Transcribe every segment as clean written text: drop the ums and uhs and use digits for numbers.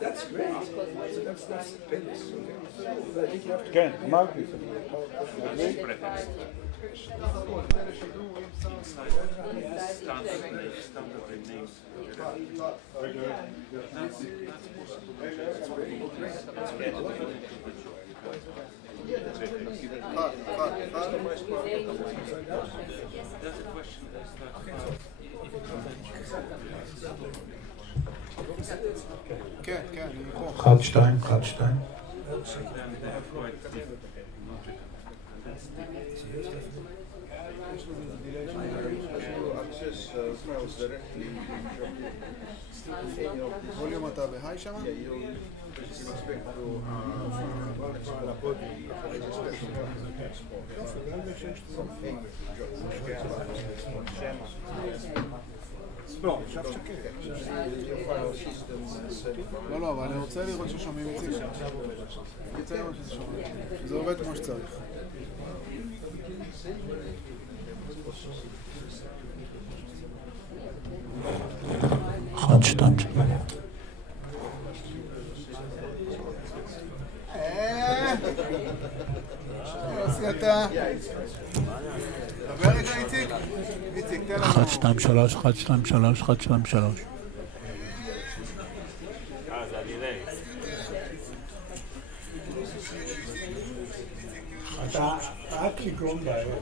That's great. So that's famous. But I think you have to. כן, אמרתי. כן, כן, אני פה. 1, 2, 1, 2. ווליום אתה בהיי שם? לא, עכשיו שקט. לא, אבל אני רוצה לראות ששומעים את זה. אני רוצה לראות שזה שומעים. זה עובד כמו שצריך. 1, 2. יוסי אתה. דבר רגע איציק. איציק, תן לנו. 1, 2, 3, 1, 2, 3, 1, 2, 3. זה הדיליי. אתה רק תגרום בעיות.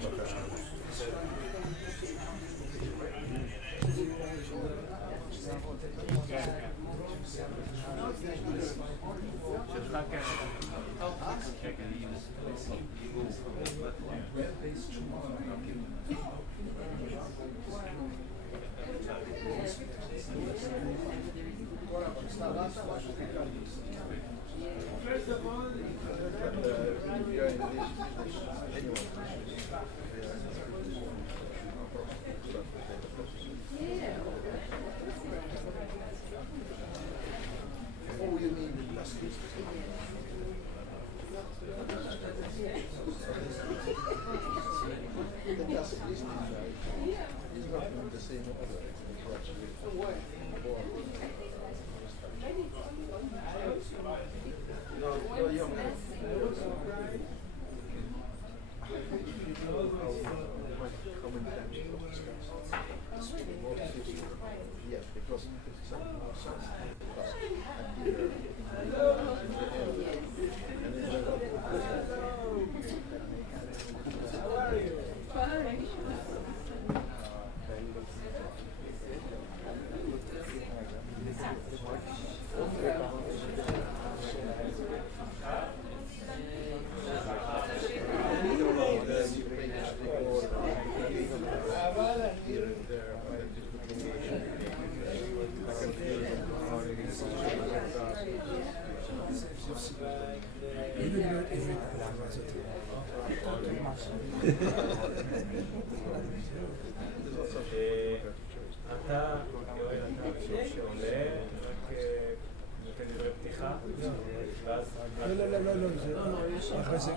אחרי זה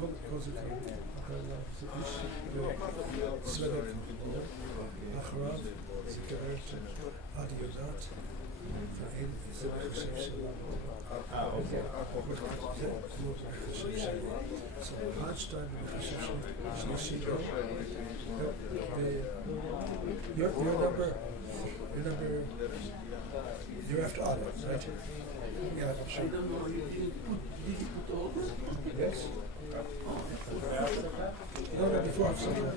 כל זה סבב אחריו זה קרב עד יודעת ואין זה חושב שלו עד 2 אני חושב שלישי your number you're after Otto, right? Yeah, sure. Yes? No, before I'm saying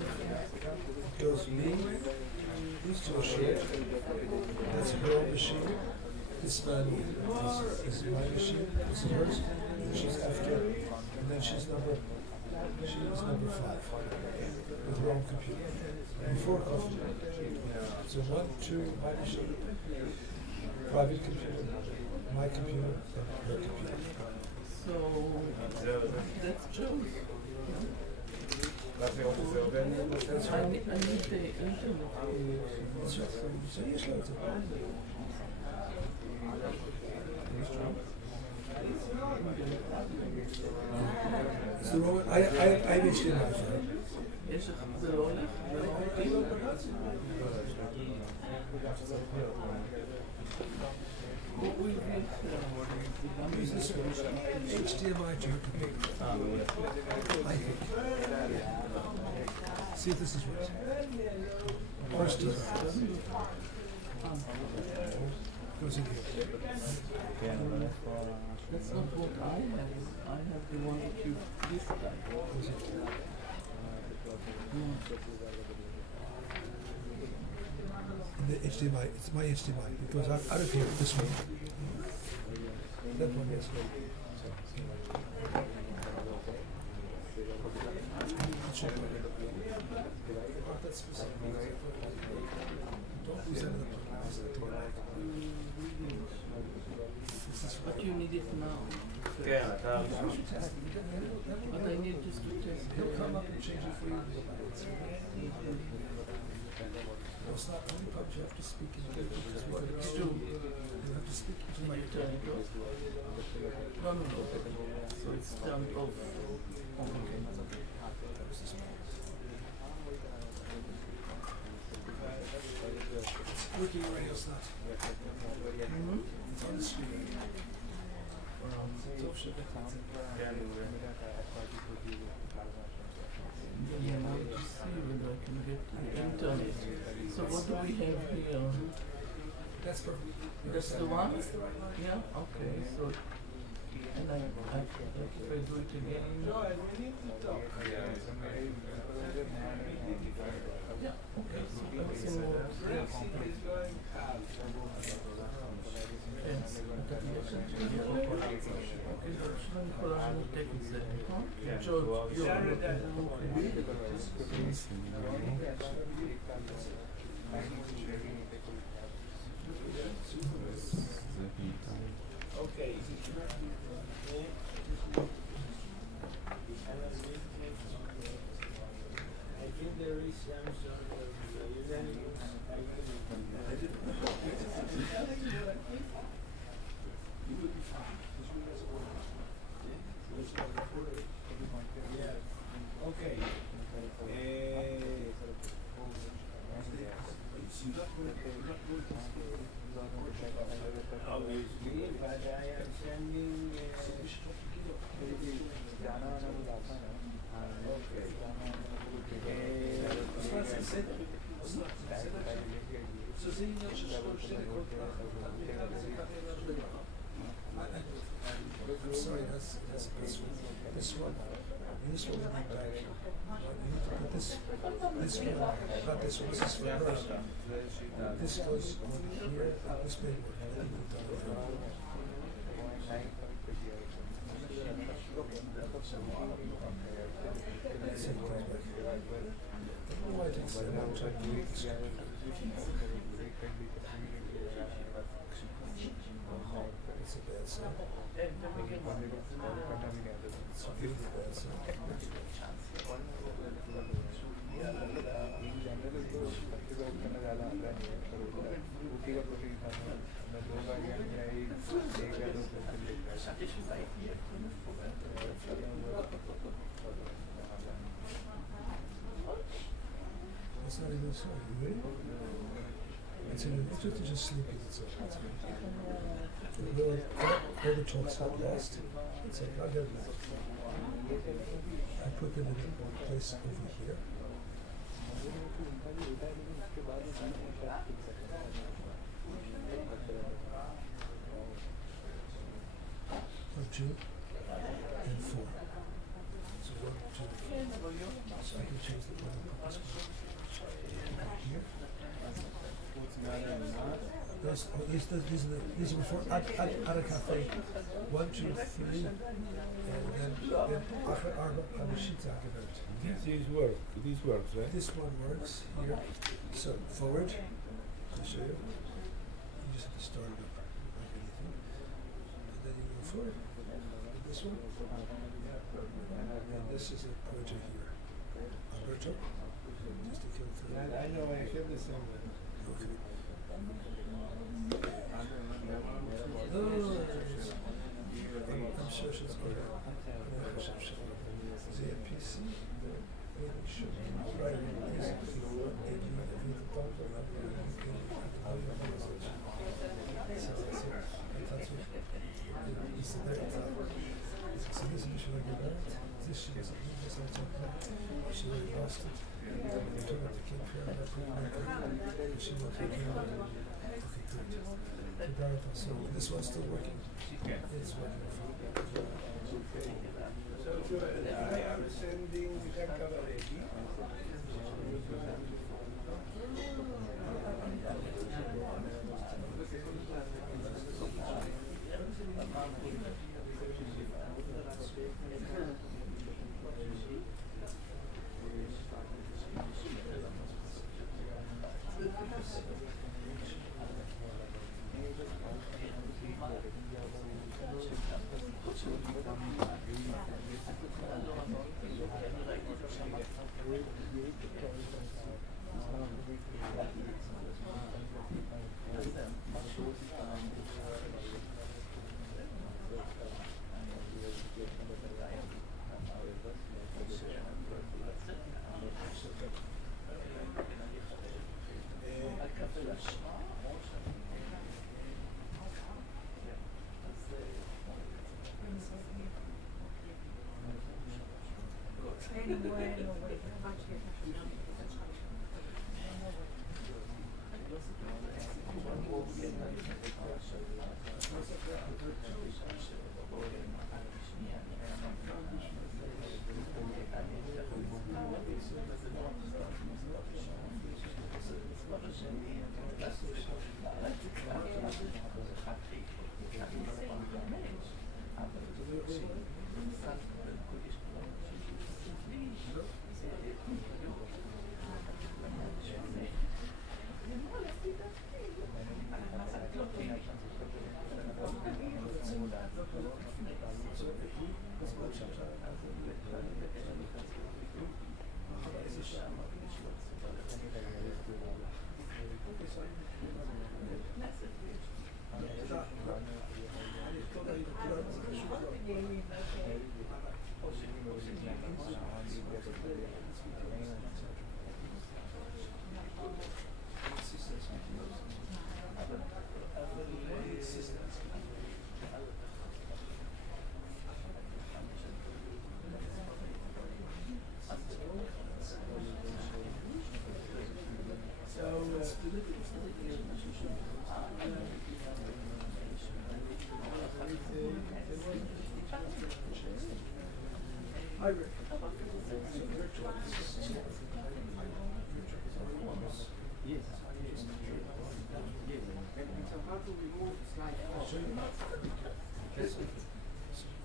goes me, these two are shared. That's her machine. This man is my machine. This is hers. And she's after. And then she is number 5 with her own computer. Before coffee. So 1, 2, my machine. Private computer, my computer, and her computer. So that's true. I need the internet. So you slow it. Is the wrong? I HDMI. Is it the wrong? Use this HDMI to I think. See if this is right. First goes in here. That's not what I have. I have the one that you dislike. The HDMI, it's my HDMI. It goes out of here this way. That one, yes. But you need it now. But I need just to test. He'll come up and change it for you. No, it's not only pubs, you have to speak in the you have to speak into my turn it off. No. So it's turned off. It's working already, it's not. It's on the screen. Yeah, now to see whether I can get the internet. So what do we have here? That's perfect. That's the one? Yeah? Okay, so and if I do it again. Yeah, okay, so everything works. Okay. I think there is some sort of unanimous. You would be fine. Yeah. Okay. Obviously, but I am sending. I'm sorry, that's this one. This one will be back. You need to put this one, not this one, this is for her. This goes on here, this paper. It's a bad sign. It's a really bad sign. It's not even so. You ready? It's just sleeping. All the talks got lost. It's like, I'll get it back. I put them in a place over here. Or 2 and 4. So 1, 2. So I can change the one here. These are before at a cafe. 1, 2, 3, and then These work. These works, right? This one works here. So forward. I'll show you. You just have to start it up like anything, and then you go forward. This one, and this is a pointer here. filter. Just a filter. I know, I have the same one. Okay. I'm sure she's going to the PC. Right. So this one's still working. It's working. So I am sending the cover ready.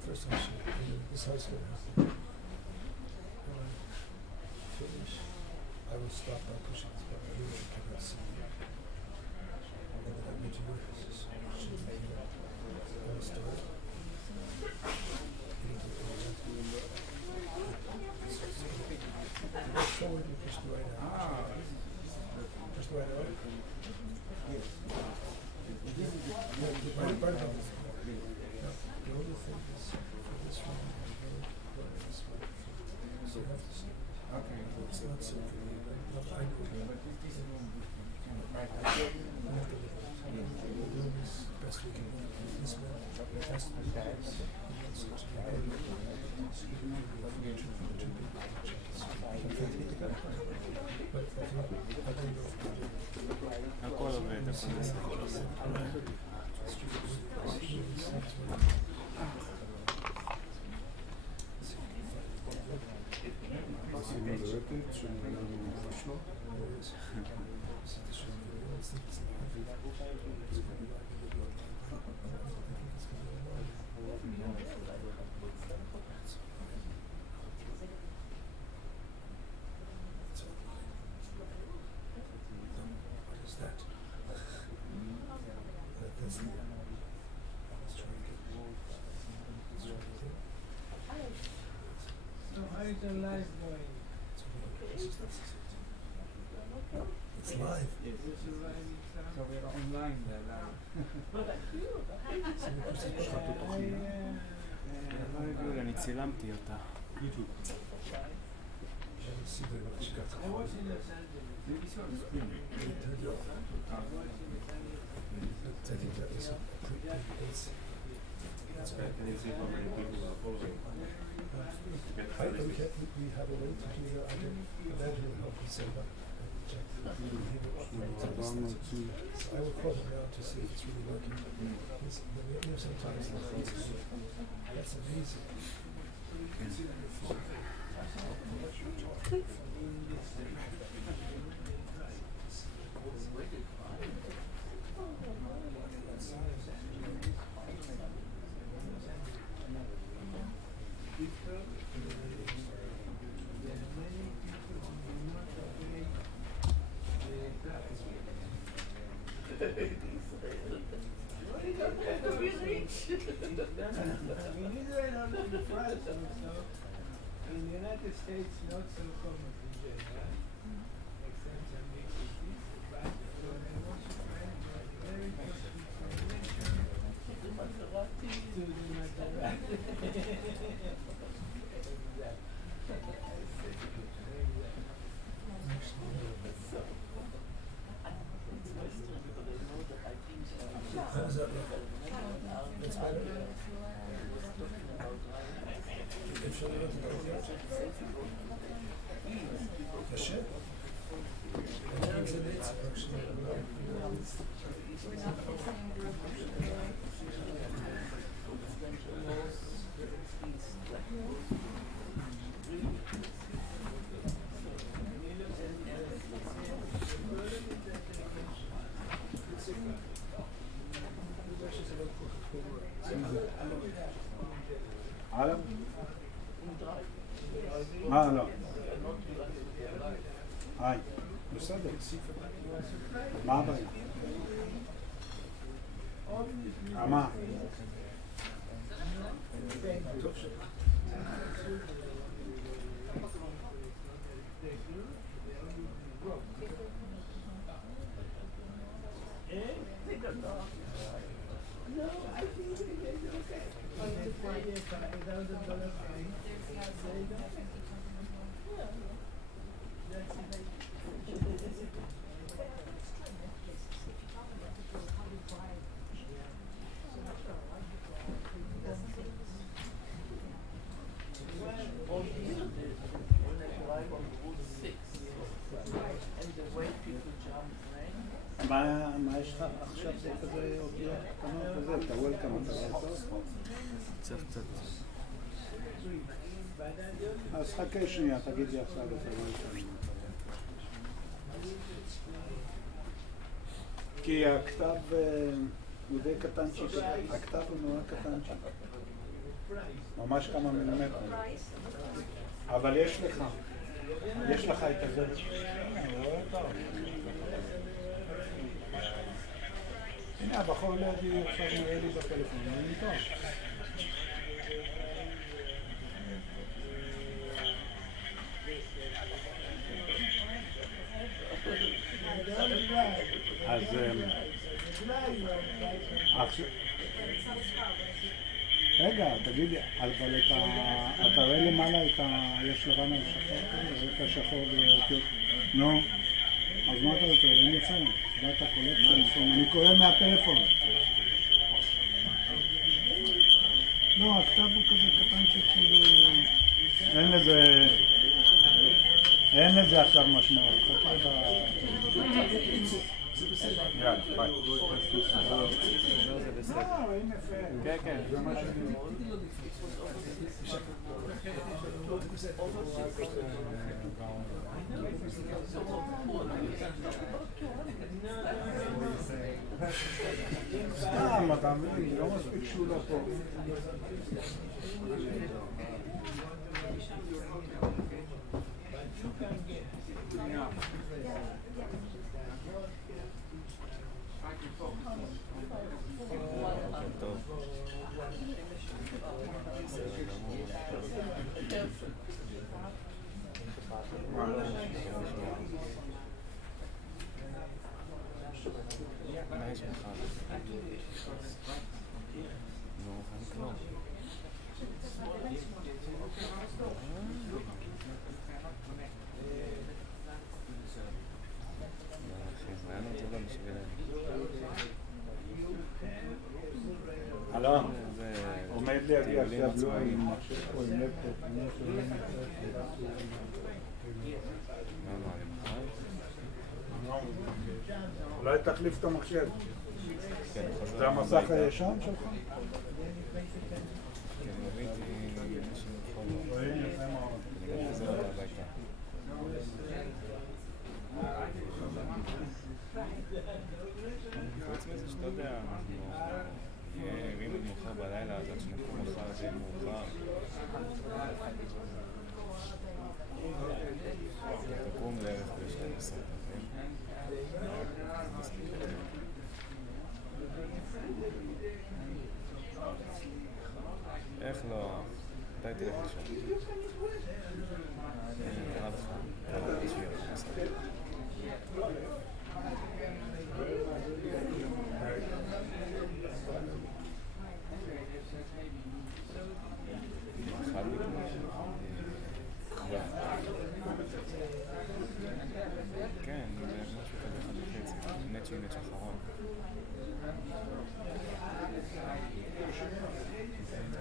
First I should this house going to finish. I will stop by pushing this button. You cannot see me. And then I'm going to work this. Should be here. I will start. Forward, you push the right arm. Push the right arm. Yes. Right above this. The only thing is for this one, this one. So you have to see. Okay. It's not so good. Not I know. We'll do this best we can. This one has to be nice. הכל עובד, הכל עובד. How is your life going? live. So we're online there now. לא הביאו לי, אני צילמתי אותה. We have a way to do that. I don't imagine how to say that. So I will call him now to see if it's really working. Sometimes that's amazing. In Israel, only the France, so in the United States, not so common in general. Except some big cities, but so I want to find very close information to the Maserati. How does that look? That's better. אפשר לראות את האותיות? קשה? אני זה בעצם, רק הלאה? לא. היי, בסדר. מה הבעיה? מה? No, I think it's okay. $5,000 fine. מה יש לך עכשיו? זה כזה אותיות קטנות וזה, אתה וולקאם, אתה לעשות? צריך קצת. אז חכה שנייה, תגיד לי עכשיו את הוולקאם. כי הכתב הוא די קטנצ'יק, הכתב הוא נורא קטנצ'יק. ממש כמה מילימטרים. אבל יש לך את הזה. הנה, הבחור לידי עכשיו נראה לי בפלאפון, אני איתו. אז רגע, תגיד לי, אבל אתה רואה למעלה יש לבן על שחור, רקע שחור ואותיות. נו, אז מה אתה רוצה? אין יפה, באת קולט טלפון, אני קורא מהטלפון. לא, הכתב הוא כזה קטן שכאילו... אין לזה עכשיו משמעות. יאללה, ביי. כן, כן, זה מה שאני אומר. סתם, אתה מבין, לא מספיק שהוא לא פה. יש לך? נו, חלק לא. מעניין אותו גם בשביל... אלון, עומד לידי עכשיו לא עם מחשב או עם לפטופ, אולי תחליף את המחשב. זה המסך הישן שלך? כן, מביתי אנשים בכל... אני חוזר אותה הביתה. חוץ מזה שאתה יודע, אם עוד מאוחר בלילה, אז עד שנקום מחר זה יהיה מאוחר. תקום לערך ב-12. איך לא? מתי תלך לשם? נראה לך. תלך בשביל הכנסת. כן, זה משהו כזה 1.5, נט שהיא נט שחרון.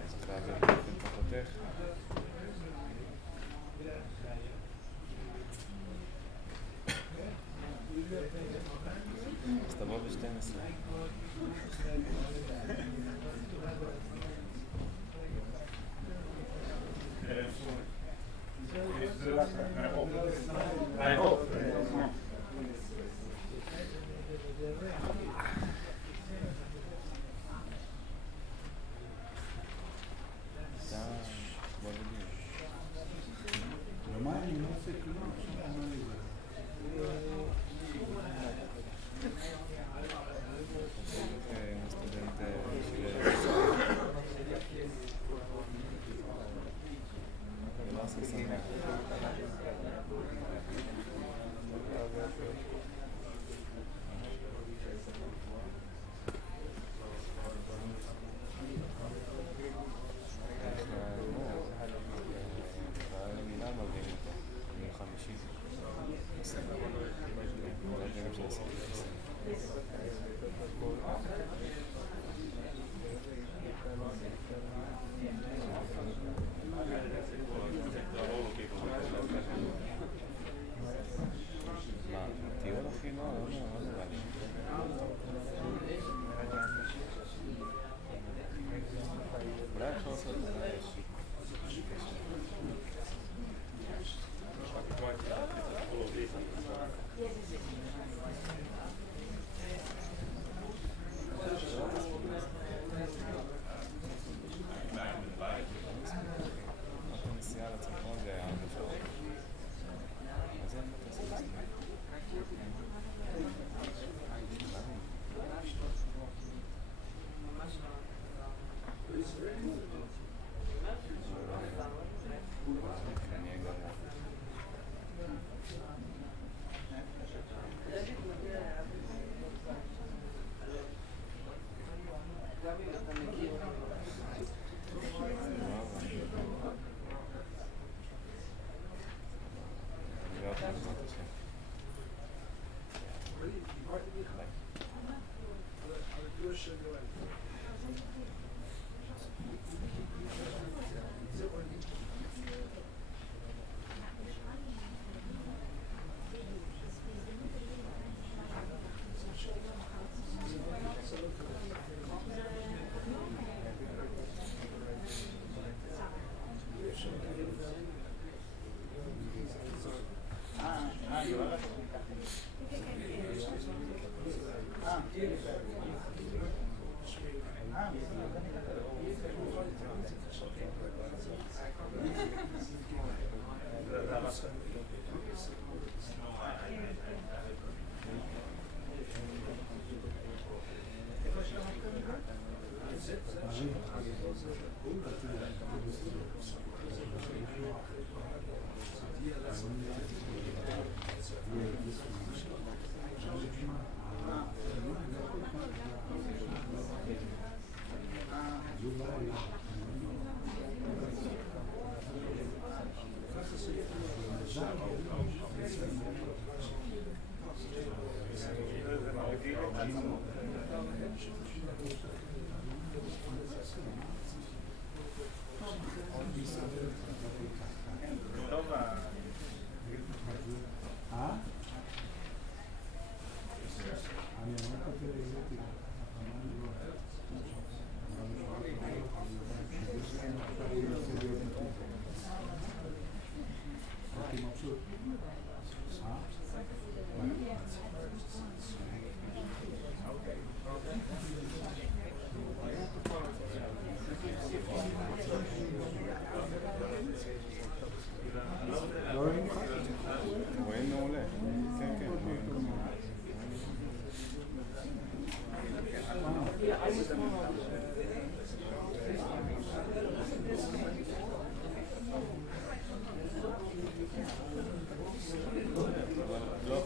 צריך להעביר באופן פחותך. אז תבוא ב-12. I hope. רואים מעולה. כן, כן.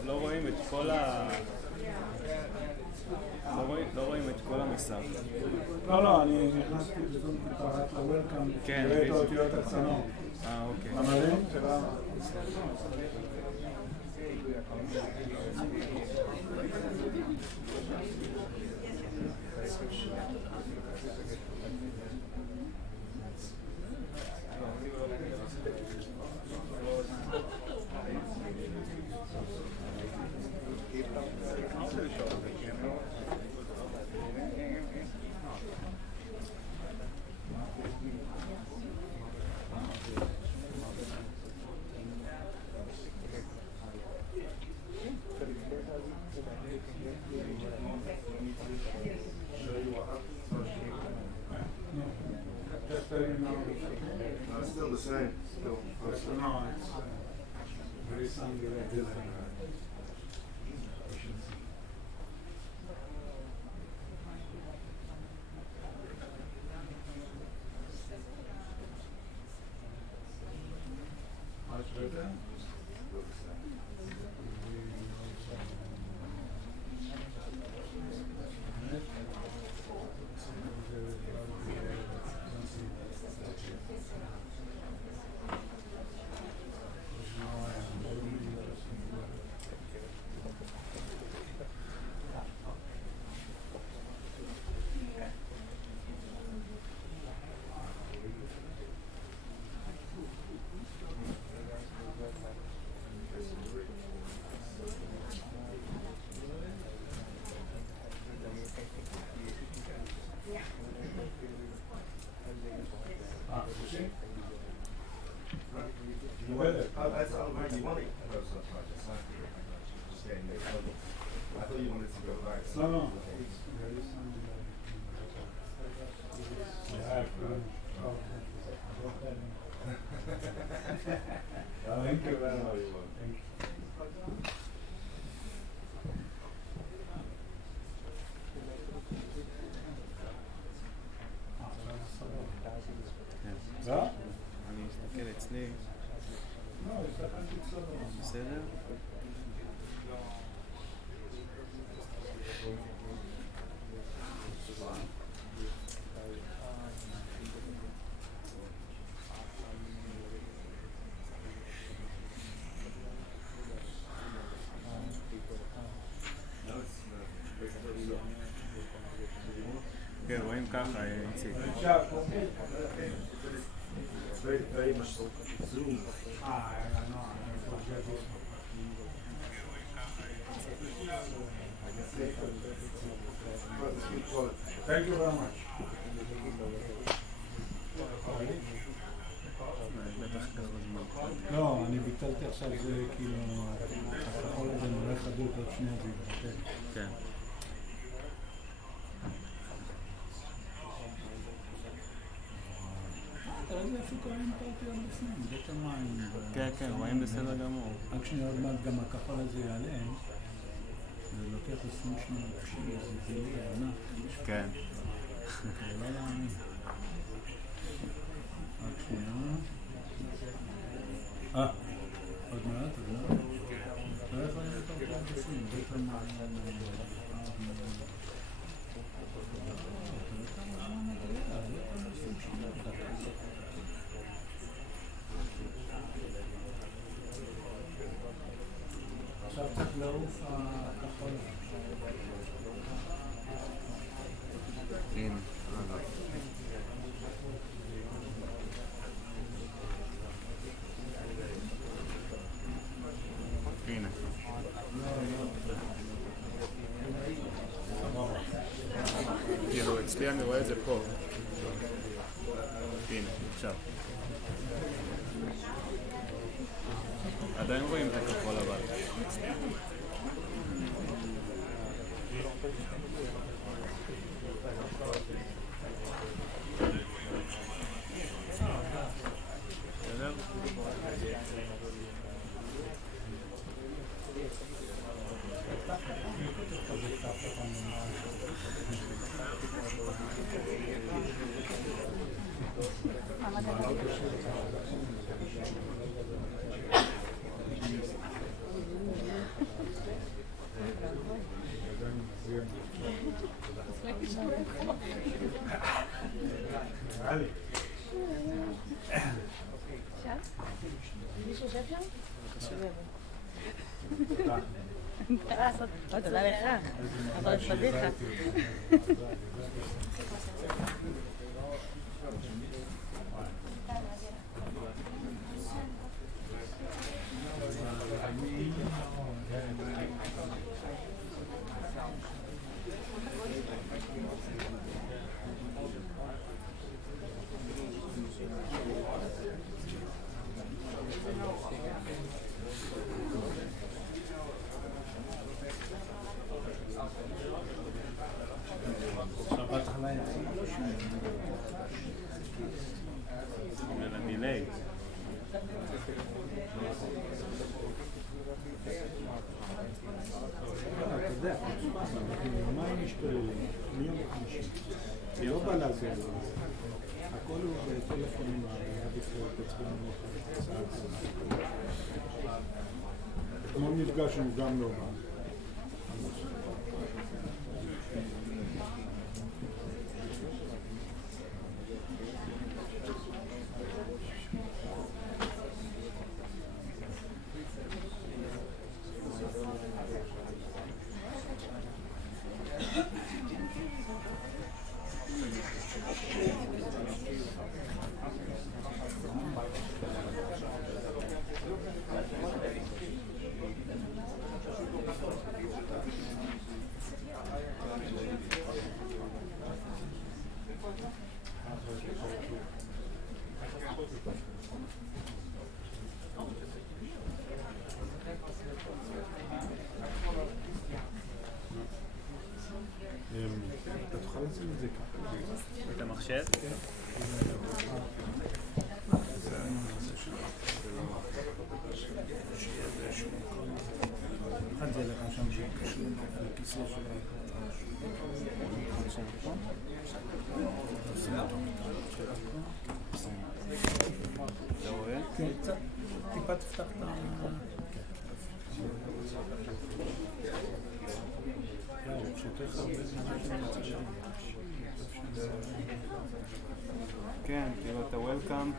לא רואים את כל ה... לא רואים את כל המסך. לא, אני נכנסתי בזום טיפה רק לוולקאם, תראה את האותיות הקטנות. אוקיי. אתה מבין? It's still the same. Still. No, it's very singular design. Much better? That's already money. I thought you wanted to go back. No. Thank you very much. Thank you. אני אסתכל אצלי. בסדר? כן, רואים ככה, איציק. Very much so. Zoom. Thank you very much. לא, אני ביטלתי עכשיו, זה כאילו, הכחול הזה נראה חדות, עוד שנייה זה יתבטל. כן. תראה איזה איפה קוראים את האותיות בפנים, בית המים. כן, כן, רואים בסדר גמור. רק שנייה עוד מעט גם הכחול הזה יעלה, זה לוקח 20 שניות, זה יהיה ענק. כן. זה לא להאמין. רק שנייה. עוד מעט, עוד מעט. לא יכולים את האותיות בפנים, בית המים. עכשיו צריך לעוף הכחול. הנה. הנה. כאילו, אצלי אני רואה את זה פה. הנה, עכשיו. עדיין רואים את הכחול לבן. בסדר? מישהו יושב שם? תודה לעשות, תודה לך, אבל את פדיחה. דיליי. אתה יודע, מה הם משתוללים? מיום חמישי. היא לא בא לעזור לו. הכל הוא בטלפונים היה בקראת עצמנו. אתמול נפגשנו גם לא בא. אתה תוכל לשים את זה ככה. את המחשב? אחד זה לך שם שקשור לכיסא של אתה רואה? כן, קצת טיפה תפתח את ה... הוא שוטח הרבה זמן כן, כאילו אתה וולקאם.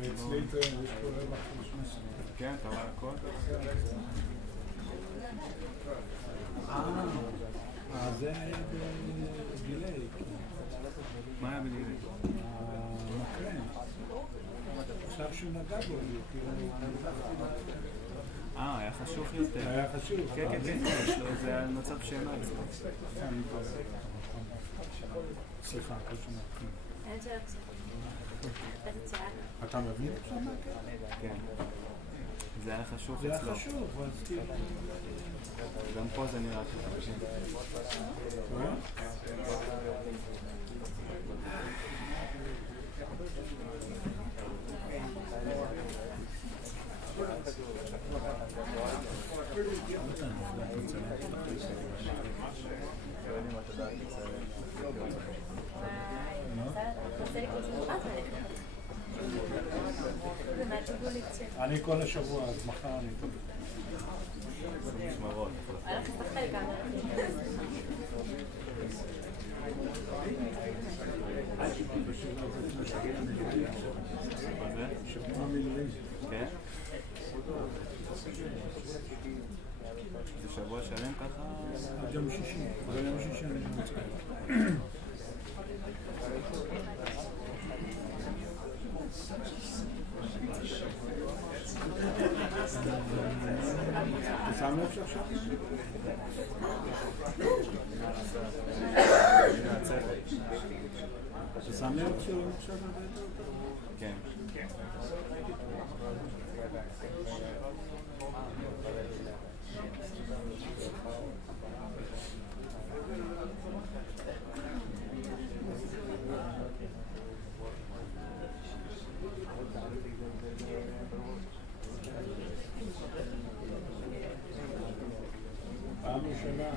ואצלי יש פה רווח חוץ. כן, אתה רואה הכל? זה היה בדיליי. מה היה בדיליי? המקרן. עכשיו שהוא נגע בו, כאילו... היה חשוך יותר. היה חשוב. כן, כן, כן, זה היה מצב שינה אצלו. סליחה, הכל שומע. אין שאלה קצת. איזה צעק? אתה מבין את זה? כן. זה היה חשוך זה היה אצלו. חשוב, אז כאילו... גם פה זה נראה ככה. אני כל השבוע, אז מחר אני אתן. משמרות. היה לך סך חלק מה זה? שבוע מילואים. כן? שבוע שלם ככה? עד יום שישי. ביום שישי אני נמצא. אתה שם לב שעכשיו? אתה שם לב שהוא עכשיו הבאת אותו? כן. פעם ראשונה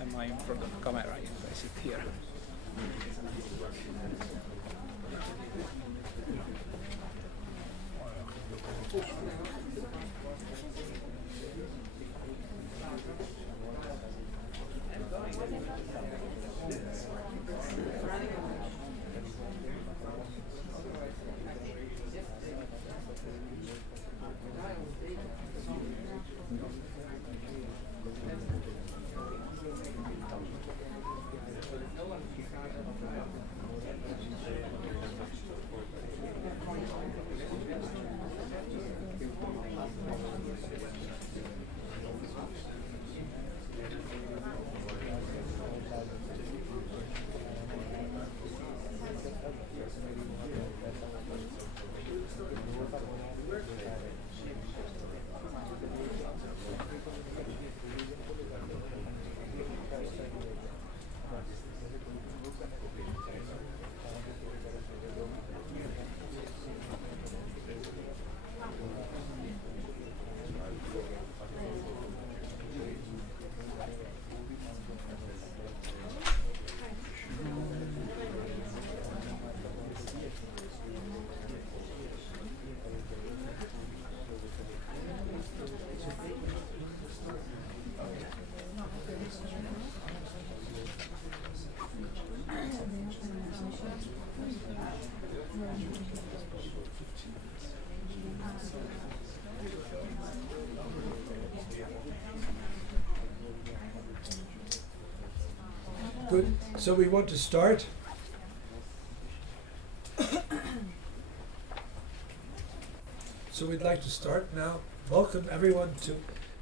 Am I in front of the camera if I sit here? Good. So we want to start. So we'd like to start now. Welcome everyone to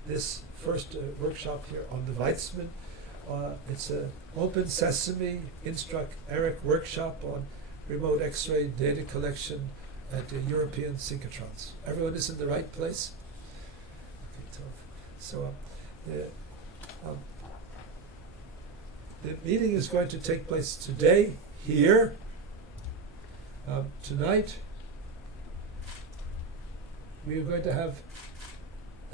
this first workshop here on the Weizmann. It's an open SESAME Instruct-ERIC workshop on remote X-ray data collection at the European Synchrotrons. Everyone is in the right place? Okay, so the meeting is going to take place today, here, tonight. We are going to have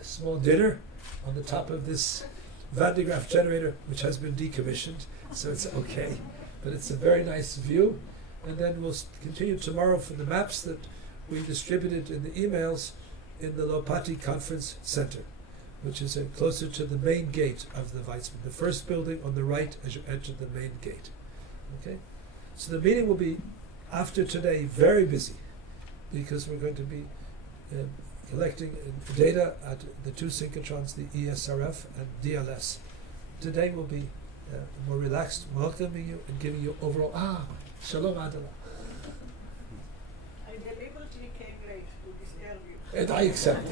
a small dinner on the top of this Van de Graaff generator, which has been decommissioned, so it's okay. But it's a very nice view. and then we'll continue tomorrow for the maps that we distributed in the emails in the Lopati Conference Center, which is closer to the main gate of the Weizmann, the first building on the right as you enter the main gate. Okay? So the meeting will be, after today, very busy, because we're going to be collecting data at the two synchrotrons, the ESRF and DLS. Today will be more relaxed, welcoming you and giving you overall, Shalom Adela. I deliberately came late to disturb you. And I accept.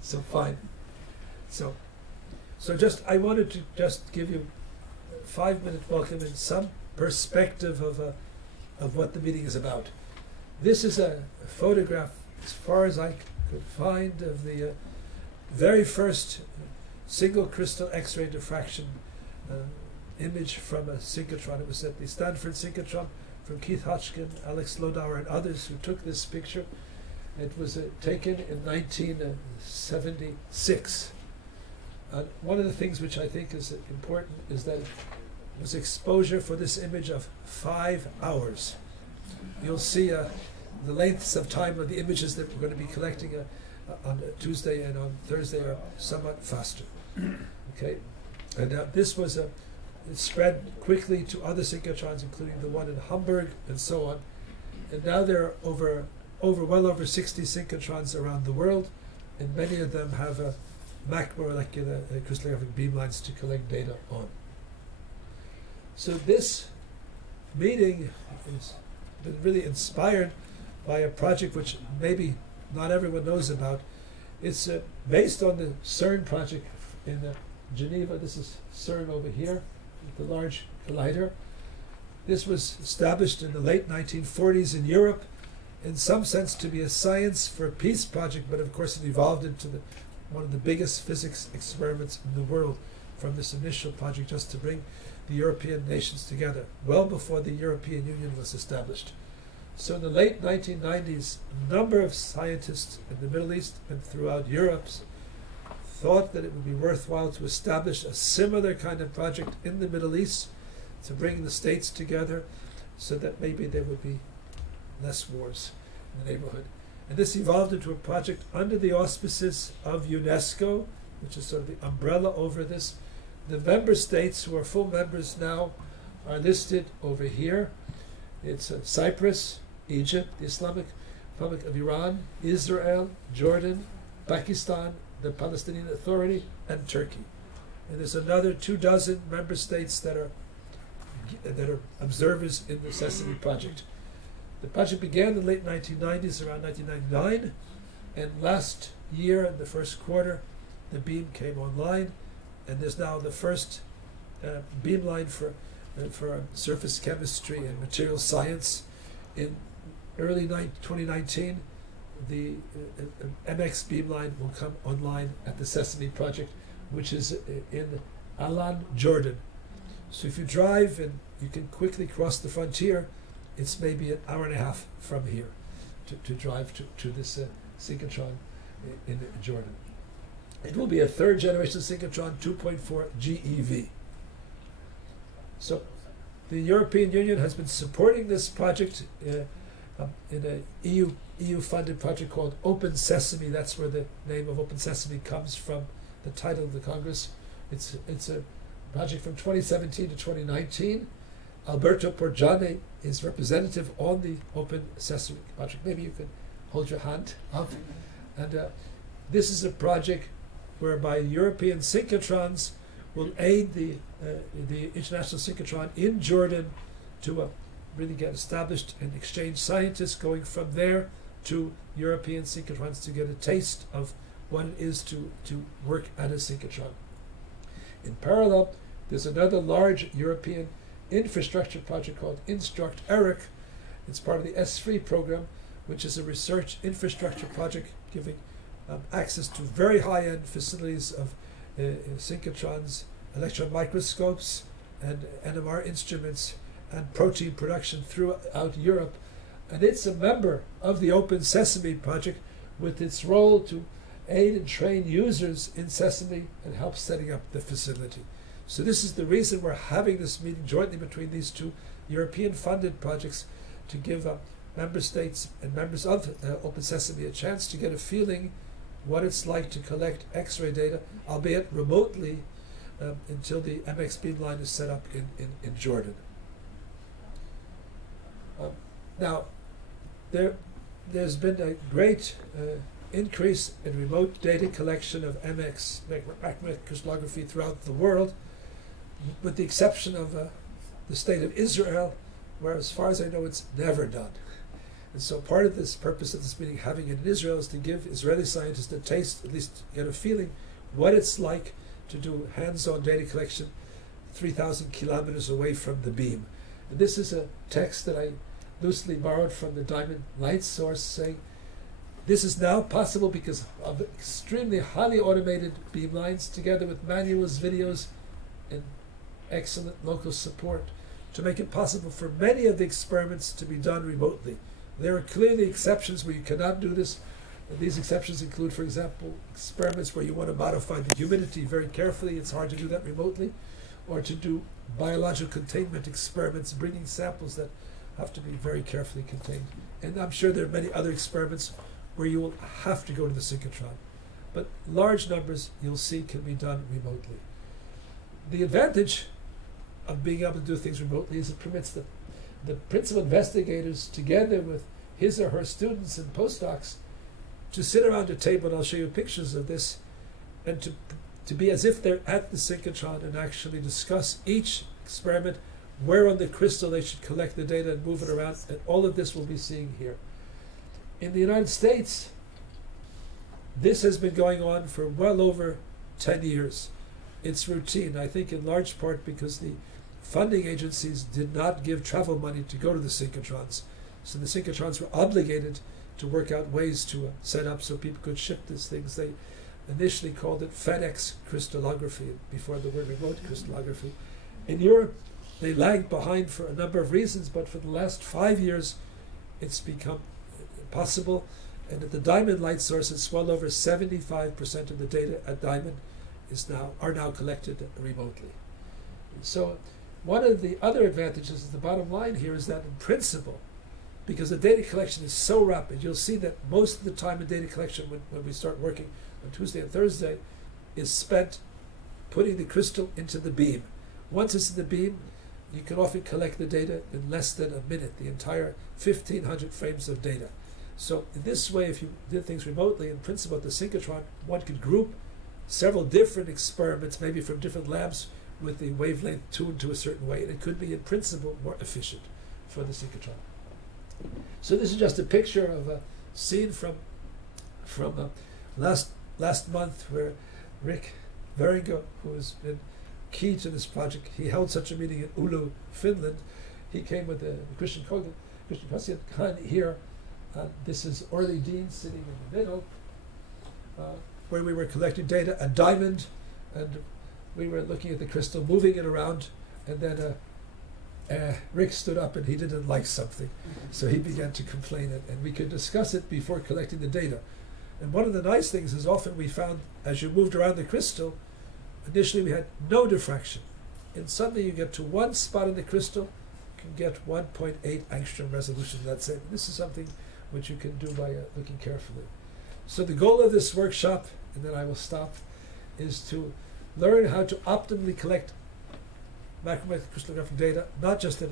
So fine. So just, I wanted to just give you a 5-minute welcome and some perspective of what the meeting is about. This is a photograph, as far as I could find, of the very first single crystal X-ray diffraction image from a synchrotron. It was at the Stanford Synchrotron from Keith Hodgkin, Alex Lodauer, and others who took this picture. It was taken in 1976. One of the things which I think is important is that it was exposure for this image of 5 hours. You'll see the lengths of time of the images that we're going to be collecting on Tuesday and on Thursday are somewhat faster. Okay, and this was it spread quickly to other synchrotrons, including the one in Hamburg and so on. And now there are well over 60 synchrotrons around the world, and many of them have macromolecular crystallographic beamlines to collect data on. So this meeting has been really inspired by a project which maybe not everyone knows about. It's based on the CERN project in Geneva. This is CERN over here, the Large Collider. This was established in the late 1940s in Europe, in some sense to be a science for peace project, but of course it evolved into one of the biggest physics experiments in the world from this initial project, just to bring the European nations together, well before the European Union was established. So in the late 1990s, a number of scientists in the Middle East and throughout Europe thought that it would be worthwhile to establish a similar kind of project in the Middle East to bring the states together so that maybe there would be less wars in the neighborhood. And this evolved into a project under the auspices of UNESCO, which is sort of the umbrella over this. The member states who are full members now are listed over here. It's Cyprus, Egypt, the Islamic Republic of Iran, Israel, Jordan, Pakistan, the Palestinian Authority, and Turkey. And there's another 24 member states that are observers in the SESAME project. The project began in the late 1990s, around 1999, and last year in the first quarter, the beam came online, and there's now the first beamline for surface chemistry and material science. In early 2019, the MX beamline will come online at the SESAME project, which is in Amman, Jordan. So if you drive and you can quickly cross the frontier, it's maybe an hour and a half from here to drive to this synchrotron in Jordan. It will be a third generation synchrotron, 2.4 GeV. So the European Union has been supporting this project in an EU-funded project called Open Sesame. That's where the name of Open Sesame comes from, the title of the Congress. It's a project from 2017 to 2019. Alberto Porgiani is representative on the Open Sesame project. Maybe you can hold your hand up. And this is a project whereby European synchrotrons will aid the International Synchrotron in Jordan to really get established and exchange scientists going from there to European synchrotrons to get a taste of what it is to work at a synchrotron. In parallel, there's another large European infrastructure project called Instruct-ERIC. It's part of the S3 program, which is a research infrastructure project giving access to very high-end facilities of synchrotrons, electron microscopes, and NMR instruments, and protein production throughout Europe. And it's a member of the Open Sesame project with its role to aid and train users in Sesame and help setting up the facility. So this is the reason we're having this meeting jointly between these two European-funded projects, to give member states and members of Open Sesame a chance to get a feeling what it's like to collect X-ray data, albeit remotely, until the MX beamline is set up in Jordan. Now, there's been a great increase in remote data collection of MX magnetic crystallography throughout the world, with the exception of the state of Israel, where, as far as I know, it's never done. And so part of this purpose of this meeting, having it in Israel, is to give Israeli scientists a taste, at least get a feeling, what it's like to do hands-on data collection 3,000 kilometers away from the beam. And this is a text that I loosely borrowed from the Diamond Light source, saying this is now possible because of extremely highly automated beamlines, together with manuals, videos, and excellent local support, to make it possible for many of the experiments to be done remotely. There are clearly exceptions where you cannot do this. And these exceptions include, for example, experiments where you want to modify the humidity very carefully. It's hard to do that remotely. Or to do biological containment experiments, bringing samples that have to be very carefully contained. And I'm sure there are many other experiments where you will have to go to the synchrotron. But large numbers, you'll see, can be done remotely. The advantage of being able to do things remotely is it permits the principal investigators, together with his or her students and postdocs, to sit around a table, and I'll show you pictures of this, and to be as if they're at the synchrotron and actually discuss each experiment, where on the crystal they should collect the data and move it around, and all of this we'll be seeing here. In the United States, this has been going on for well over 10 years. It's routine, I think in large part because the funding agencies did not give travel money to go to the synchrotrons. So the synchrotrons were obligated to work out ways to set up so people could ship these things. They initially called it FedEx crystallography before the word remote crystallography. In Europe, they lagged behind for a number of reasons, but for the last 5 years, it's become possible. And at the Diamond Light source, it's well over 75% of the data at Diamond are now collected remotely. So one of the other advantages at the bottom line here is that in principle, because the data collection is so rapid, you'll see that most of the time in data collection when we start working on Tuesday and Thursday is spent putting the crystal into the beam. Once it's in the beam, you can often collect the data in less than a minute, the entire 1,500 frames of data. So in this way, if you did things remotely, in principle at the synchrotron, one could group several different experiments, maybe from different labs, with the wavelength tuned to a certain way, and it could be in principle more efficient for the synchrotron. So this is just a picture of a scene from last month, where Rick Veringer, who has been key to this project, he held such a meeting in Oulu, Finland. He came with Christian Khan here. This is Orly Dean sitting in the middle, where we were collecting data at Diamond, and we were looking at the crystal, moving it around, and then Rick stood up and he didn't like something, so he began to complain, and we could discuss it before collecting the data. And one of the nice things is often we found, as you moved around the crystal, initially we had no diffraction, and suddenly you get to one spot in the crystal, you can get 1.8 angstrom resolution. That's it. This is something which you can do by looking carefully. So the goal of this workshop, and then I will stop, is to learn how to optimally collect macromagnetic crystallographic data, not just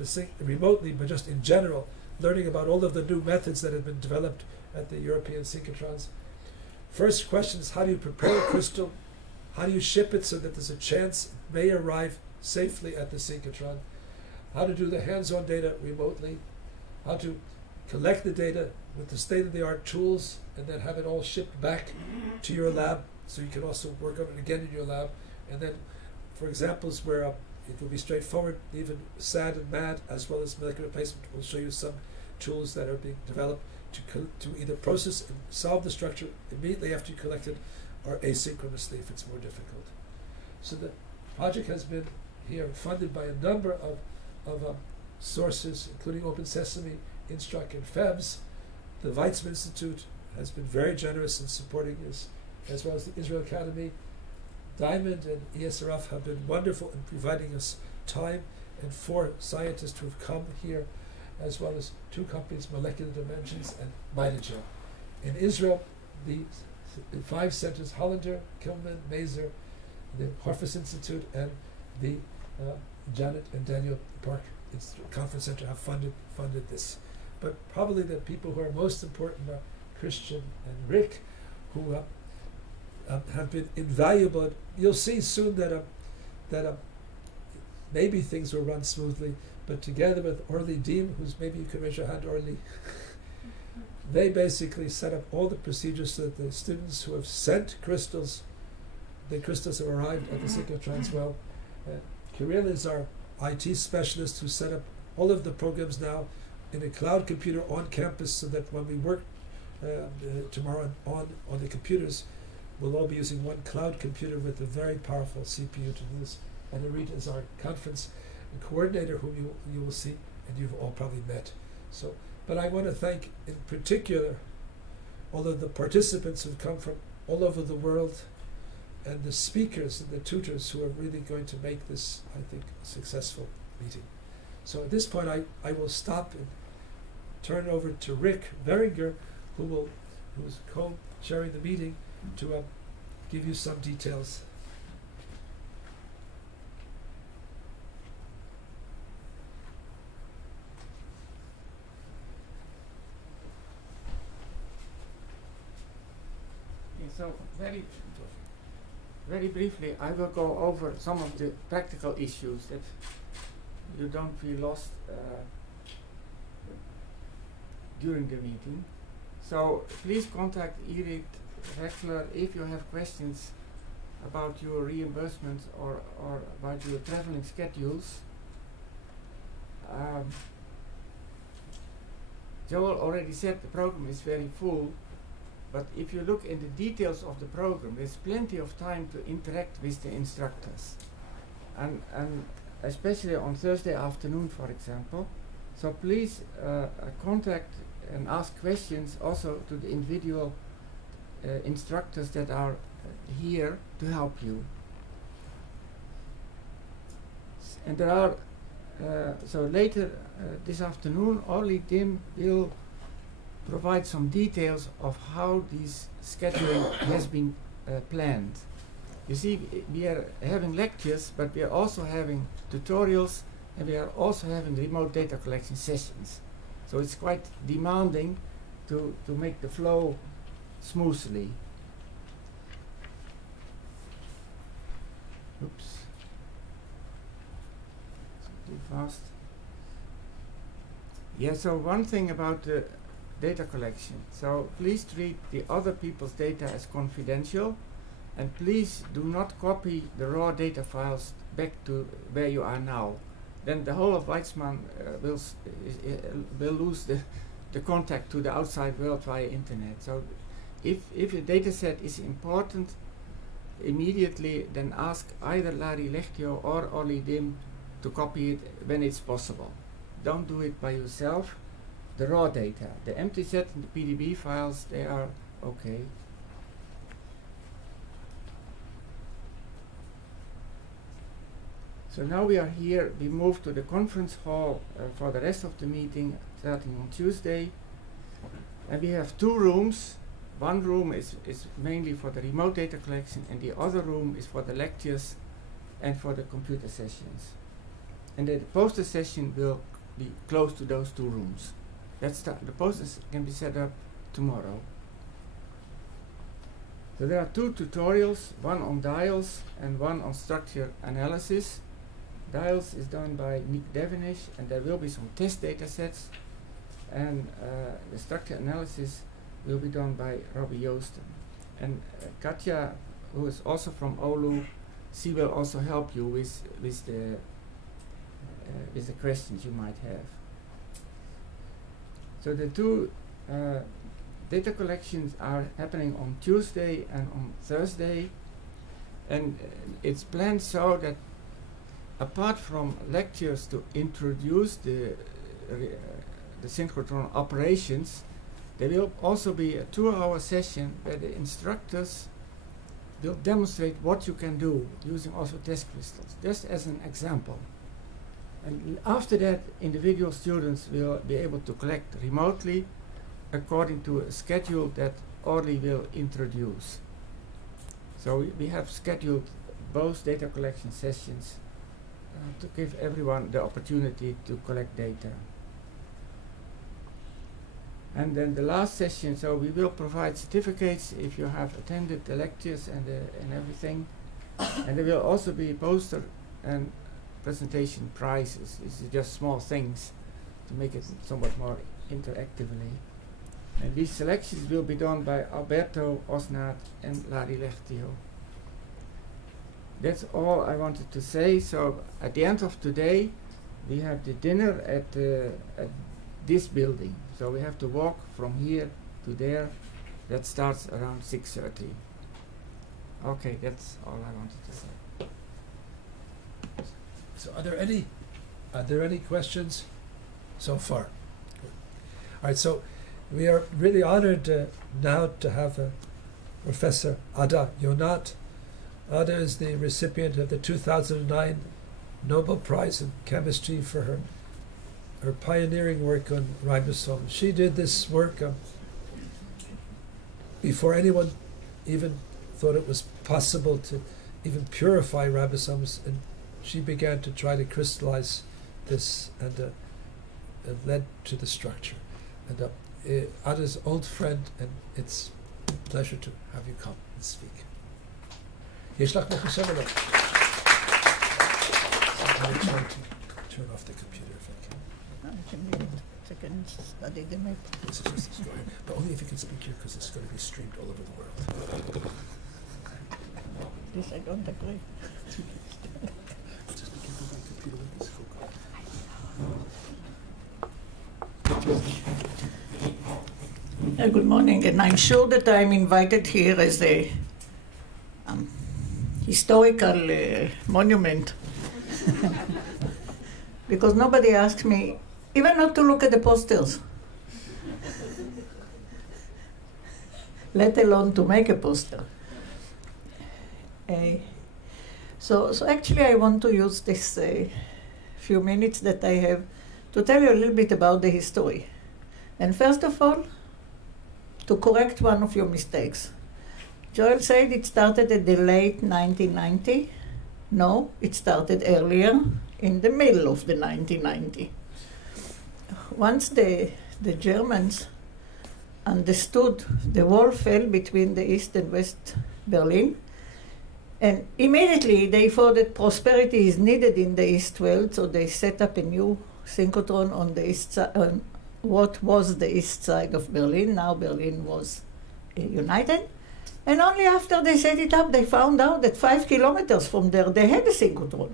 remotely, but just in general, learning about all of the new methods that have been developed at the European synchrotrons. First question is, how do you prepare a crystal? How do you ship it so that there's a chance it may arrive safely at the synchrotron? How to do the hands-on data remotely? How to collect the data with the state-of-the-art tools and then have it all shipped back to your lab so you can also work on it again in your lab. And then for examples where it will be straightforward, even SAD and MAD, as well as molecular placement, we'll show you some tools that are being developed to either process and solve the structure immediately after you collect it, or asynchronously if it's more difficult. So the project has been here funded by a number of sources, including Open Sesame, Instruct, and FEBS. The Weizmann Institute has been very generous in supporting this, as well as the Israel Academy, Diamond and ESRF have been wonderful in providing us time, and 4 scientists who have come here, as well as 2 companies, Molecular Dimensions and Mitogel. In Israel, the 5 centers, Hollander, Kilman, Mazer, the Horfus Institute, and the Janet and Daniel Park Conference Center have funded this. But probably the people who are most important are Christian and Rick, who have been invaluable. You'll see soon that maybe things will run smoothly, but together with Orly Deem, who's, maybe you can raise your hand, Orly, they basically set up all the procedures so that the students who have sent crystals, the crystals have arrived at the Synchrotrons well. Kirill is our IT specialist who set up all of the programs now in a cloud computer on campus, so that when we work tomorrow on the computers, we'll all be using one cloud computer with a very powerful CPU to do this. And Arita is our conference coordinator, whom you will see and you've all probably met. So, but I want to thank in particular all of the participants who've come from all over the world, and the speakers and the tutors who are really going to make this, I think, a successful meeting. So at this point, I will stop and turn over to Rick Veringer, who's co-chairing the meeting, to give you some details. So very briefly, I will go over some of the practical issues that you don't feel lost during the meeting. So please contact ERIC regular if you have questions about your reimbursements or about your traveling schedules. Joel already said the program is very full, but if you look in the details of the program, there's plenty of time to interact with the instructors, and especially on Thursday afternoon, for example. So please contact and ask questions also to the individual instructors that are here to help you. And there are so later this afternoon, Orly Tim will provide some details of how this scheduling has been planned. You see, we are having lectures, but we are also having tutorials, and we are also having remote data collection sessions. So it's quite demanding to make the flow smoothly. Oops. Too fast. Yeah, so one thing about the data collection. So please treat the other people's data as confidential, and please do not copy the raw data files back to where you are now. Then the whole of Weizmann will lose the contact to the outside world via internet. So if a data set is important, immediately then ask either Larry Lectio or Orly Dim to copy it when it's possible. Don't do it by yourself. The raw data, the empty set and the PDB files, they are okay. So now we are here, we move to the conference hall for the rest of the meeting starting on Tuesday. And we have 2 rooms. One room is mainly for the remote data collection, and the other room is for the lectures and for the computer sessions. And the poster session will be close to those 2 rooms. The posters can be set up tomorrow. So there are 2 tutorials, one on dials and one on structure analysis. Dials is done by Nick Devenish, and there will be some test data sets, and the structure analysis will be done by Robbie Joosten. And Katja, who is also from Oulu, she will also help you with the questions you might have. So the 2 data collections are happening on Tuesday and on Thursday, and it's planned so that apart from lectures to introduce the synchrotron operations, there will also be a 2-hour session where the instructors will demonstrate what you can do using also test crystals, just as an example. And after that, individual students will be able to collect remotely according to a schedule that Orly will introduce. So we have scheduled both data collection sessions to give everyone the opportunity to collect data. And then the last session, so we will provide certificates if you have attended the lectures and everything. And there will also be poster and presentation prizes. This is just small things to make it somewhat more interactively. And these selections will be done by Alberto Osnaert and Larry Lectio. That's all I wanted to say. So at the end of today, we have the dinner at this building. So we have to walk from here to there. That starts around 6:30. Okay, that's all I wanted to say. So are there any questions so far? All right, so we are really honored now to have Professor Ada Yonat. Ada is the recipient of the 2009 Nobel Prize in Chemistry for her pioneering work on ribosomes. She did this work before anyone even thought it was possible to even purify ribosomes, and she began to try to crystallize this, and it led to the structure. And Ada's old friend, and it's a pleasure to have you come and speak. Yeshlach Mechashem Elok. I'm trying to turn off the computer if I can. I can read it. I can study the map. This is just a story, but only if you can speak here, because it's going to be streamed all over the world. This I don't agree. Just be careful with the computer when this Good morning, and I'm sure that I'm invited here as a historical monument because nobody asked me even not to look at the posters, let alone to make a poster. So actually I want to use this few minutes that I have to tell you a little bit about the history. And first of all, to correct one of your mistakes. Joel said it started at the late 1990. No, it started earlier, in the middle of the 1990. Once the Germans understood the wall fell between the East and West Berlin, and immediately they thought that prosperity is needed in the East world, so they set up a new synchrotron on the east side, what was the east side of Berlin. Now Berlin was united. And only after they set it up, they found out that 5 kilometers from there, they had a synchrotron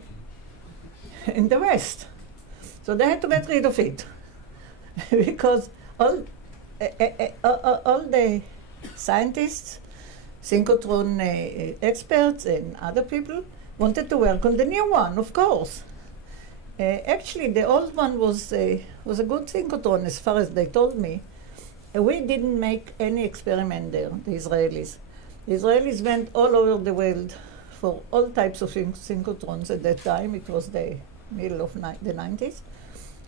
in the west. So they had to get rid of it because all the scientists, synchrotron experts and other people wanted to work on the new one, of course. Actually, the old one was a good synchrotron as far as they told me. We didn't make any experiment there, the Israelis. The Israelis went all over the world for all types of synchrotrons at that time. It was the middle of the 90s.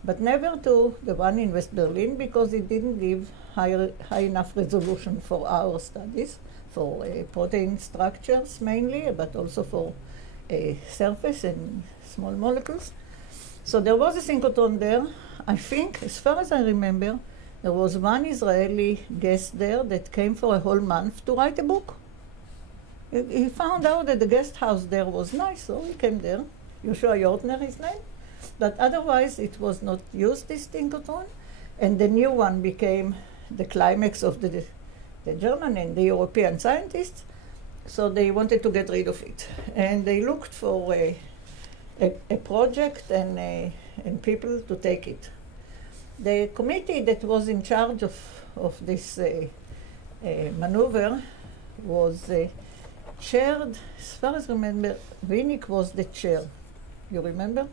But never to the one in West Berlin because it didn't give high enough resolution for our studies, for protein structures mainly, but also for surface and small molecules. So there was a synchrotron there. I think, as far as I remember, there was one Israeli guest there that came for a whole month to write a book. He found out that the guest house there was nice, so he came there. Yoshua Yortner, his name. But otherwise, it was not used, this synchrotron. And the new one became the climax of the German and the European scientists. So they wanted to get rid of it. And they looked for a project and people to take it. The committee that was in charge of this maneuver was chaired, as far as I remember, Winnick was the chair. You remember?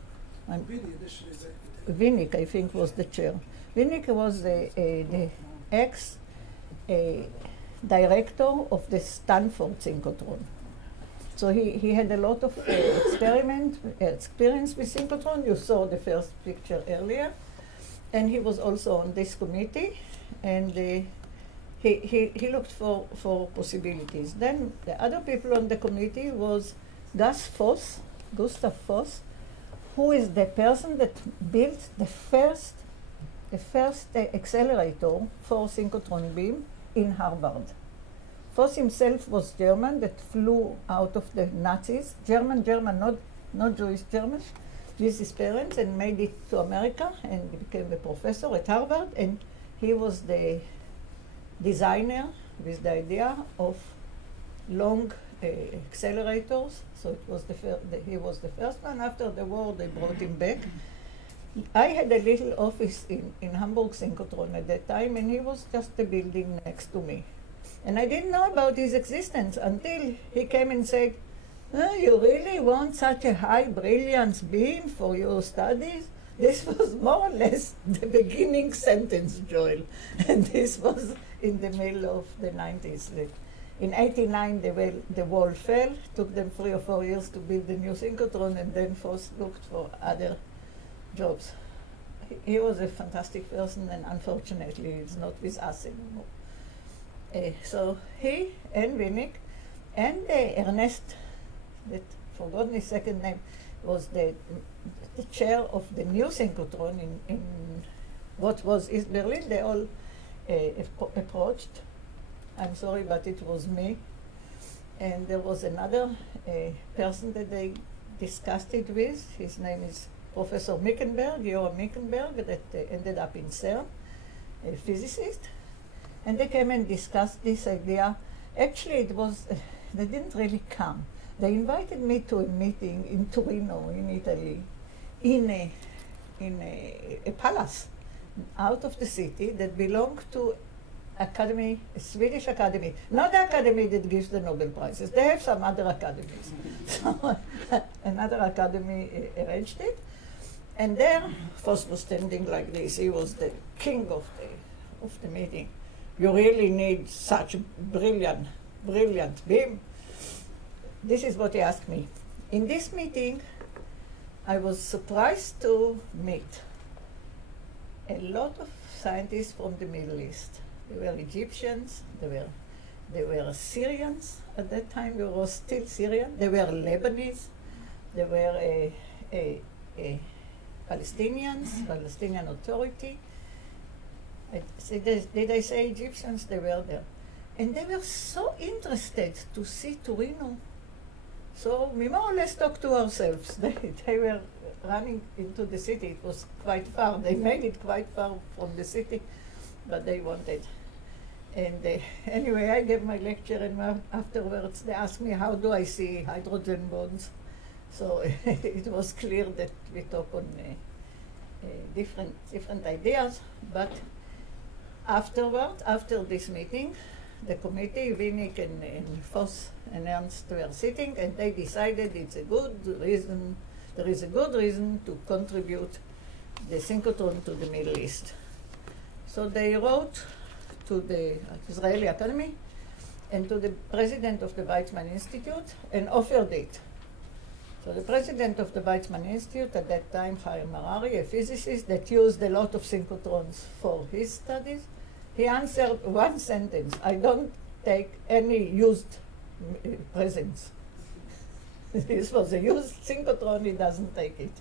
Winnick, I think, was the chair. Winnick was the ex-director of the Stanford synchrotron. So he had a lot of experience with synchrotron. You saw the first picture earlier. And he was also on this committee, and he looked for possibilities. Then the other people on the committee was Gustav Voss, who is the person that built the first accelerator for synchrotron beam in Harvard. Voss himself was German, that flew out of the Nazis, German, not Jewish German, with his parents, and made it to America, and he became a professor at Harvard, and he was the designer with the idea of long accelerators. So it was he was the first one. After the war, they brought him back. I had a little office in Hamburg Synchrotron at that time, and he was just the building next to me. And I didn't know about his existence until he came and said, "Oh, you really want such a high brilliance beam for your studies?" This was more or less the beginning sentence, Joel. And this was in the middle of the 90s. In 89, the wall fell. Took them 3 or 4 years to build the new synchrotron, and then Voss looked for other jobs. He was a fantastic person, and unfortunately, he's not with us anymore. So he and Winnick and Ernest, that forgotten his second name, was the chair of the new synchrotron in what was East Berlin. They all approached. I'm sorry, but it was me. And there was another person that they discussed it with. His name is Professor Mickenberg, Johann Mickenberg, that ended up in CERN, a physicist. And they came and discussed this idea. Actually, it was, they didn't really come. They invited me to a meeting in Torino, in Italy, in a palace out of the city that belonged to academy, a Swedish academy, not the academy that gives the Nobel Prizes. They have some other academies. So another academy arranged it. And there, Voss was standing like this. He was the king of the meeting. You really need such a brilliant beam. This is what he asked me. In this meeting, I was surprised to meet a lot of scientists from the Middle East. They were Egyptians, they were Syrians at that time, they were still Syrian, they were Lebanese, they were Palestinians, Palestinian Authority. Did I say Egyptians? They were there. And they were so interested to see Torino. So we more or less talked to ourselves. They were running into the city. It was quite far. They made it quite far from the city, but they wanted. And anyway, I gave my lecture, and afterwards they asked me, how do I see hydrogen bonds? So it was clear that we talk on different ideas, but after this meeting, the committee, Winnick and Voss and Ernst were sitting, and they decided it's a good reason, there is a good reason to contribute the synchrotron to the Middle East. So they wrote to the Israeli Academy and to the president of the Weizmann Institute and offered it. So the president of the Weizmann Institute at that time, Chaim Harari, a physicist that used a lot of synchrotrons for his studies, he answered one sentence: I don't take any used presents. This was a used synchrotron, he doesn't take it.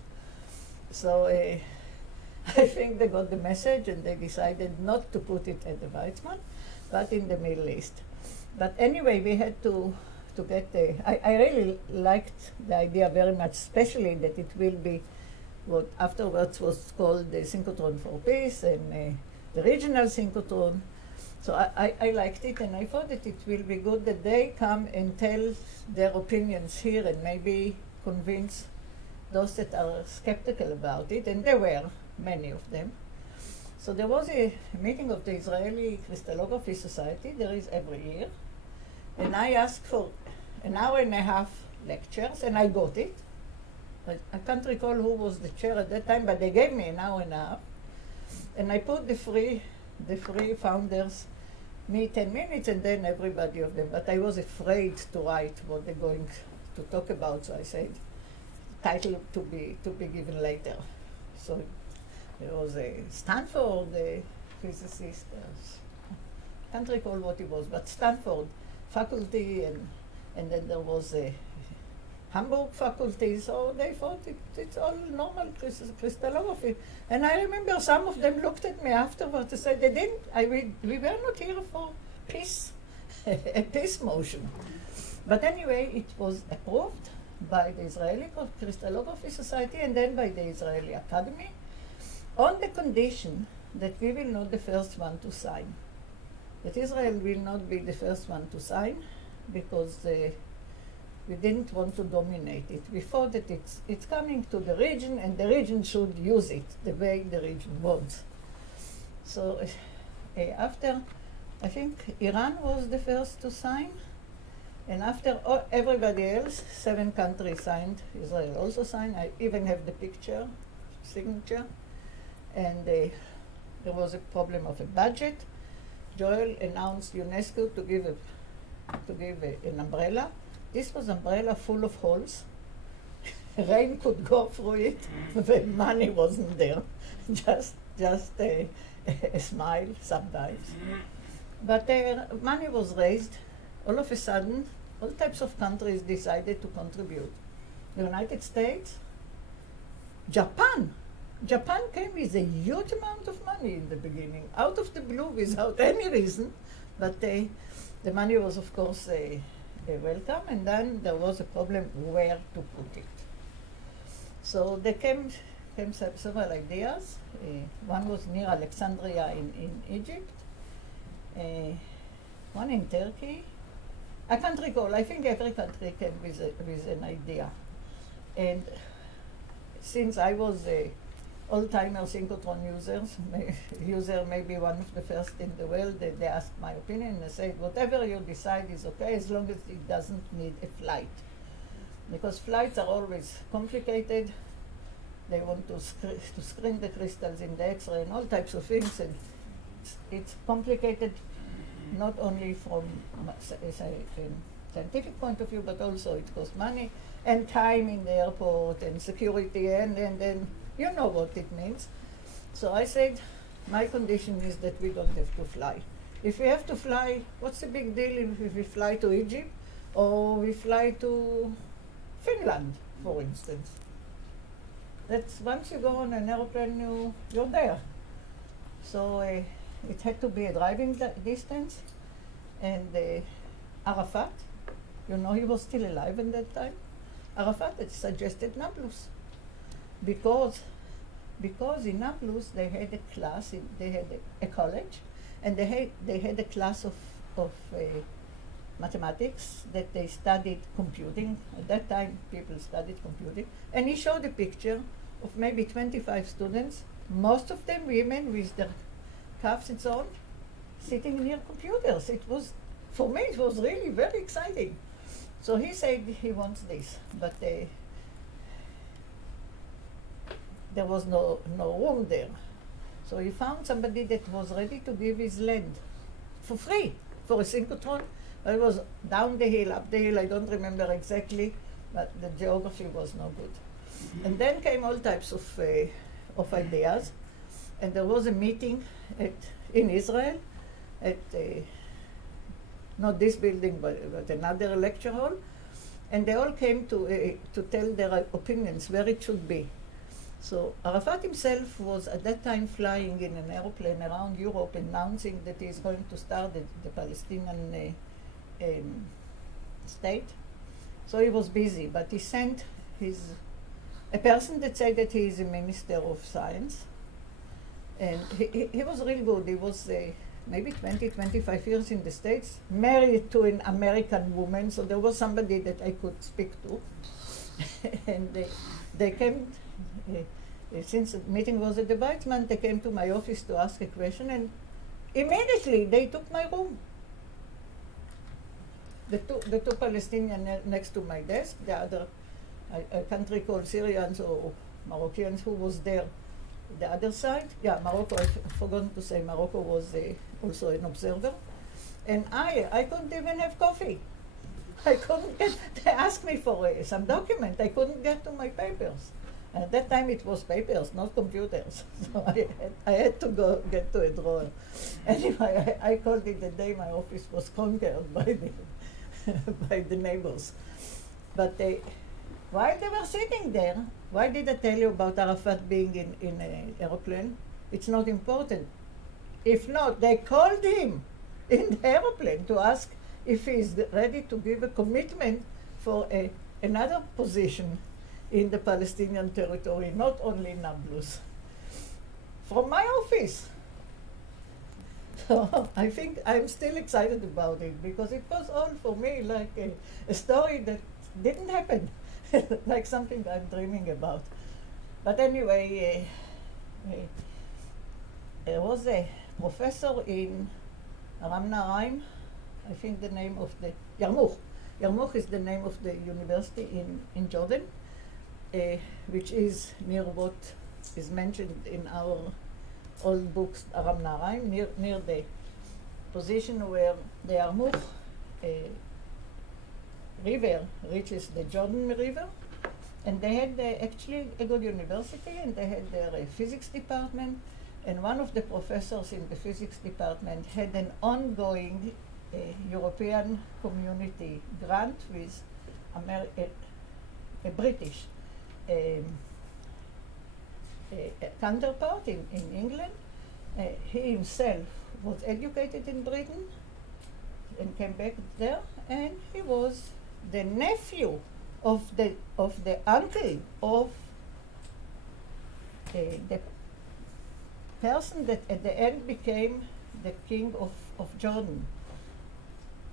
So I think they got the message, and they decided not to put it at the Weizmann, but in the Middle East. But anyway, we had to get I really liked the idea very much, especially that it will be what afterwards was called the synchrotron for peace and the regional synchrotron. So I liked it, and I thought that it will be good that they come and tell their opinions here and maybe convince those that are skeptical about it, and there were many of them. So there was a meeting of the Israeli Crystallography Society, there is every year, and I asked for an hour and a half lectures, and I got it. I can't recall who was the chair at that time, but they gave me an hour and a half. And I put the three founders, me 10 minutes, and then everybody of them. But I was afraid to write what they're going to talk about, so I said, title to be given later. So there was a Stanford physicist, can't recall what he was, but Stanford faculty, and then there was a Hamburg faculty, so they thought it's all normal crystallography. And I remember some of them looked at me afterwards and said, we were not here for peace, a peace motion. But anyway, it was approved by the Israeli Crystallography Society and then by the Israeli Academy on the condition that we will not be the first one to sign. That Israel will not be the first one to sign because we didn't want to dominate it. We thought that it's coming to the region and the region should use it the way the region wants. So after, I think Iran was the first to sign, and after everybody else, 7 countries signed, Israel also signed. I even have the picture, signature, and there was a problem of a budget. Joel announced UNESCO to give an umbrella. This was umbrella full of holes. Rain could go through it, but money wasn't there. just a smile sometimes. But money was raised. All of a sudden, all types of countries decided to contribute. The United States, Japan came with a huge amount of money in the beginning, out of the blue, without any reason. But the money was, of course, welcome, and then there was a problem where to put it. So there came several ideas. One was near Alexandria in Egypt, one in Turkey. I can't recall. I think every country came with an idea. And since I was a old-timer synchrotron user, maybe one of the first in the world, they asked my opinion and they said, whatever you decide is okay as long as it doesn't need a flight. Because flights are always complicated. They want to screen the crystals in the X-ray and all types of things, and it's complicated not only from a scientific point of view, but also it costs money and time in the airport and security and you know what it means. So I said, my condition is that we don't have to fly. If we have to fly, what's the big deal if we fly to Egypt or we fly to Finland, for instance? That's once you go on an airplane, you're there. So it had to be a driving distance, and Arafat, you know, he was still alive at that time. Arafat had suggested Nablus, because in Nablus they had a class, they had a college, and they had a class of mathematics that they studied computing. At that time, people studied computing, and he showed a picture of maybe 25 students, most of them women with their cuffs and so on, sitting near computers. It was, for me, it was really very exciting. So he said he wants this, but there was no room there. So he found somebody that was ready to give his land for free for a synchrotron. It was down the hill, up the hill, I don't remember exactly, but the geography was no good. And then came all types of ideas, and there was a meeting in Israel at not this building, but another lecture hall, and they all came to tell their opinions where it should be. So Arafat himself was at that time flying in an airplane around Europe, announcing that he is going to start the Palestinian state. So he was busy, but he sent a person that said that he is a minister of science, and he was really good. He was maybe 20, 25 years in the States, married to an American woman, so there was somebody that I could speak to. And they came, since the meeting was at the Weizmann, they came to my office to ask a question, and immediately they took my room. The two Palestinians next to my desk, the other, I can't recall Syrians or Moroccans who was there. The other side, yeah, Morocco, I forgot to say Morocco was also an observer. And I couldn't even have coffee. I couldn't get, they asked me for some document, I couldn't get to my papers. At that time it was papers, not computers. So I had to go get to a drawer. Anyway, I called it the day my office was conquered by by the neighbors. But while they were sitting there, why did I tell you about Arafat being in an aeroplane? It's not important. If not, they called him in the aeroplane to ask if he is ready to give a commitment for another position in the Palestinian territory, not only Nablus. From my office. So I think I'm still excited about it because it was all for me like a story that didn't happen, like something I'm dreaming about. But anyway, there was a professor in Aram Naharaim, I think the name of the, Yarmouk. Yarmouk is the name of the university in Jordan, which is near what is mentioned in our old books, Aram Naharaim, near the position where the Yarmouk river reaches the Jordan River. And they had actually a good university, and they had their physics department. And one of the professors in the physics department had an ongoing European community grant with a British counterpart in England. He himself was educated in Britain and came back there, and he was the nephew of the uncle of the person that at the end became the king of Jordan,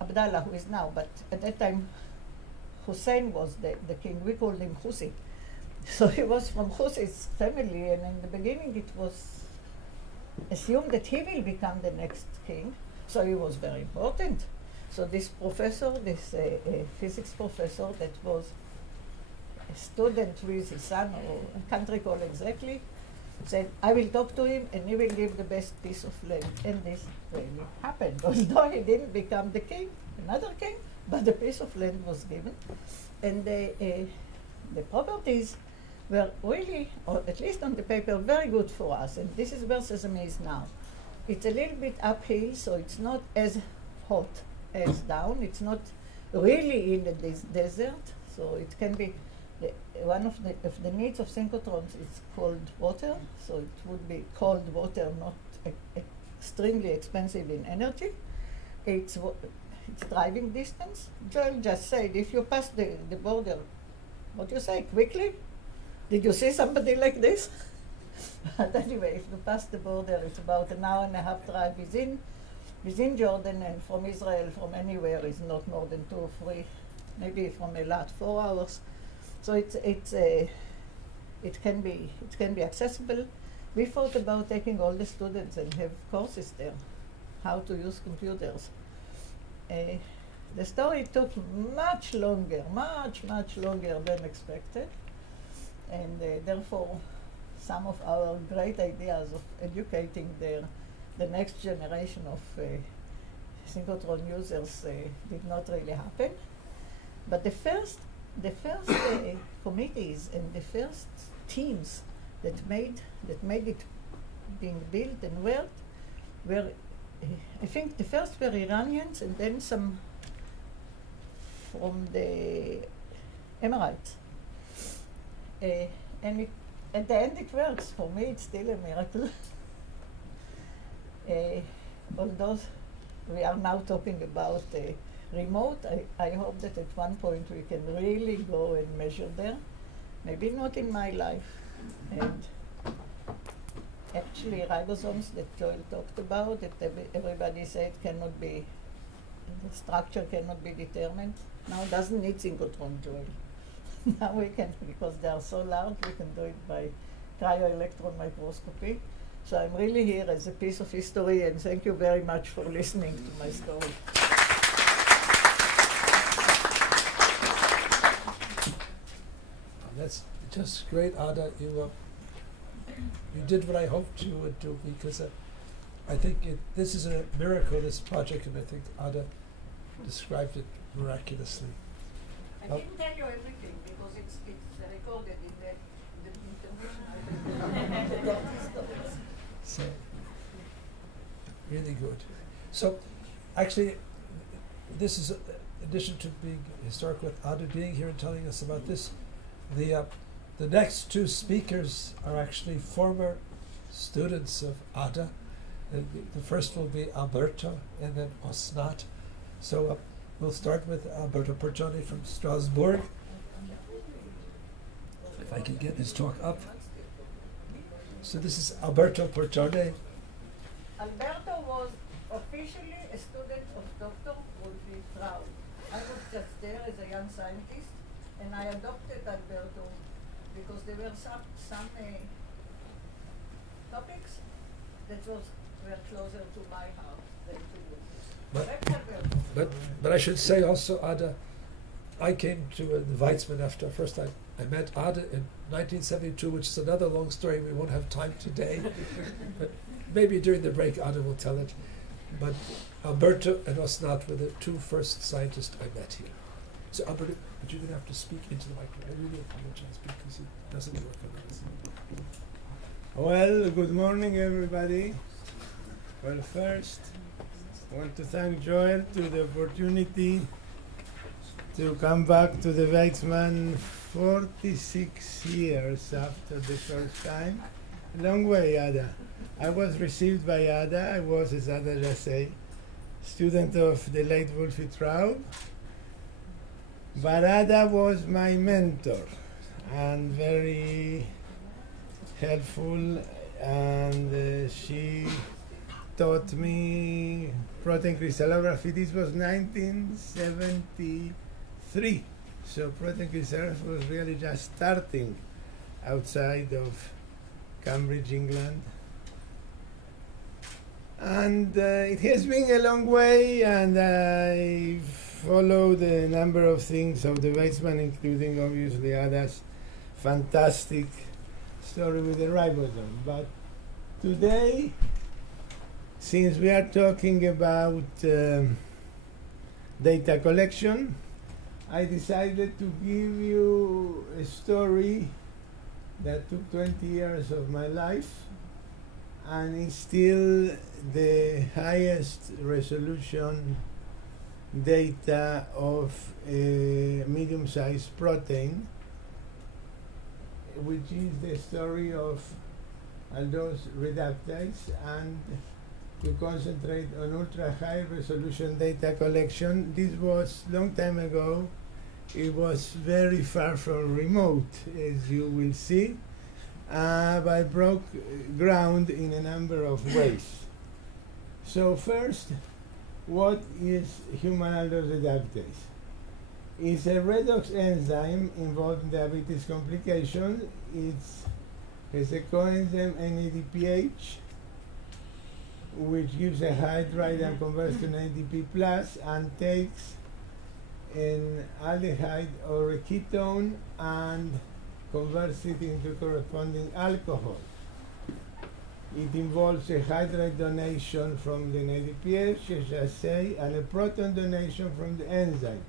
Abdallah, who is now, but at that time Hussein was the king. We called him Husi. So he was from Husi's family, and in the beginning it was assumed that he will become the next king, so he was very important. So this professor, this physics professor that was a student with his son, or I can't recall exactly, said, I will talk to him and he will give the best piece of land. And this really happened. Although he didn't become the king, another king, but the piece of land was given. And the properties were really, or at least on the paper, very good for us. And this is where Sesame is now. It's a little bit uphill, so it's not as hot as down. It's not really in the desert, so it can be one of the needs of synchrotrons is cold water, so it would be cold water, not extremely expensive in energy. It's driving distance. Joel just said, if you pass the border, what do you say, quickly? Did you see somebody like this? But anyway, if you pass the border, it's about an hour and a half drive within Jordan, and from Israel, from anywhere, is not more than 2 or 3, maybe from Eilat, 4 hours. So it can be accessible. We thought about taking all the students and have courses there, how to use computers. The story took much longer than expected, and therefore some of our great ideas of educating the next generation of synchrotron users did not really happen. But the first committees and the first teams that made it being built and worked were, I think the first were Iranians, and then some from the Emirates. And at the end it works. For me it's still a miracle. Although we are now talking about remote, I hope that at one point we can really go and measure there. Maybe not in my life. And actually ribosomes that Joel talked about, that everybody said cannot be, the structure cannot be determined. Now it doesn't need synchrotron, Joel. Now we can, because they are so large, we can do it by cryo-electron microscopy. So I'm really here as a piece of history, and thank you very much for listening to my story. That's just great, Ada. You did what I hoped you would do, because I think this is a miracle, this project, and I think Ada described it miraculously. I didn't tell you everything because it's recorded in the intermission. So, really good. So, actually, this is, in addition to being historic with Ada being here and telling us about this, the next two speakers are actually former students of Ada. The first will be Alberto and then Osnat. So we'll start with Alberto Pergioni from Strasbourg. If I can get his talk up. So this is Alberto Pergioni. Alberto was officially a student of Dr. Wolfie Traub. I was just there as a young scientist, and I adopted Alberto because there were some topics that were closer to my heart than to Wolfie's. But I should say also, Ada, I came to the Weizmann after first I met Ada in 1972, which is another long story. We won't have time today, but maybe during the break Ada will tell it. But Alberto and Osnat were the two first scientists I met here. So Alberto, but you're going to have to speak into the microphone. I really apologize because it doesn't work on this. Well, good morning, everybody. Well, first, I want to thank Joel to the opportunity to come back to the Weizmann 46 years after the first time. A long way, Ada. I was received by Ada. I was, as Ada just said, student of the late Wolfie Traub. But Ada was my mentor and very helpful, and she taught me protein crystallography. This was 1973, so protein crystallography was really just starting outside of Cambridge, England. And it has been a long way, and I followed a number of things of the Weizmann, including obviously Ada's fantastic story with the ribosome. But today, since we are talking about data collection, I decided to give you a story that took 20 years of my life and is still the highest resolution data of a medium-sized protein, which is the story of aldose reductase. And to concentrate on ultra-high resolution data collection, this was long time ago. It was very far from remote, as you will see, but I broke ground in a number of ways. So first, what is human aldose reductase? It's a redox enzyme involved in diabetes complications. It's a coenzyme NADPH, which gives a hydride and converts to an ADP plus and takes an aldehyde or a ketone and converts it into corresponding alcohol. It involves a hydride donation from the NADPH, as I say, and a proton donation from the enzyme.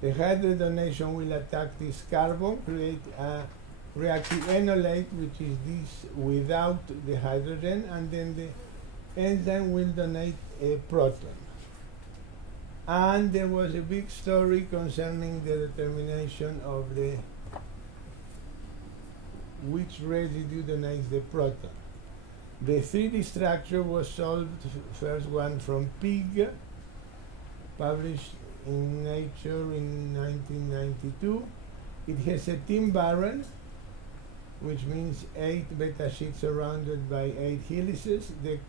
The hydride donation will attack this carbon, create a reactive enolate, which is this without the hydrogen, and then the enzyme will donate a proton. And there was a big story concerning the determination of which residue donates the proton. The 3D structure was solved, first one from pig, published in Nature in 1992. It has a tin barrel, which means 8 beta sheets surrounded by 8 helices. The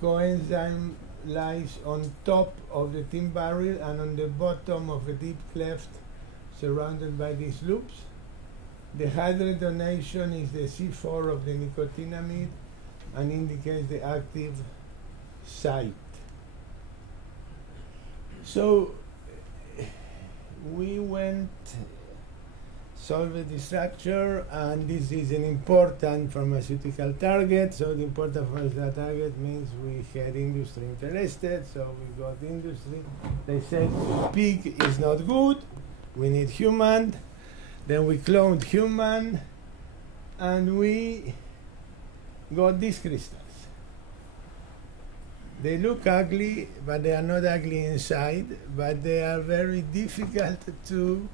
coenzyme lies on top of the tin barrel and on the bottom of a deep cleft surrounded by these loops. The hydride donation is the C4 of the nicotinamide and indicates the active site. So we went solve the structure, and this is an important pharmaceutical target. So the important pharmaceutical target means we had industry interested, so we got industry. They said pig is not good, we need human. Then we cloned human, and we got these crystals. They look ugly, but they are not ugly inside, but they are very difficult to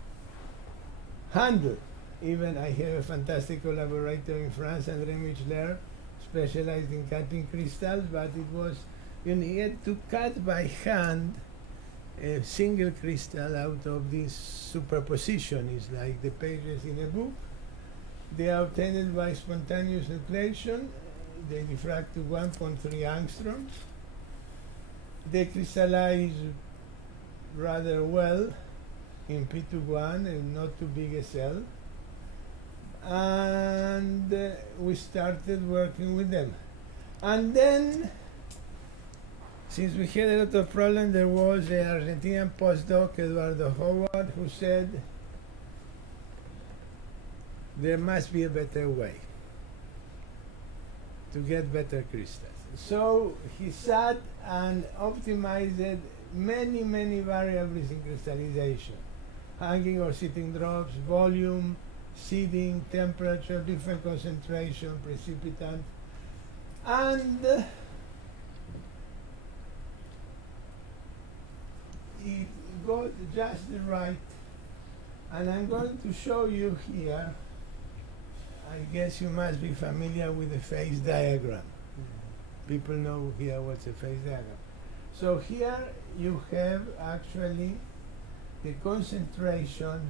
handle. Even I have a fantastic collaborator in France, André Michler, specialized in cutting crystals, but it was, you had to cut by hand a single crystal out of this superposition. It's like the pages in a book. They are obtained by spontaneous nucleation. They diffract to 1.3 angstroms. They crystallize rather well in P2-1 and not too big a cell. And we started working with them. And then, since we had a lot of problems, there was an Argentinian postdoc, Eduardo Howard, who said there must be a better way to get better crystals. So he sat and optimized many, many variables in crystallization. Hanging or sitting drops, volume, seeding, temperature, different concentration, precipitant. And it got just right. And I'm going to show you here. I guess you must be familiar with the phase diagram. People know here what's a phase diagram. So here you have actually the concentration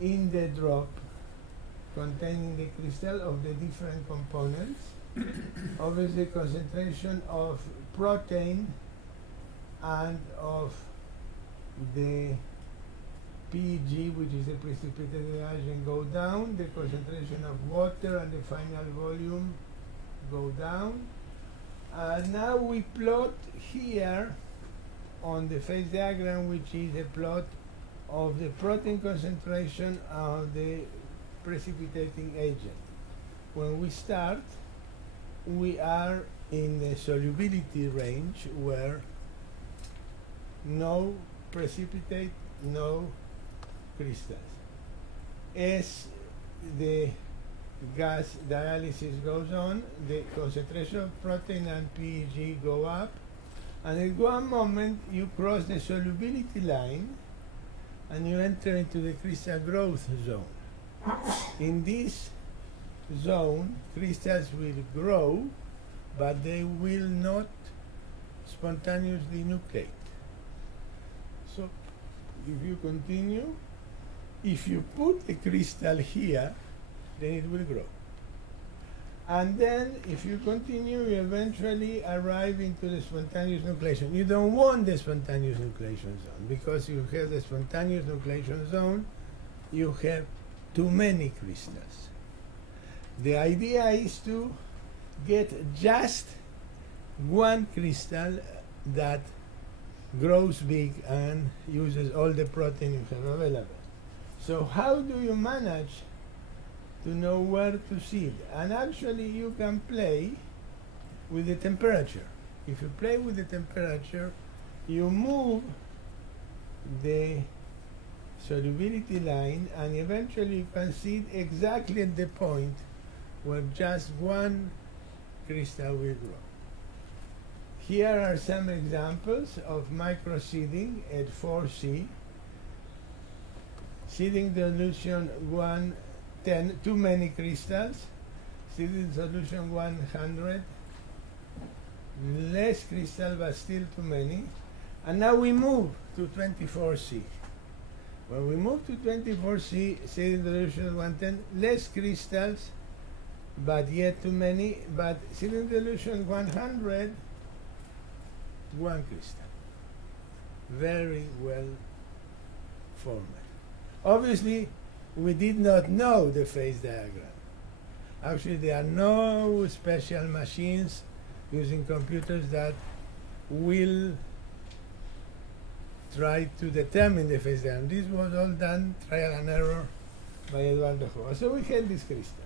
in the drop containing the crystal of the different components. Obviously concentration of protein and of the PEG, which is the precipitated reagent, go down. The concentration of water and the final volume go down. Now we plot here on the phase diagram, which is a plot of the protein concentration of the precipitating agent. When we start, we are in the solubility range where no precipitate, no crystals. As the gas dialysis goes on, the concentration of protein and PEG go up, and at one moment you cross the solubility line and you enter into the crystal growth zone. In this zone, crystals will grow, but they will not spontaneously nucleate. So if you continue, if you put a crystal here, then it will grow. And then if you continue, you eventually arrive into the spontaneous nucleation. You don't want the spontaneous nucleation zone, because if you have the spontaneous nucleation zone, you have too many crystals. The idea is to get just one crystal that grows big and uses all the protein you have available. So how do you manage to know where to seed? And actually you can play with the temperature. If you play with the temperature, you move the solubility line, and eventually you can seed exactly at the point where just one crystal will grow. Here are some examples of microseeding at 4C. Seeding solution 110, too many crystals. Seeding solution 100, less crystal but still too many. And now we move to 24C. When we move to 24C, seeding solution 110, less crystals but yet too many, but seeding solution 100, one crystal. Very well formed. Obviously, we did not know the phase diagram. Actually, there are no special machines using computers that will try to determine the phase diagram. This was all done trial and error by Eduardo Joa. So we had this crystal.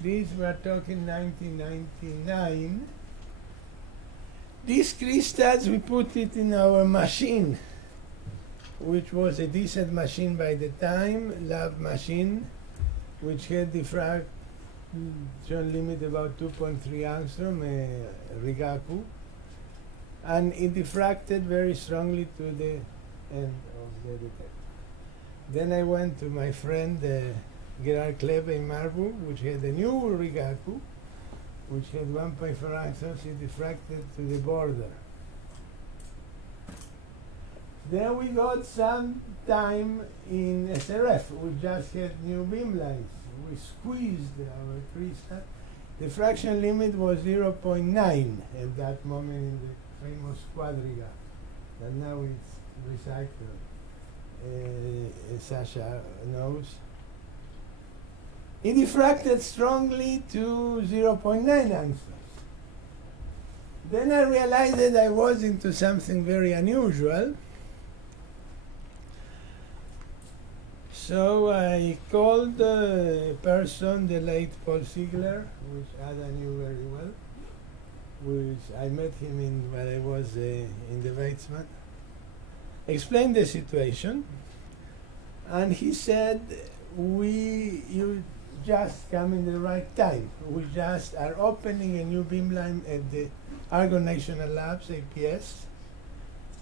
These were talking 1999. These crystals, we put it in our machine, which was a decent machine by the time, lab machine, which had diffraction limit about 2.3 angstrom, Rigaku, and it diffracted very strongly to the end of the detector. Then I went to my friend Gerard Klebe in Marburg, which had a new Rigaku, which had 1.4 angstroms. It diffracted to the border. Then we got some time in SRF. We just had new beamlines. We squeezed our crystal. The fraction limit was 0.9 at that moment in the famous quadriga, that now it's recycled. Sasha knows. It diffracted strongly to 0.9 angstroms. Then I realized that I was into something very unusual. So I called a person, the late Paul Ziegler, which Ada knew very well, which I met him when I was in the Weizmann. Explained the situation, and he said, you just come in the right time. We just are opening a new beamline at the Argonne National Labs, APS,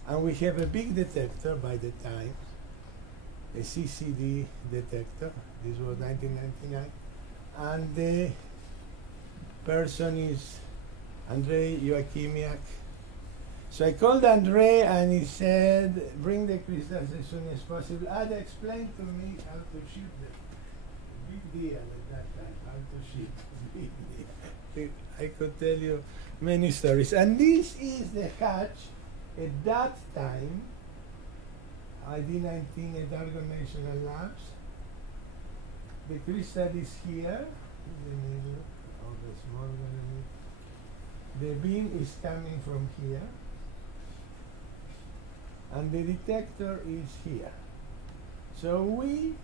and we have a big detector by the time, a CCD detector. This was 1999, and the person is Andrei Joachimiak. So I called Andrei, and he said, bring the crystals as soon as possible. Ada explained to me how to ship them. Big deal at that time, how to ship. Big deal. I could tell you many stories. And this is the hatch at that time, ID19 at Argonne National Labs. The crystal is here, in the middle of the small one. The beam is coming from here, and the detector is here. So we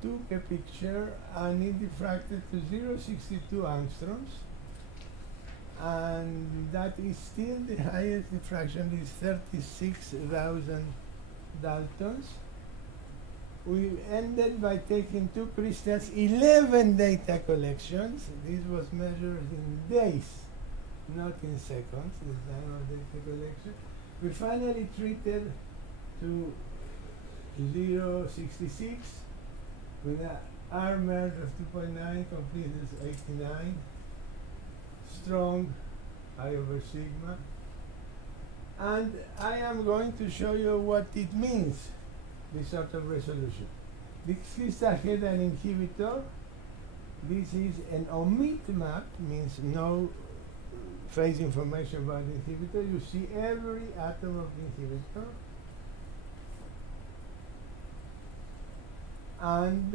took a picture, and it diffracted to 0.62 angstroms, and that is still the highest diffraction, is 36,000 Daltons. We ended by taking two crystals, 11 data collections. This was measured in days, not in seconds, the time of data collection. We finally treated to 0.66 with an R merge of 2.9, completeness 89, strong I over sigma. And I am going to show you what it means, this sort of resolution. This crystal had an inhibitor. This is an omit map, means no phase information about the inhibitor. You see every atom of the inhibitor. And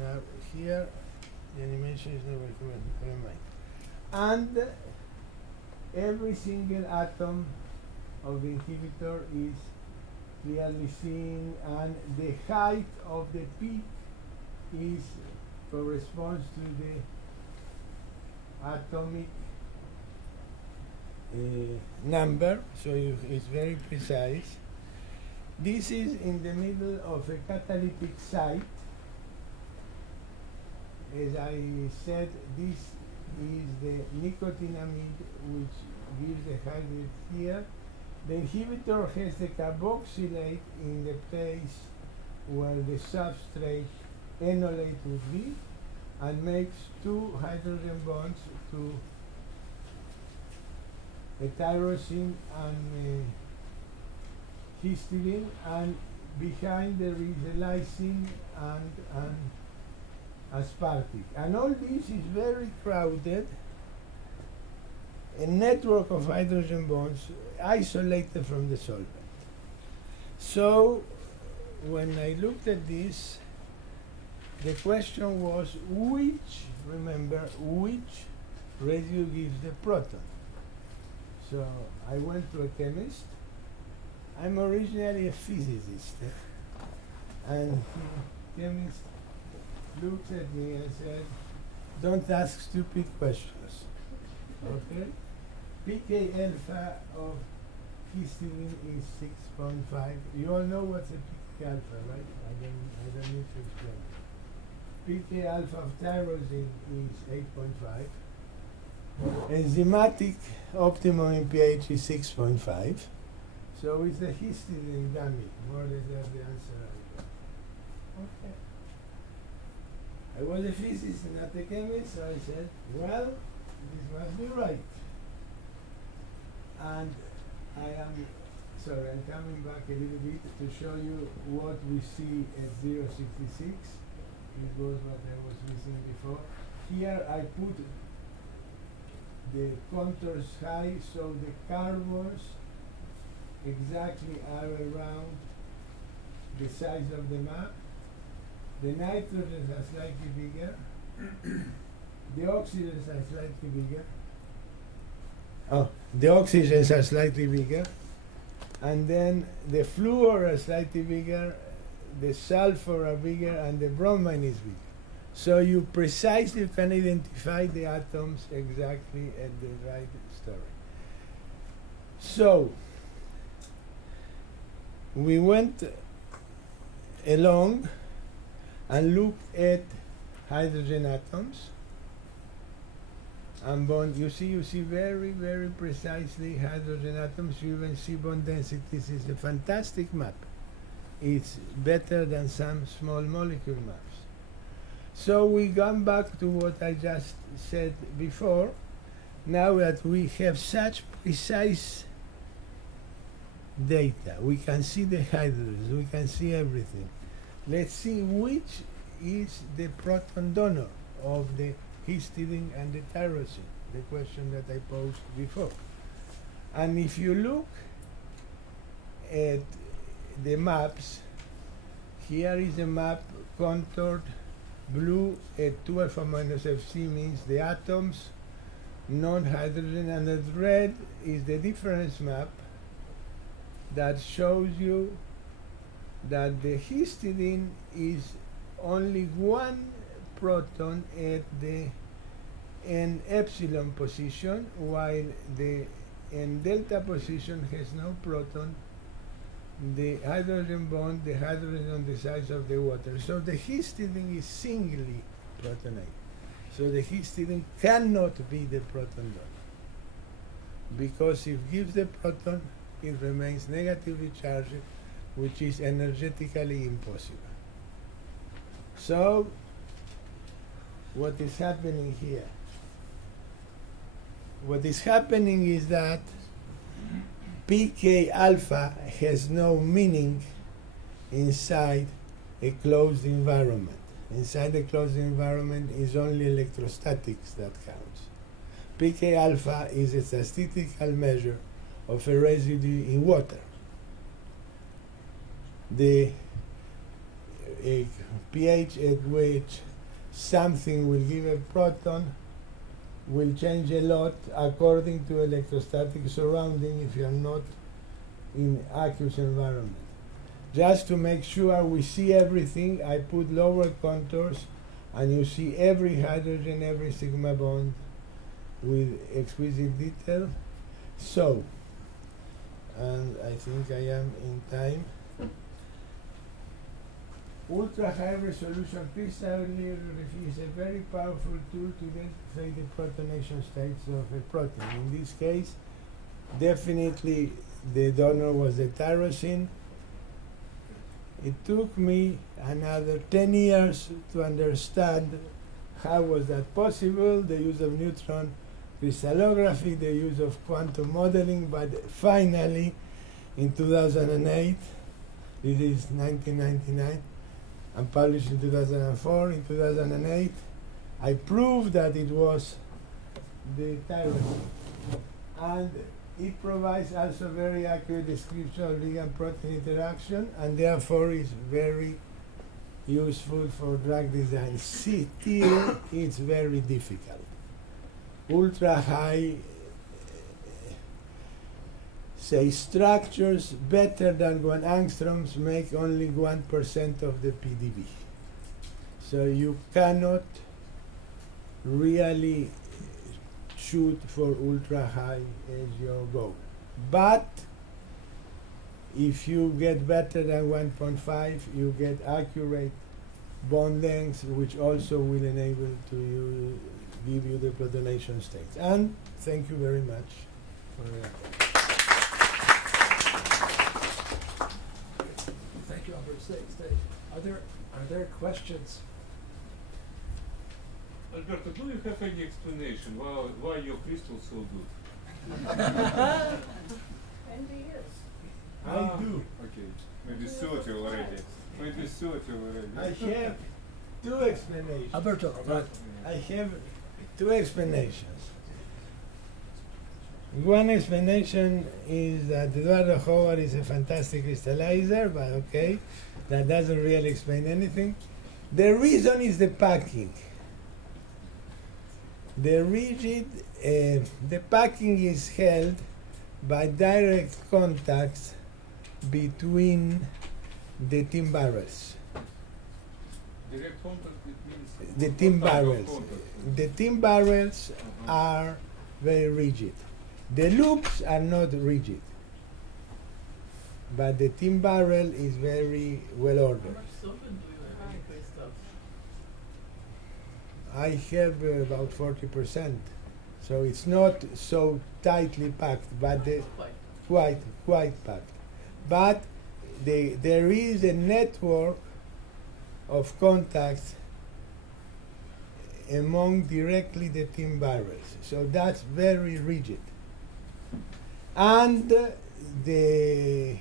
now here, the animation is not working, never mind. And every single atom of the inhibitor is clearly seen, and the height of the peak corresponds to the atomic number, so it's very precise. This is in the middle of a catalytic site. As I said, this is the nicotinamide, which gives a high rate here. The inhibitor has the carboxylate in the place where the substrate enolate would be, and makes two hydrogen bonds to a tyrosine and histidine, and behind there is a lysine and aspartic. And all this is very crowded, a network of hydrogen bonds isolated from the solvent. So when I looked at this, the question was which residue gives the proton? So I went to a chemist. I'm originally a physicist, And the chemist looked at me and said, don't ask stupid questions. Okay? pK alpha of histidine is 6.5. You all know what's a pK alpha, right? I don't need to explain. pK alpha of tyrosine is 8.5. Enzymatic optimum in pH is 6.5. So it's a histidine dummy. More or less that's the answer I got. Okay. I was a physicist and not a chemist, so I said, well, this must be right. And I'm coming back a little bit to show you what we see at 0.66. It was what I was missing before. Here I put the contours high, so the carbons exactly are around the size of the map. The nitrogens are slightly bigger. The oxygens are slightly bigger. Oh, the oxygens are slightly bigger. And then the fluor are slightly bigger, the sulfur are bigger, and the bromine is bigger. So you precisely can identify the atoms exactly at the right story. So we went along and looked at hydrogen atoms and bond. You see very, very precisely hydrogen atoms. You even see bond densities. It's a fantastic map. It's better than some small molecule maps. So we come back to what I just said before. Now that we have such precise data, we can see the hydrogens, we can see everything. Let's see which is the proton donor of the histidine and the tyrosine, the question that I posed before. And if you look at the maps, here is a map contoured blue at 2 alpha minus Fc means the atoms, non-hydrogen, and the red is the difference map that shows you that the histidine is only one proton at the N epsilon position, while the N delta position has no proton. The hydrogen bond, the hydrogen on the size of the water. So the histidine is singly protonated. So the histidine cannot be the proton donor, because if it gives the proton, it remains negatively charged, which is energetically impossible. So what is happening here? What is happening is that pK alpha has no meaning inside a closed environment. Inside a closed environment is only electrostatics that counts. pK alpha is a statistical measure of a residue in water. The pH at which something will give a proton will change a lot according to electrostatic surrounding if you are not in aqueous environment. Just to make sure we see everything, I put lower contours and you see every hydrogen, every sigma bond with exquisite detail. So, and I think I am in time. Ultra high resolution crystallography is a very powerful tool to identify the protonation states of a protein. In this case, definitely the donor was the tyrosine. It took me another 10 years to understand how was that possible, the use of neutron crystallography, the use of quantum modeling, but finally in 2008, this is 1999, and published in 2004. In 2008, I proved that it was the tyrosine. And it provides also very accurate description of ligand-protein interaction, and therefore is very useful for drug design. Still, it's very difficult. Ultra high say structures better than 1 angstroms make only 1% of the PDB. So you cannot really shoot for ultra high as your goal. But if you get better than 1.5, you get accurate bond lengths, which also will enable to give you the protonation states. And thank you very much for your attention. Thank you, Albert. Stay. Are there questions? Alberto, do you have any explanation why your crystal so good? I do. Okay, maybe 30 already. Maybe 30 already. I have 2 explanations. Alberto, right. I have 2 explanations. One explanation is that Eduardo Howard is a fantastic crystallizer, but okay, that doesn't really explain anything. The reason is the packing. The packing is held by direct contacts between the tin barrels. Direct contact, it means The tin what type of barrels. contact? The tin barrels are very rigid. The loops are not rigid, but the tin barrel is very well ordered. I have about 40%, so it's not so tightly packed, but quite packed. But there is a network of contacts among directly the tin barrels, so that's very rigid. And the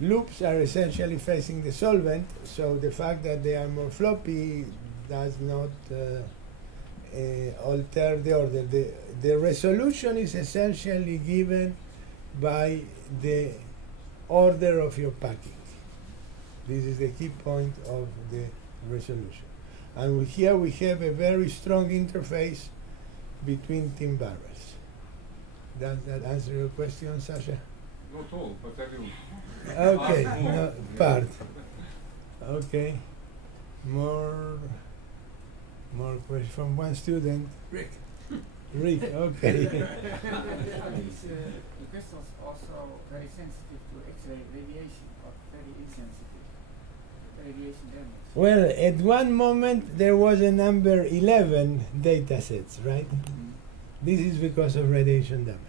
loops are essentially facing the solvent, so the fact that they are more floppy does not alter the order. The resolution is essentially given by the order of your packing. This is the key point of the resolution. And here we have a very strong interface between tin barrels. Does that answer your question, Sasha? Not all, but I will. Okay, no, part. Okay. More questions from one student. Rick. Okay. These crystals also very sensitive to X-ray radiation, or very insensitive to radiation damage. Well, at one moment there was a number 11 data sets, right? This is because of radiation damage.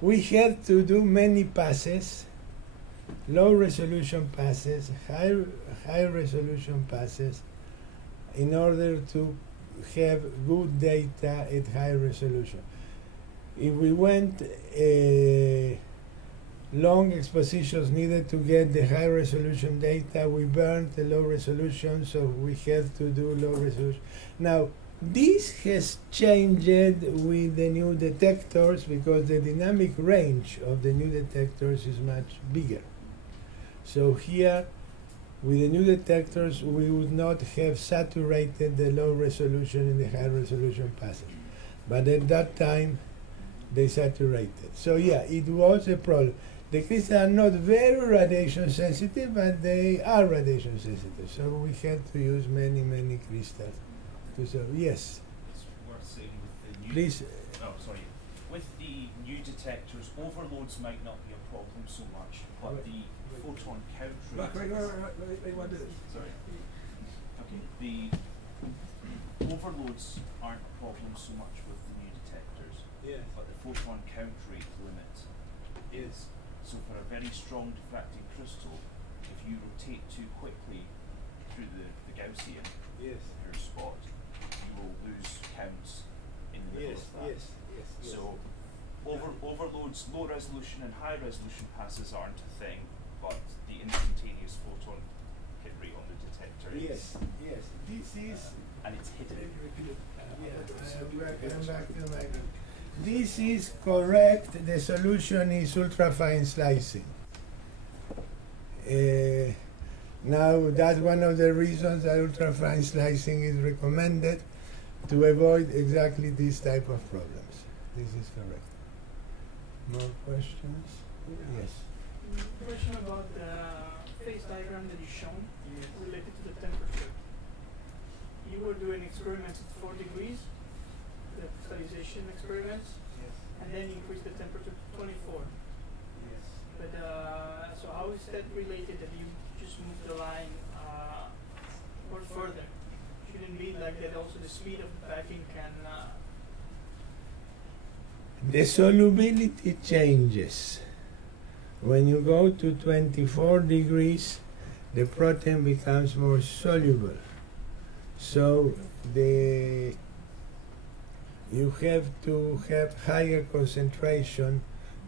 We had to do many passes, low resolution passes, high resolution passes, in order to have good data at high resolution. If we went long expositions needed to get the high resolution data, we burned the low resolution, so we had to do low resolution. Now, this has changed with the new detectors because the dynamic range of the new detectors is much bigger. So here, with the new detectors, we would not have saturated the low resolution in the high resolution passes. But at that time, they saturated. So yeah, it was a problem. The crystals are not very radiation sensitive, but they are radiation sensitive. So we had to use many crystals. Yes. It's worth saying with the new Please. Oh, sorry. With the new detectors, overloads might not be a problem so much, but the photon count rate. Wait, one minute. Sorry. Okay. The overloads aren't a problem so much with the new detectors. Yes. But the photon count rate limit is. So for a very strong diffracting crystal, if you rotate too quickly through the Gaussian, Yes. your spot, you will lose counts in the middle of that. Yes. So overloads, low resolution and high resolution passes aren't a thing, but the instantaneous photon hit rate on the detector is. Yes. This is. And it's hidden. I'm back to my. This is correct. The solution is ultrafine slicing. Now, that's one of the reasons that ultrafine slicing is recommended to avoid exactly this type of problems. This is correct. More questions? Yes. Question about the phase diagram that you shown related to the temperature. You were doing experiments at 4 degrees, the crystallization experiments, and then you increased the temperature to 24. But so how is that related that you just moved the line or further? Shouldn't be like that also the speed of the packing can... The solubility changes. When you go to 24 degrees, the protein becomes more soluble. So you have to have higher concentration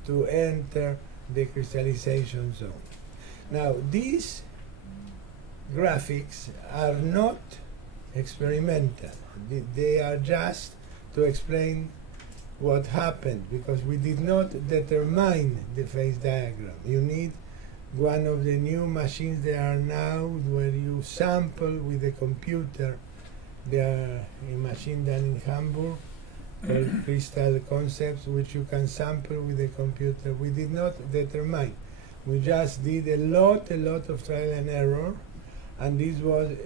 to enter the crystallization zone. Now, these graphics are not experimental. They are just to explain what happened, because we did not determine the phase diagram. You need one of the new machines there are now where you sample with a computer. There are a machine done in Hamburg called Crystal Concepts, which you can sample with a computer. We did not determine. We just did a lot of trial and error, and this was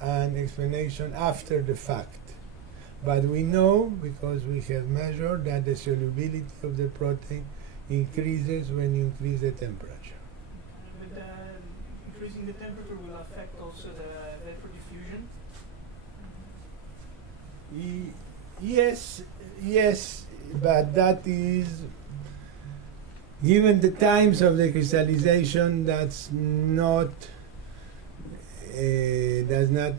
an explanation after the fact. But we know, because we have measured, that the solubility of the protein increases when you increase the temperature. But increasing the temperature will affect also the vapor diffusion? Yes, but that is, given the times of the crystallization, that's not, does not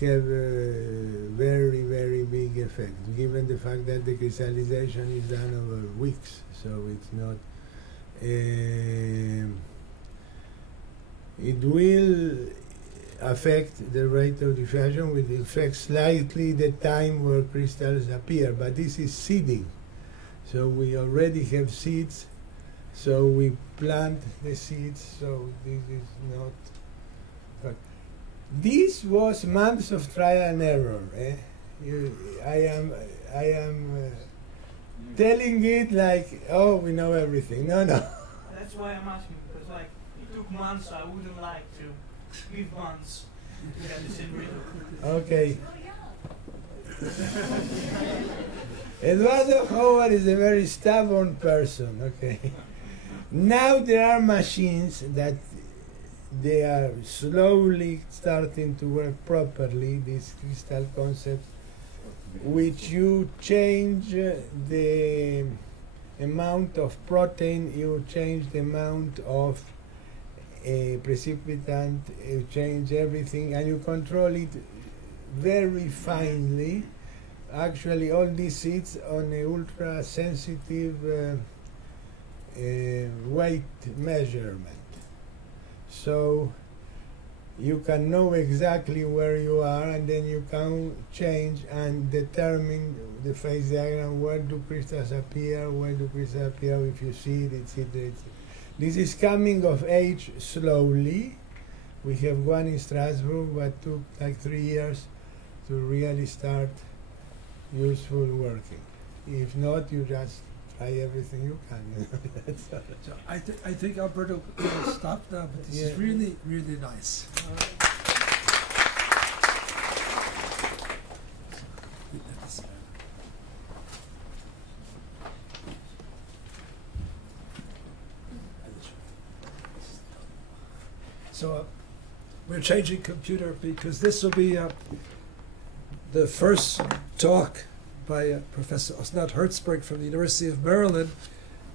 have a very big effect, given the fact that the crystallization is done over weeks, so it's not. It will affect the rate of diffusion, will affect slightly the time where crystals appear, but this is seeding. So we already have seeds, so we plant the seeds, so this is not. But this was months of trial and error. I am telling it like, oh, we know everything. No. That's why I'm asking, because like it took months. I wouldn't like to give months to get the same result. Okay. Eduardo Howard is a very stubborn person. Okay. Now there are machines that they are slowly starting to work properly, these crystal concepts, which you change the amount of protein, you change the amount of precipitant, you change everything, and you control it very finely. Actually, all these seeds on a ultra sensitive weight measurement. So you can know exactly where you are, and then you can change and determine the phase diagram. Where do crystals appear? Where do crystals appear? If you see it, etc. This is coming of age slowly. We have one in Strasbourg, but took like 3 years to really start useful working. If not, you just try everything you can. That's all. So I think Alberto will stop now, but this is really nice. So we're changing computer because this will be the first talk by Professor Osnat Hertzberg from the University of Maryland,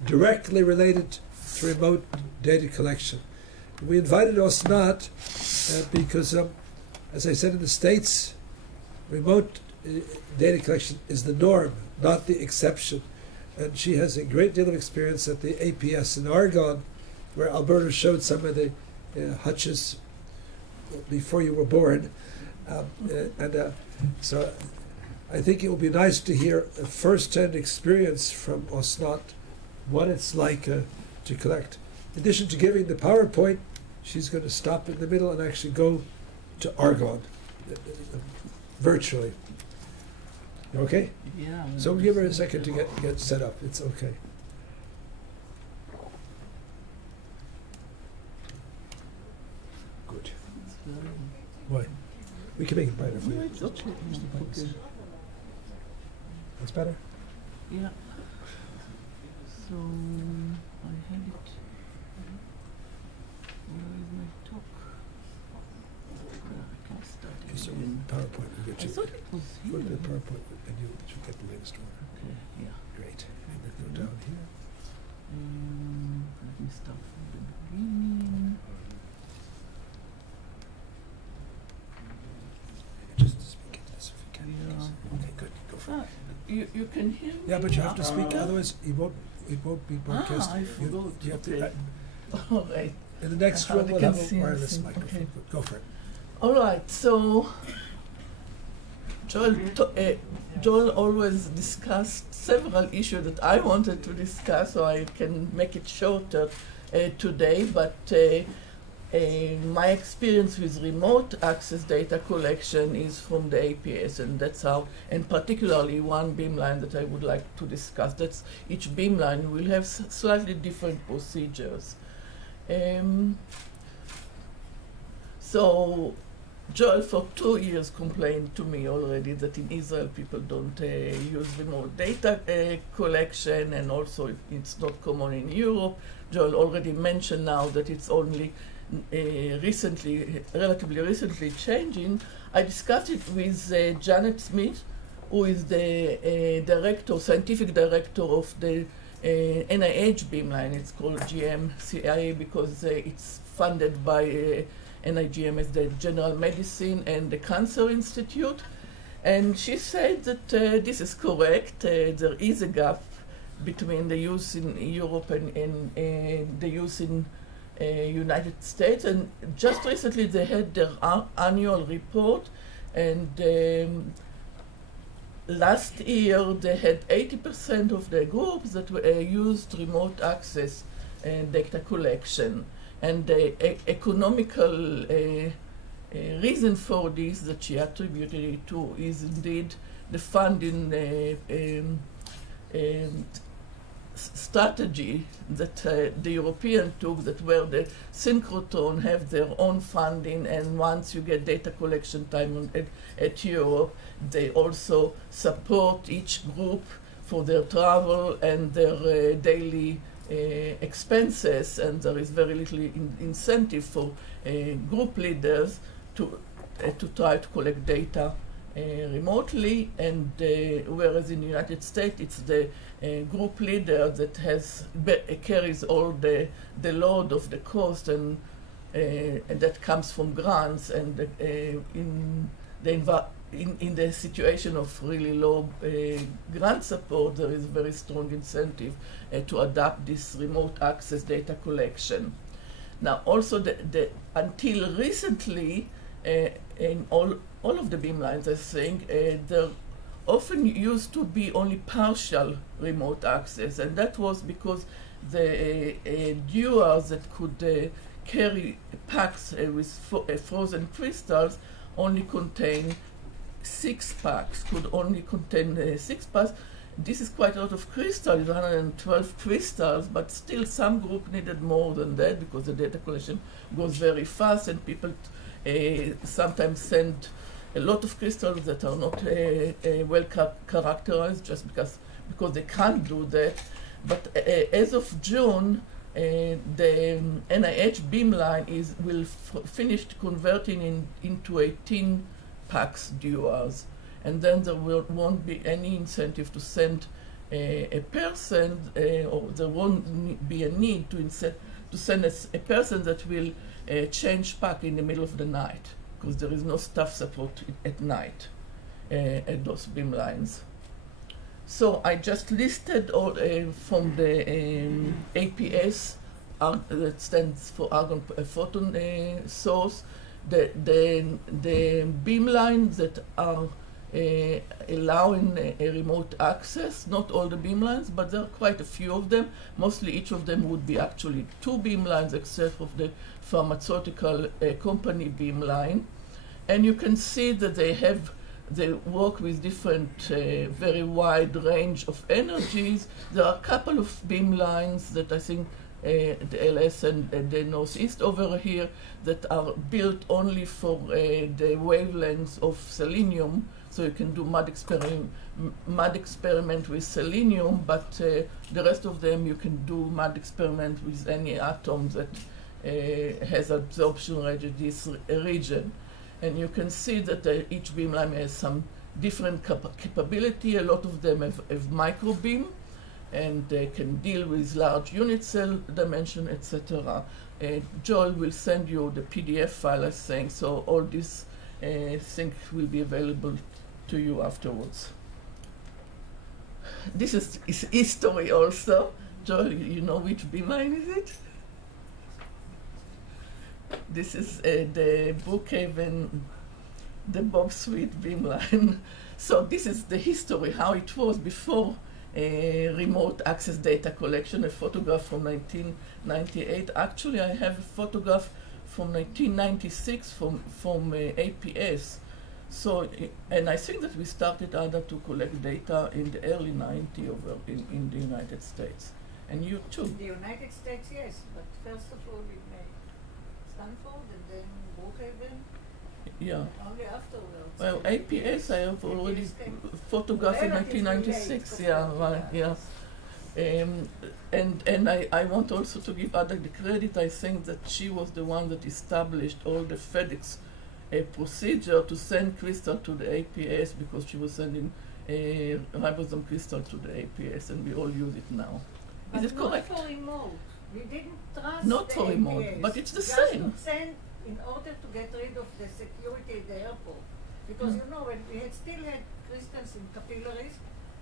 directly related to remote data collection. We invited Osnat because, as I said, in the States, remote data collection is the norm, not the exception. And she has a great deal of experience at the APS in Argonne, where Alberto showed some of the hutches before you were born. So I think it will be nice to hear a first-hand experience from Osnat, what it's like to collect. In addition to giving the PowerPoint, she's going to stop in the middle and actually go to Argonne virtually. Okay? Yeah. So we'll give her a second to get set up. It's okay. We can make it brighter for No, you. it's okay. Just the brightness. Okay. That's better? Yeah. So I had it. Where is my talk? I can start it So again. PowerPoint will get I you. thought it was Go to here. the PowerPoint and you'll get the latest one. Okay, yeah. Great. And then go down here. Let me start from the beginning. Just speak into this if you can. Yeah. Okay, good. Go for it. You can hear me? Yeah, but you have to speak, otherwise it won't be broadcast. I forgot. You have Okay. to, All right. in the next room, we'll can have see a wireless anything. microphone. Okay. Go for it. All right. So Joel always discussed several issues that I wanted to discuss, so I can make it shorter today. But my experience with remote access data collection is from the APS, and that's how, and particularly one beamline that I would like to discuss. That's each beamline will have slightly different procedures. So Joel for 2 years complained to me already that in Israel people don't use remote data collection, and also it's not common in Europe. Joel already mentioned now that it's only relatively recently changing. I discussed it with Janet Smith, who is the scientific director of the NIH beamline. It's called GMCIA because it's funded by NIGM as the General Medicine and the Cancer Institute. And she said that this is correct. There is a gap between the use in Europe and the use in United States. And just recently they had their annual report, and last year they had 80% of the groups that used remote access data collection. And the economical reason for this that she attributed it to is indeed the funding strategy that the European took, that where the Synchrotrons have their own funding, and once you get data collection time at Europe, they also support each group for their travel and their daily expenses, and there is very little incentive for group leaders to try to collect data remotely, and whereas in the United States it's the group leader that carries all the load of the cost, and that comes from grants, and in the situation of really low grant support, there is very strong incentive to adopt this remote access data collection. Now, also, until recently, in all of the beamlines, I think, there often used to be only partial remote access, and that was because the dewars that could carry packs with frozen crystals only contain 6 packs, could only contain 6 packs. This is quite a lot of crystals, 112 crystals, but still some group needed more than that because the data collection goes very fast, and people sometimes send a lot of crystals that are not well characterized just because they can't do that. But as of June, the NIH beamline will finish converting into 18 packs dewars, and then there won't be any incentive to send a person, or there won't be a need to send a person that will change pack in the middle of the night, because there is no staff support at night at those beamlines. So I just listed all from the APS, that stands for argon photon source, the beamlines that are allowing a remote access. Not all the beamlines, but there are quite a few of them. Mostly each of them would be actually 2 beamlines, except for the pharmaceutical company beamline. And you can see that they work with different, very wide range of energies. There are a couple of beamlines that I think the LS and the Northeast over here, that are built only for the wavelengths of selenium. So you can do mud experiment with selenium, but the rest of them you can do mud experiment with any atom that has absorption radius region. And you can see that each beamline has some different capability. A lot of them have microbeam, and they can deal with large unit cell dimension, etc. Joel will send you the PDF file, I think, so all these things will be available to you afterwards. This is history also. Joel, you know which beamline is it? This is the Brookhaven, the Bob Sweet beamline. So this is the history, how it was before remote access data collection, a photograph from 1998. Actually, I have a photograph from 1996 from APS. So, and I think that we started to collect data in the early 90s over in the United States. And you too. In the United States, yes, but first of all in Stanford and then Brookhaven. Yeah. Only afterwards. Well, APS I have already photographed in 1996. Yeah, right. Yeah. And I want also to give Ada the credit. I think that she was the one that established all the FedEx procedure to send crystal to the APS, because she was sending ribosome crystal to the APS, and we all use it now. But is it correct? Not for remote. We didn't trust not the for remote, APS. but it's the Just same. to send in order to get rid of the security at the airport. Because you know, when we still had crystals in capillaries,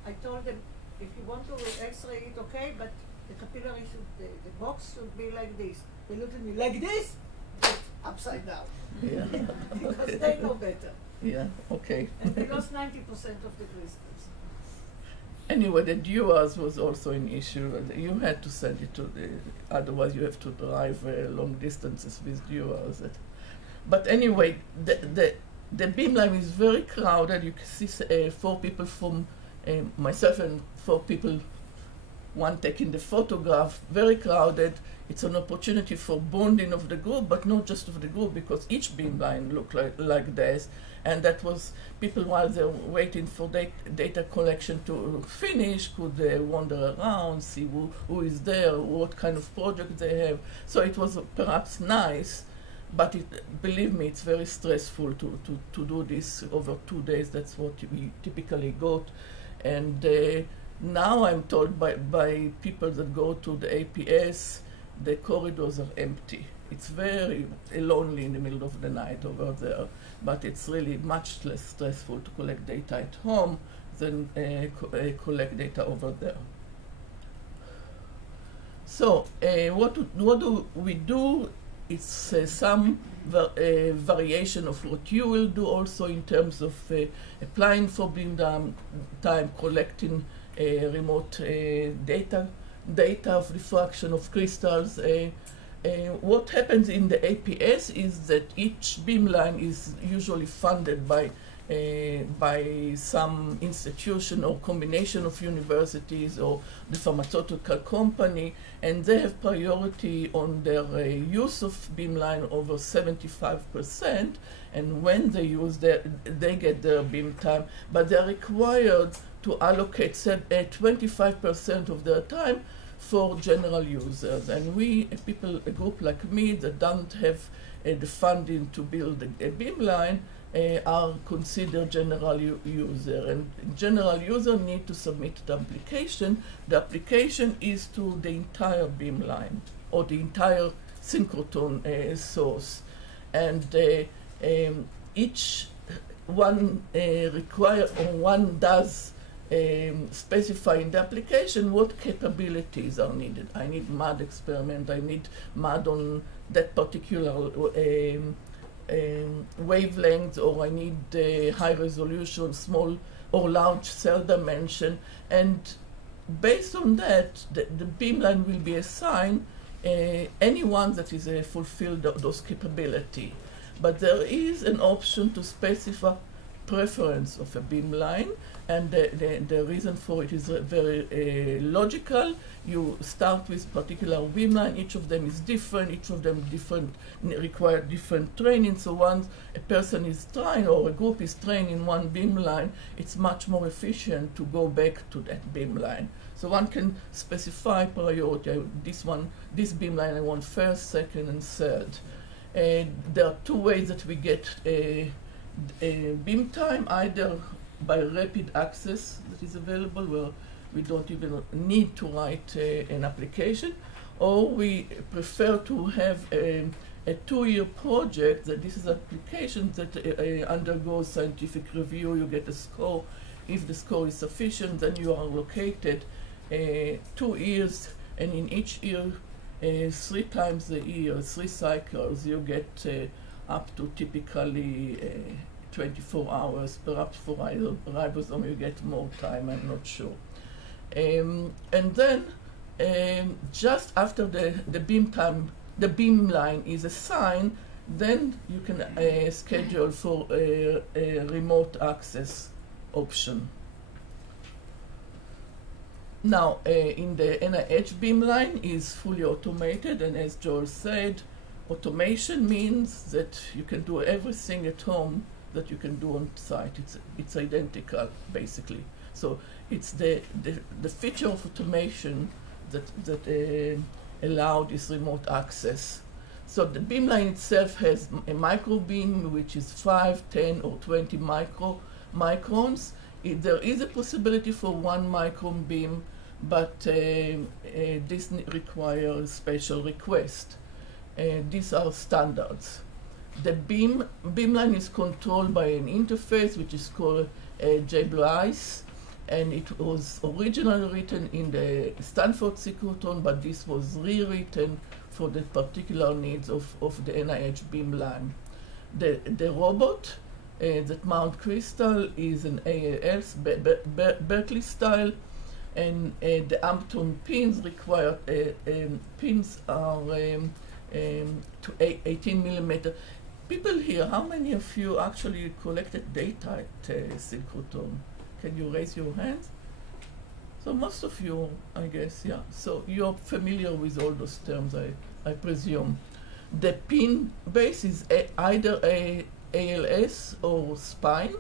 I told them, if you want to X-ray it, okay, but the capillary should, the box should be like this. They look at me like this, but upside down. Yeah. Because they know better. Yeah, okay. And we lost 90% of the crystals. Anyway, the duals was also an issue. You had to send it to the, otherwise you have to drive long distances with duals. But anyway, the beamline is very crowded. You can see 4 people from myself and 4 people, one taking the photograph, very crowded. It's an opportunity for bonding of the group, but not just of the group, because each beamline looked like this. And that was people, while they were waiting for data collection to finish, could wander around, see who is there, what kind of project they have. So it was perhaps nice, but believe me, it's very stressful to do this over 2 days. That's what we typically got. And now I'm told by people that go to the APS, the corridors are empty. It's very lonely in the middle of the night over there, but it's really much less stressful to collect data at home than collect data over there. So what do we do? It's some variation of what you will do also in terms of applying for beam time, collecting remote data of diffraction of crystals. What happens in the APS is that each beamline is usually funded by some institution or combination of universities or the pharmaceutical company, and they have priority on their use of beamline over 75%, and when they use they get their beam time, but they're required to allocate 25% of their time for general users. And we, a group like me that don't have the funding to build a beamline, are considered general user. And general user need to submit the application. The application is to the entire beamline or the entire synchrotron source. And each one one does specify in the application what capabilities are needed. I need MUD experiment, I need MUD on that particular wavelength, or I need high resolution, small or large cell dimension, and based on that, the beamline will be assigned anyone that is fulfilled those capability. But there is an option to specify preference of a beamline, and the reason for it is very logical. You start with particular beamline, each of them is different, each of them require different training, so once a person is trained or a group is trained in one beamline, it's much more efficient to go back to that beamline. So one can specify priority. This beamline I want first, second, and third. There are two ways that we get beam time, either by rapid access that is available, where we don't even need to write an application, or we prefer to have a 2-year project that this is an application that undergoes scientific review. You get a score. If the score is sufficient, then you are allocated 2 years, and in each year, 3 times a year, 3 cycles, you get up to typically 24 hours. Perhaps for ribosome you get more time, I'm not sure. And then just after the beamline is assigned, then you can schedule for a remote access option. Now, in the NIH beamline is fully automated, and as Joel said, automation means that you can do everything at home that you can do on site. It's identical, basically. So it's the feature of automation that allow this remote access. So the beamline itself has a micro beam, which is 5, 10, or 20 microns. There is a possibility for 1 micron beam, but this requires special request. These are standards. The beamline is controlled by an interface which is called JBlueIce, and it was originally written in the Stanford synchrotron, but this was rewritten for the particular needs of the NIH beamline. The robot that mount crystal is an AAS, Berkeley style, and the Ampton pins require pins are to 18 millimeter. People here, how many of you actually collected data at synchrotron? Can you raise your hands? So most of you, I guess, yeah. So you're familiar with all those terms, I presume. The pin base is either a ALS or spine,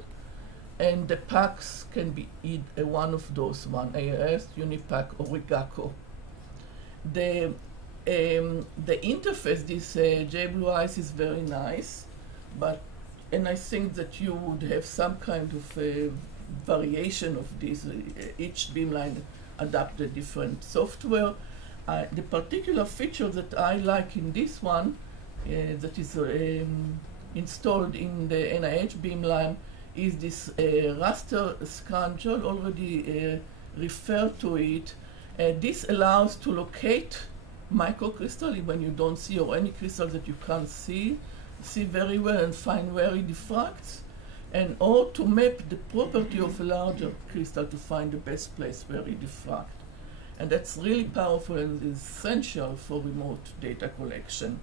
and the packs can be one of those, one ALS, Unipack, or Rigaco. The interface, this JBlueIce, is very nice, and I think that you would have some kind of variation of this. Each beamline adapt a different software. The particular feature that I like in this one, that is installed in the NIH beamline, is this raster scan. Joel already referred to it. This allows to locate microcrystal when you don't see, or any crystal that you can't see very well and find where it diffracts, and or to map the property of a larger crystal to find the best place where it diffracts. And that's really powerful and essential for remote data collection.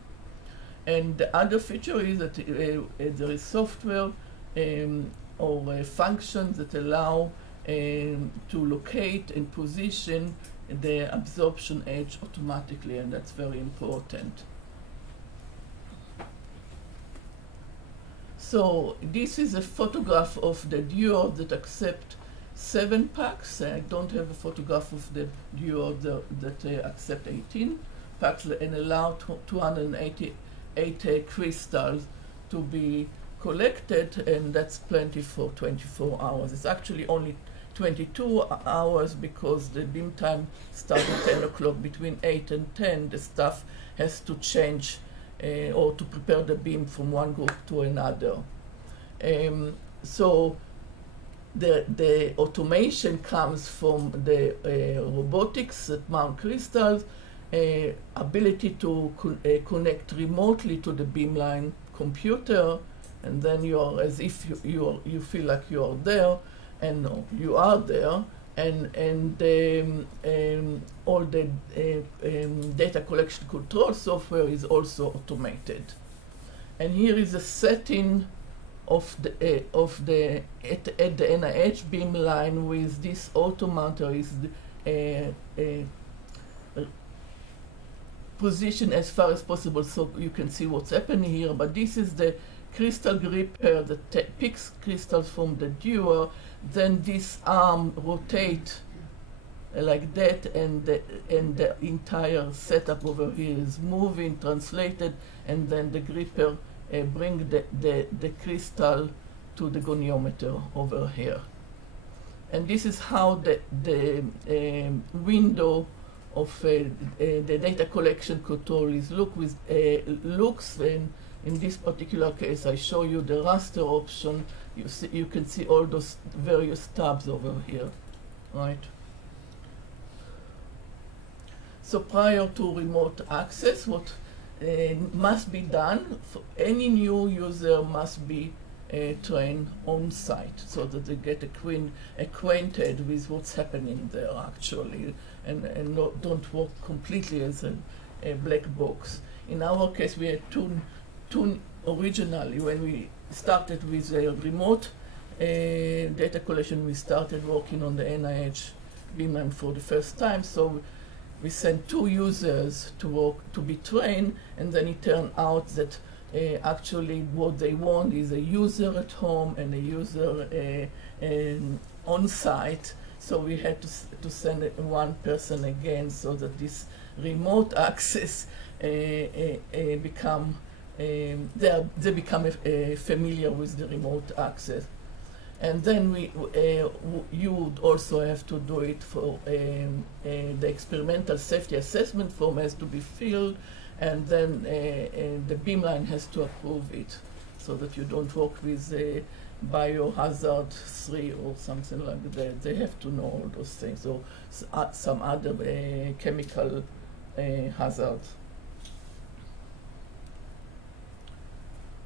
And the other feature is that there is software or functions that allow to locate and position the absorption edge automatically, and that's very important. So this is a photograph of the duo that accept 7 packs. I don't have a photograph of the duo that accept 18 packs and allow 288 crystals to be collected, and that's plenty for 24 hours. It's actually only 22 hours because the beam time starts at 10 o'clock. Between 8 and 10, the staff has to change or to prepare the beam from one group to another. So the automation comes from the robotics that mount crystals, ability to connect remotely to the beamline computer, and then you are as if you feel like you are there, and you are there, and all the data collection control software is also automated. And here is a setting at the NIH beam line with this auto-mounter is positioned as far as possible so you can see what's happening here. But this is the crystal gripper that picks crystals from the dewar. Then this arm rotates like that, and the entire setup over here is moving, translated, and then the gripper bring the crystal to the goniometer over here. And this is how the window of the data collection control is looks. And in this particular case, I show you the raster option. You can see all those various tabs over here, right? So prior to remote access, what must be done, for any new user must be trained on site so that they get acquainted with what's happening there actually, and don't work completely as a black box. In our case, we had two originally. When we started with a remote data collection, we started working on the NIH beamline for the first time. So we sent 2 users to be trained, and then it turned out that actually what they want is a user at home and a user on site. So we had to send one person again so that this remote access become they become familiar with the remote access. And then you would also have to do it for the experimental safety assessment form has to be filled, and then the beamline has to approve it, so that you don't work with biohazard 3 or something like that. They have to know all those things, or some other chemical hazard.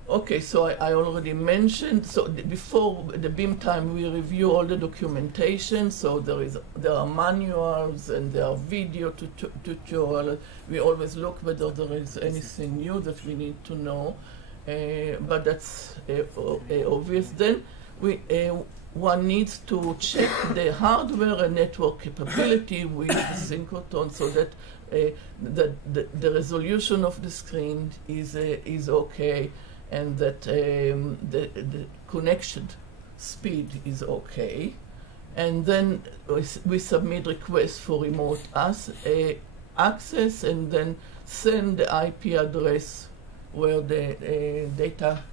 Okay, so I already mentioned, so before the beam time we review all the documentation. So there are manuals and there are video tutorials. We always look whether there is anything new that we need to know, but that's obvious. Then one needs to check the hardware and network capability with the synchrotron, so that the resolution of the screen is okay, and that the connection speed is okay. And then we submit requests for remote access, and then send the IP address where the data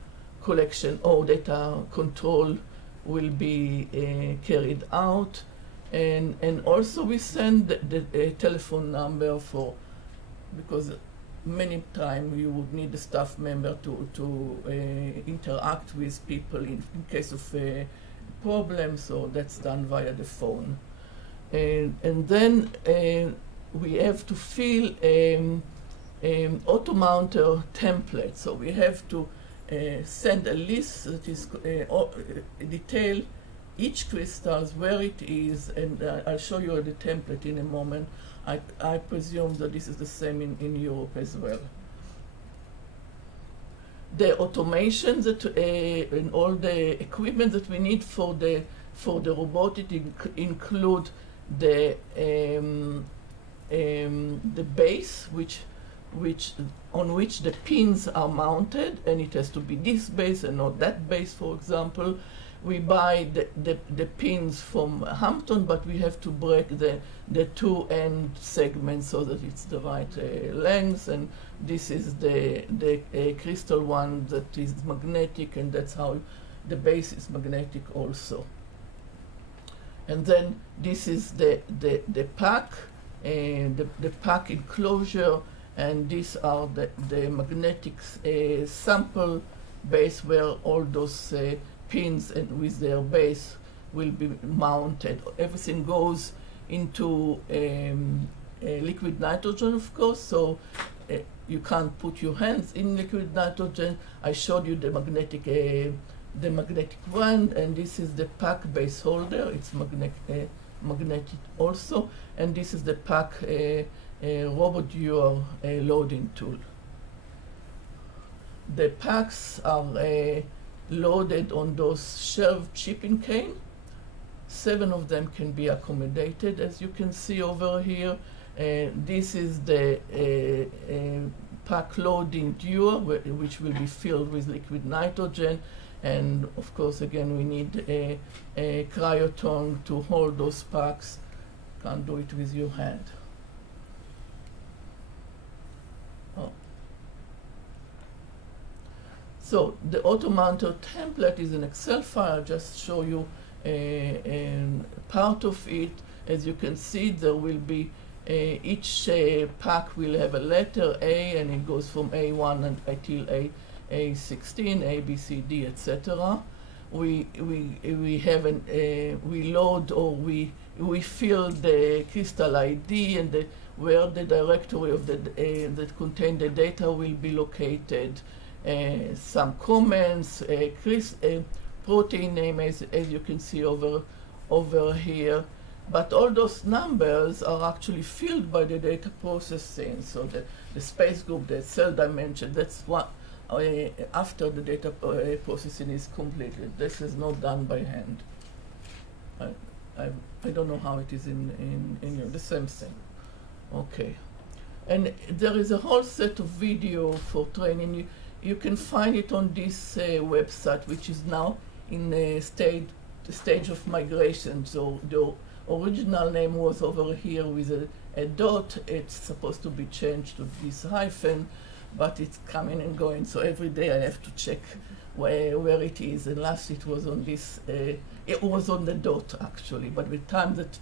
collection or data control will be carried out. And also we send the telephone number because many times you would need a staff member to interact with people in case of a problem, so that's done via the phone. And then we have to fill auto-mounter template, so we have to send a list that is detail each crystals, where it is, and I'll show you the template in a moment. I presume that this is the same in Europe as well. The automation that and all the equipment that we need for the robotic include the base on which the pins are mounted, and it has to be this base and not that base, for example. We buy the pins from Hampton, but we have to break the two end segments so that it's the right length, and this is the crystal one that is magnetic, and that's how the base is magnetic also. And then this is the pack, the pack enclosure, and these are the magnetic sample base where all those pins and with their base will be mounted. Everything goes into liquid nitrogen, of course, so you can't put your hands in liquid nitrogen. I showed you the magnetic one, and this is the pack base holder. It's magnetic also, and this is the pack RoboDual loading tool. The packs are loaded on those shelved shipping cane. 7 of them can be accommodated, as you can see over here. This is the pack loading dewar, which will be filled with liquid nitrogen. And of course, again, we need a cryotron to hold those packs. Can't do it with your hand. Oh. So the auto-mounter template is an Excel file. I'll just show you part of it. As you can see, there will be each pack will have a letter A, and it goes from A1 until A16, A, B, C, D, etc. We load, or we fill the crystal ID and where the directory of that contain the data will be located. Some comments, protein name, as you can see over here. But all those numbers are actually filled by the data processing. So the space group, the cell dimension, that's what after the data processing is completed. This is not done by hand. I don't know how it is in the same thing. Okay. And there is a whole set of video for training. You can find it on this website, which is now in a stage of migration. So the original name was over here with a dot. It's supposed to be changed to this hyphen, but it's coming and going. So every day I have to check where it is. And last it was on this, it was on the dot actually, but with time that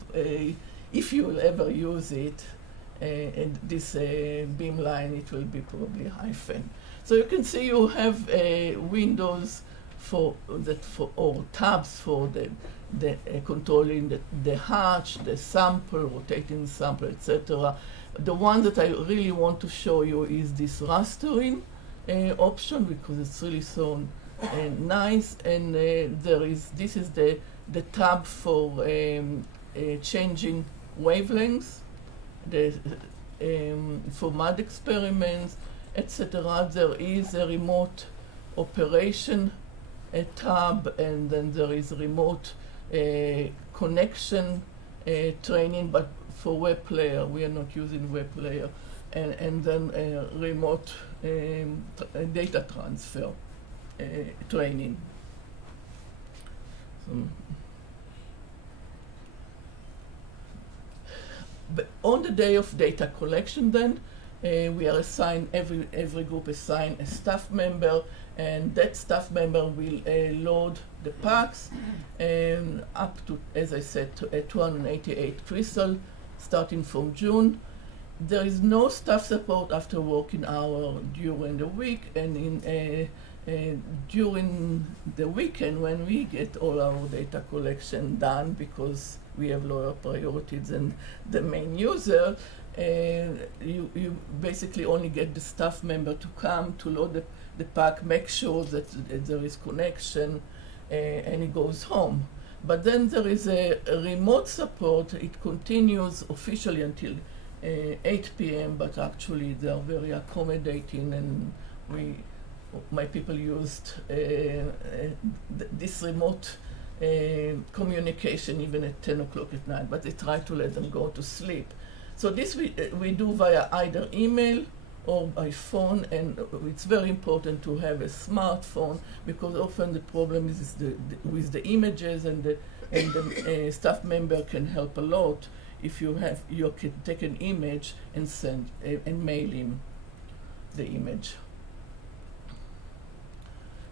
if you will ever use it, and this beamline, it will be probably hyphen. So you can see you have windows or tabs for the controlling the hatch, the sample, rotating sample, etc. The one that I really want to show you is this rastering option, because it's really so nice. And this is the tab for changing wavelengths, for mud experiments, etc. There is a remote operation tab, and then there is remote connection training, but for web player. We are not using web player. And then remote data transfer training. But on the day of data collection, then we are assigned, every group assign a staff member, and that staff member will load the packs up to, as I said, to 288 crystal starting from June. There is no staff support after working hour during the week, and during the weekend when we get all our data collection done, because we have lower priorities than the main user, you basically only get the staff member to come to load the pack, make sure that there is connection, and it goes home. But then there is a remote support. It continues officially until 8 p.m., but actually they are very accommodating, and my people used this remote communication even at 10 o'clock at night, but they try to let them go to sleep. So this we do via either email or by phone, and it's very important to have a smartphone, because often the problem is with the images, and the staff member can help a lot if you can take an image and send and mail him the image.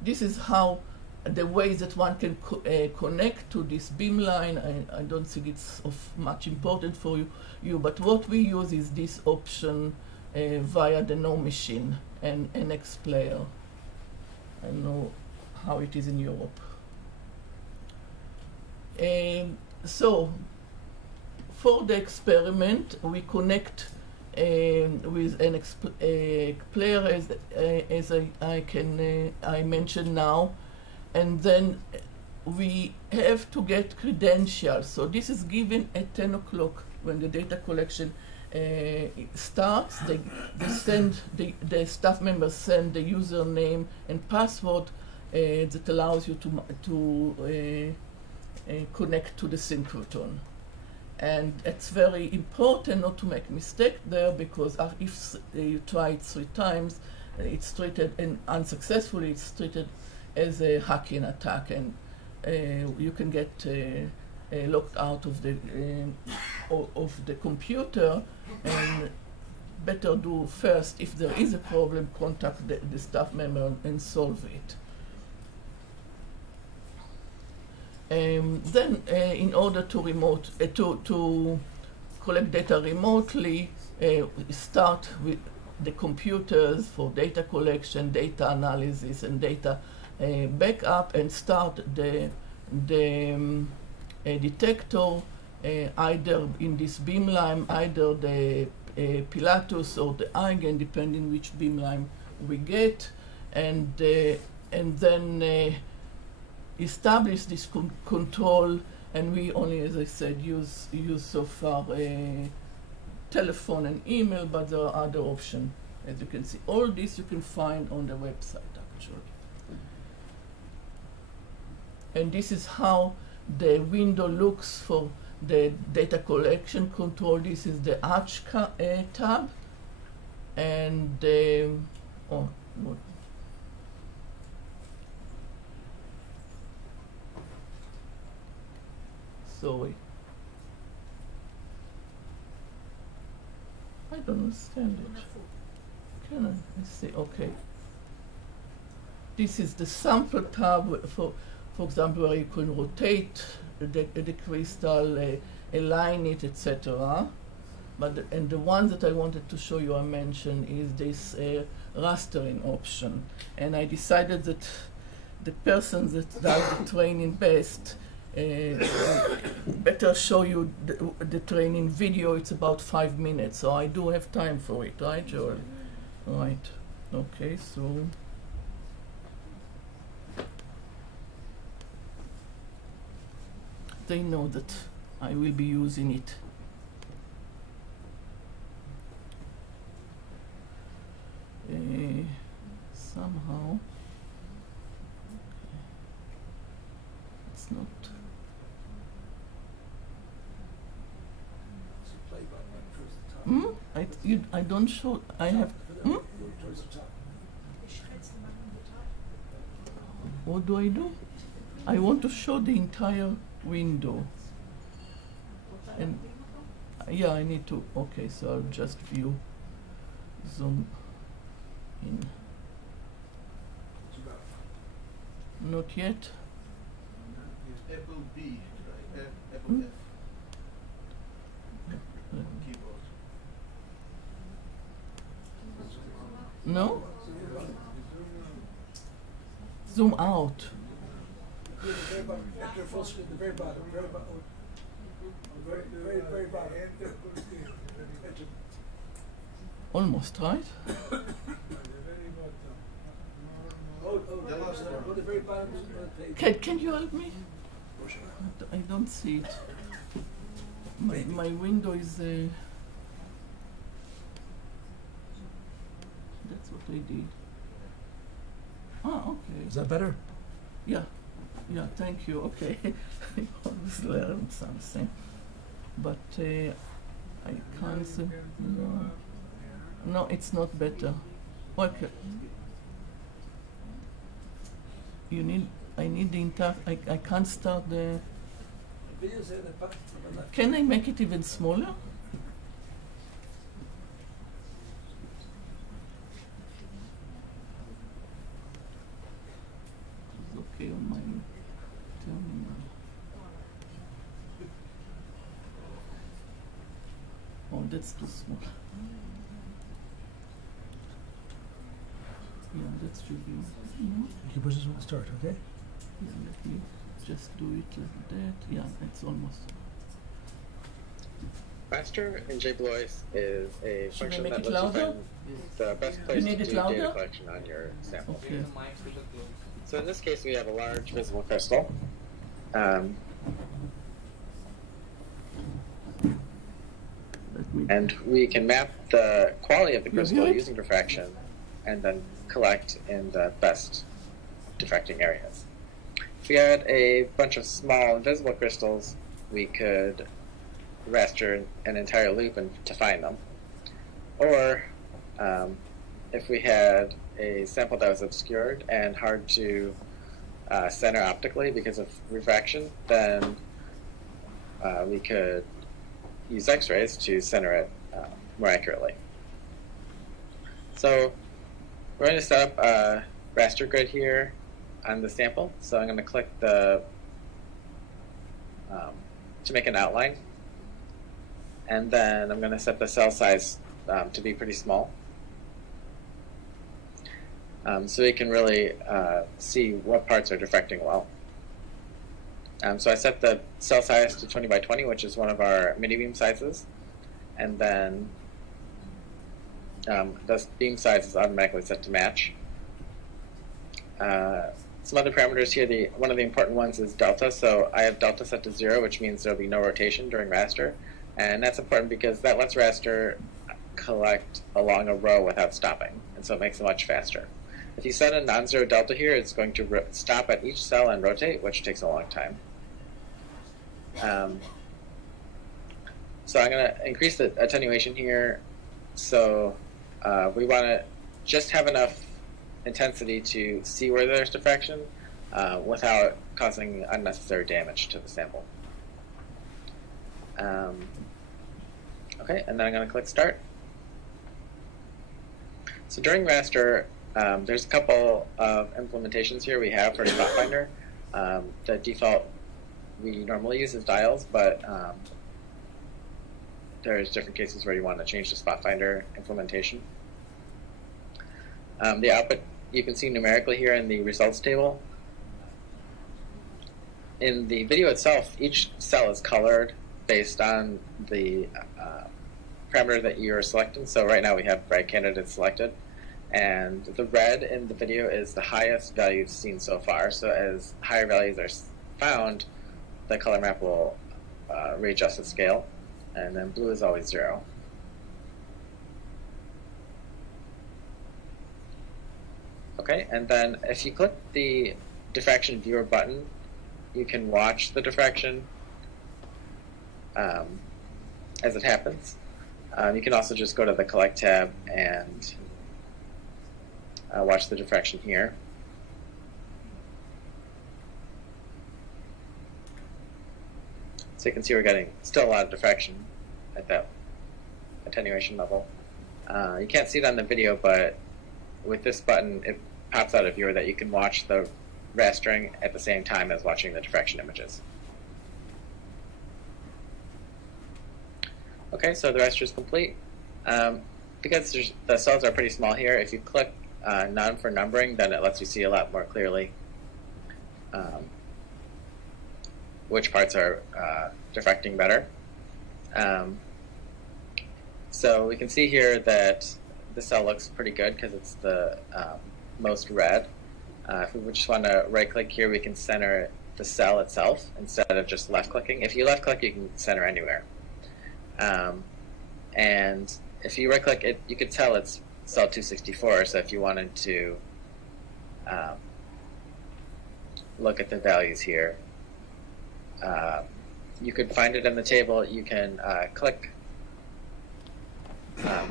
This is how the ways that one can connect to this beamline. I don't think it's of much importance for you, but what we use is this option via the No Machine and NX Player. I know how it is in Europe. So for the experiment, we connect with NX Player, as I mentioned now, and then we have to get credentials. So this is given at 10 o'clock when the data collection starts. The staff members send the username and password that allows you to connect to the synchrotron. And it's very important not to make mistake there, because if you try it 3 times, it's treated, and unsuccessfully, it's treated as a hacking attack, and you can get locked out of the computer. And better do first, if there is a problem, contact the staff member and solve it. Then, in order to to collect data remotely, start with the computers for data collection, data analysis, and data backup, and start the detector either in this beamline, either the Pilatus or the Eigen, depending which beamline we get, and then establish this control. And we only, as I said, use so far telephone and email, but there are other options. As you can see, all this you can find on the website actually. And this is how the window looks for the data collection control. This is the Arch tab, and sorry, I don't understand it. Can I? Let's see. Okay. This is the sample tab for example, where you can rotate the crystal, align it, etc. And the one that I wanted to show you, I mentioned, is this rastering option. And I decided that the person that does the training best better show you the training video. It's about 5 minutes, so I do have time for it, right, Joel? Right. Okay, so. They know that I will be using it. Somehow. It's not. I don't show. I have. What do I do? I want to show the entire window. And yeah, I need to. Okay, so I'll just view. Zoom in. Not yet. Apple B, right? Apple F. Keyboard. No? Zoom out. Enter full screen, the very bottom, very bottom. Very bottom. Almost, right? Go to the very bottom of the page. Can you help me? I don't see it. My window is. That's what I did. Ah, okay. Is that better? Yeah. Yeah, thank you. Okay. I always learn something. But I can't see. No, it's not better. Okay. I need the entire. I can't start the. Can I make it even smaller? It's okay on my terminal. Oh, that's too small. Yeah, that should be. You can push this one to start, okay? Yeah, let me just do it like that. Yeah, it's almost. Master in JBlois is a Should I function make that it lets you louder? find the best place You to need do it louder? data collection on your sample. Okay. So in this case, we have a large visible crystal. And we can map the quality of the crystal using diffraction and then collect in the best diffracting areas. If we had a bunch of small invisible crystals, we could raster an entire loop to find them. Or if we had a sample that was obscured and hard to center optically because of refraction, then we could use X-rays to center it more accurately. So we're going to set up a raster grid here on the sample. So I'm going to click the to make an outline, and then I'm going to set the cell size to be pretty small, so we can really see what parts are diffracting well. So I set the cell size to 20 by 20, which is one of our mini beam sizes, and then the beam size is automatically set to match. Some other parameters here, one of the important ones is delta. So I have delta set to 0, which means there will be no rotation during raster. And that's important because that lets raster collect along a row without stopping. And so it makes it much faster. If you set a non-zero delta here, it's going to stop at each cell and rotate, which takes a long time. So I'm going to increase the attenuation here. So we want to just have enough intensity to see where there's diffraction without causing unnecessary damage to the sample. Okay, and then I'm going to click Start. So during raster, there's a couple of implementations here we have for spot finder. The default we normally use is dials, but there's different cases where you want to change the spot finder implementation. The output you can see numerically here in the results table. In the video itself, each cell is colored based on the parameter that you're selecting. So right now we have bright candidate selected, and the red in the video is the highest value seen so far. So as higher values are found, the color map will readjust the scale, and then blue is always 0. Okay, and then if you click the diffraction viewer button, you can watch the diffraction as it happens. You can also just go to the Collect tab and watch the diffraction here. So you can see we're getting still a lot of diffraction at that attenuation level. You can't see it on the video, but with this button, it pops out a viewer that you can watch the rastering at the same time as watching the diffraction images. Okay, so the raster is complete. Because the cells are pretty small here, if you click None for numbering, then it lets you see a lot more clearly which parts are diffracting better. So we can see here that the cell looks pretty good because it's the most red. If we just want to right-click here, we can center the cell itself instead of just left-clicking. If you left-click, you can center anywhere. And if you right-click it, you could tell it's cell 264. So if you wanted to look at the values here, you could find it in the table. You can click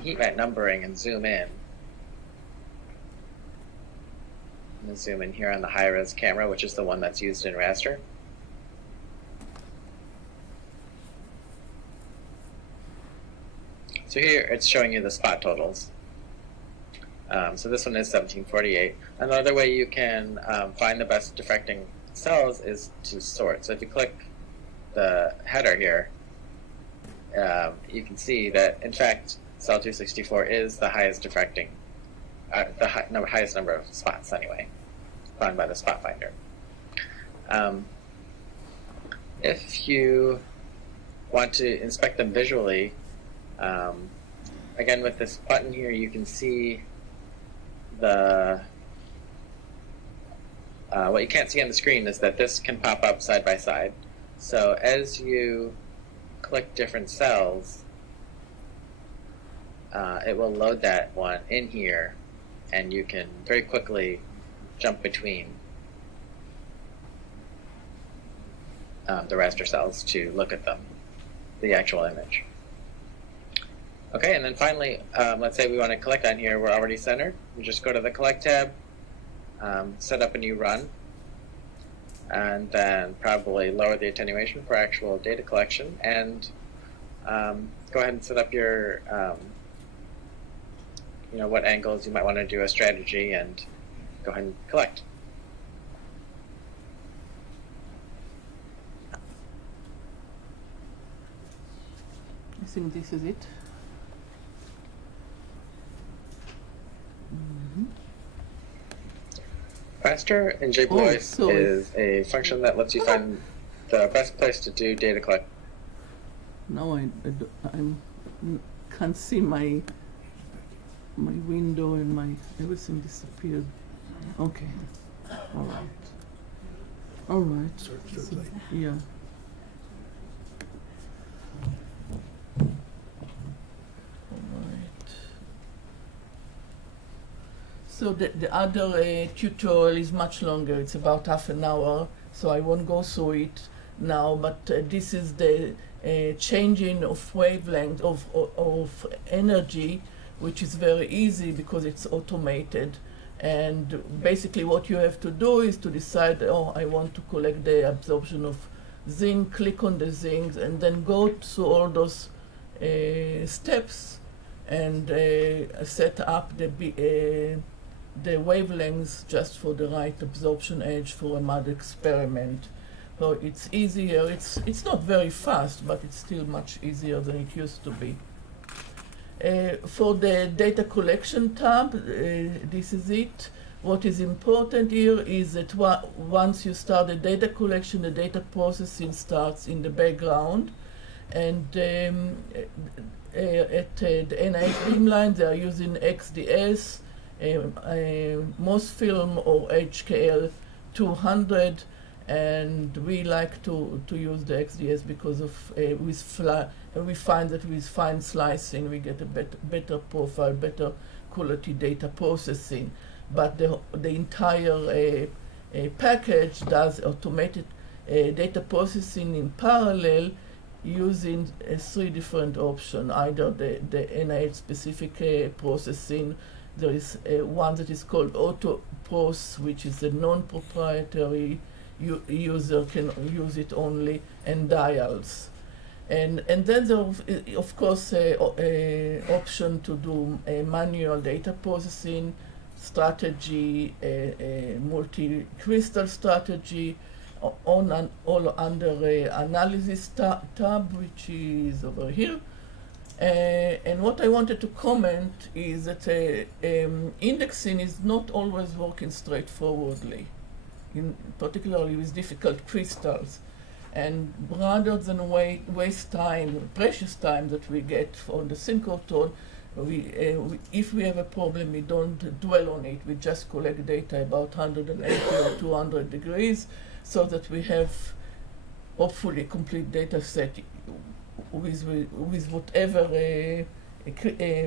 heat map numbering and zoom in. I'm going to zoom in here on the high-res camera, which is the one that's used in raster. So here it's showing you the spot totals. So this one is 1748. Another way you can find the best diffracting cells is to sort. So if you click the header here, you can see that, in fact, cell 264 is the highest diffracting, highest number of spots anyway, found by the spot finder. If you want to inspect them visually, again with this button here, you can see the what you can't see on the screen is that this can pop up side by side. So as you click different cells, it will load that one in here, and you can very quickly jump between the raster cells to look at them, the actual image. Okay, and then finally, let's say we want to collect on here. We're already centered. We just go to the Collect tab, set up a new run, and then probably lower the attenuation for actual data collection, and go ahead and set up your, what angles you might want to do a strategy, and go ahead and collect. I think this is it. Raster in JBoys is a function that lets you find the best place to do data collect. Now I can't see my window and everything disappeared. Okay, all right. So, yeah. So the other tutorial is much longer. It's about half an hour, so I won't go through it now. But this is the changing of wavelength of energy, which is very easy because it's automated. And basically, what you have to do is to decide, oh, I want to collect the absorption of zinc. Click on the zinc, and then go through all those steps and set up the wavelengths just for the right absorption edge for a mud experiment. So it's easier. It's not very fast, but it's still much easier than it used to be. For the data collection tab, this is it. What is important here is that once you start the data collection, the data processing starts in the background. And at the NIH Beamline, they are using XDS, MOSFilm or HKL 200, and we like to use the XDS because of we find that with fine slicing we get a better profile, better quality data processing. But the entire package does automated data processing in parallel using 3 different options, either the NIH specific processing. There is one that is called AutoPros, which is a non-proprietary user can use it only, and dials. And then there of course option to do a manual data processing strategy, multi-crystal strategy, all under analysis tab, which is over here. And what I wanted to comment is that indexing is not always working straightforwardly, particularly with difficult crystals. And rather than waste time, precious time that we get on the synchrotron, if we have a problem, we don't dwell on it. We just collect data about 180 or 200 degrees, so that we have hopefully a complete data set with whatever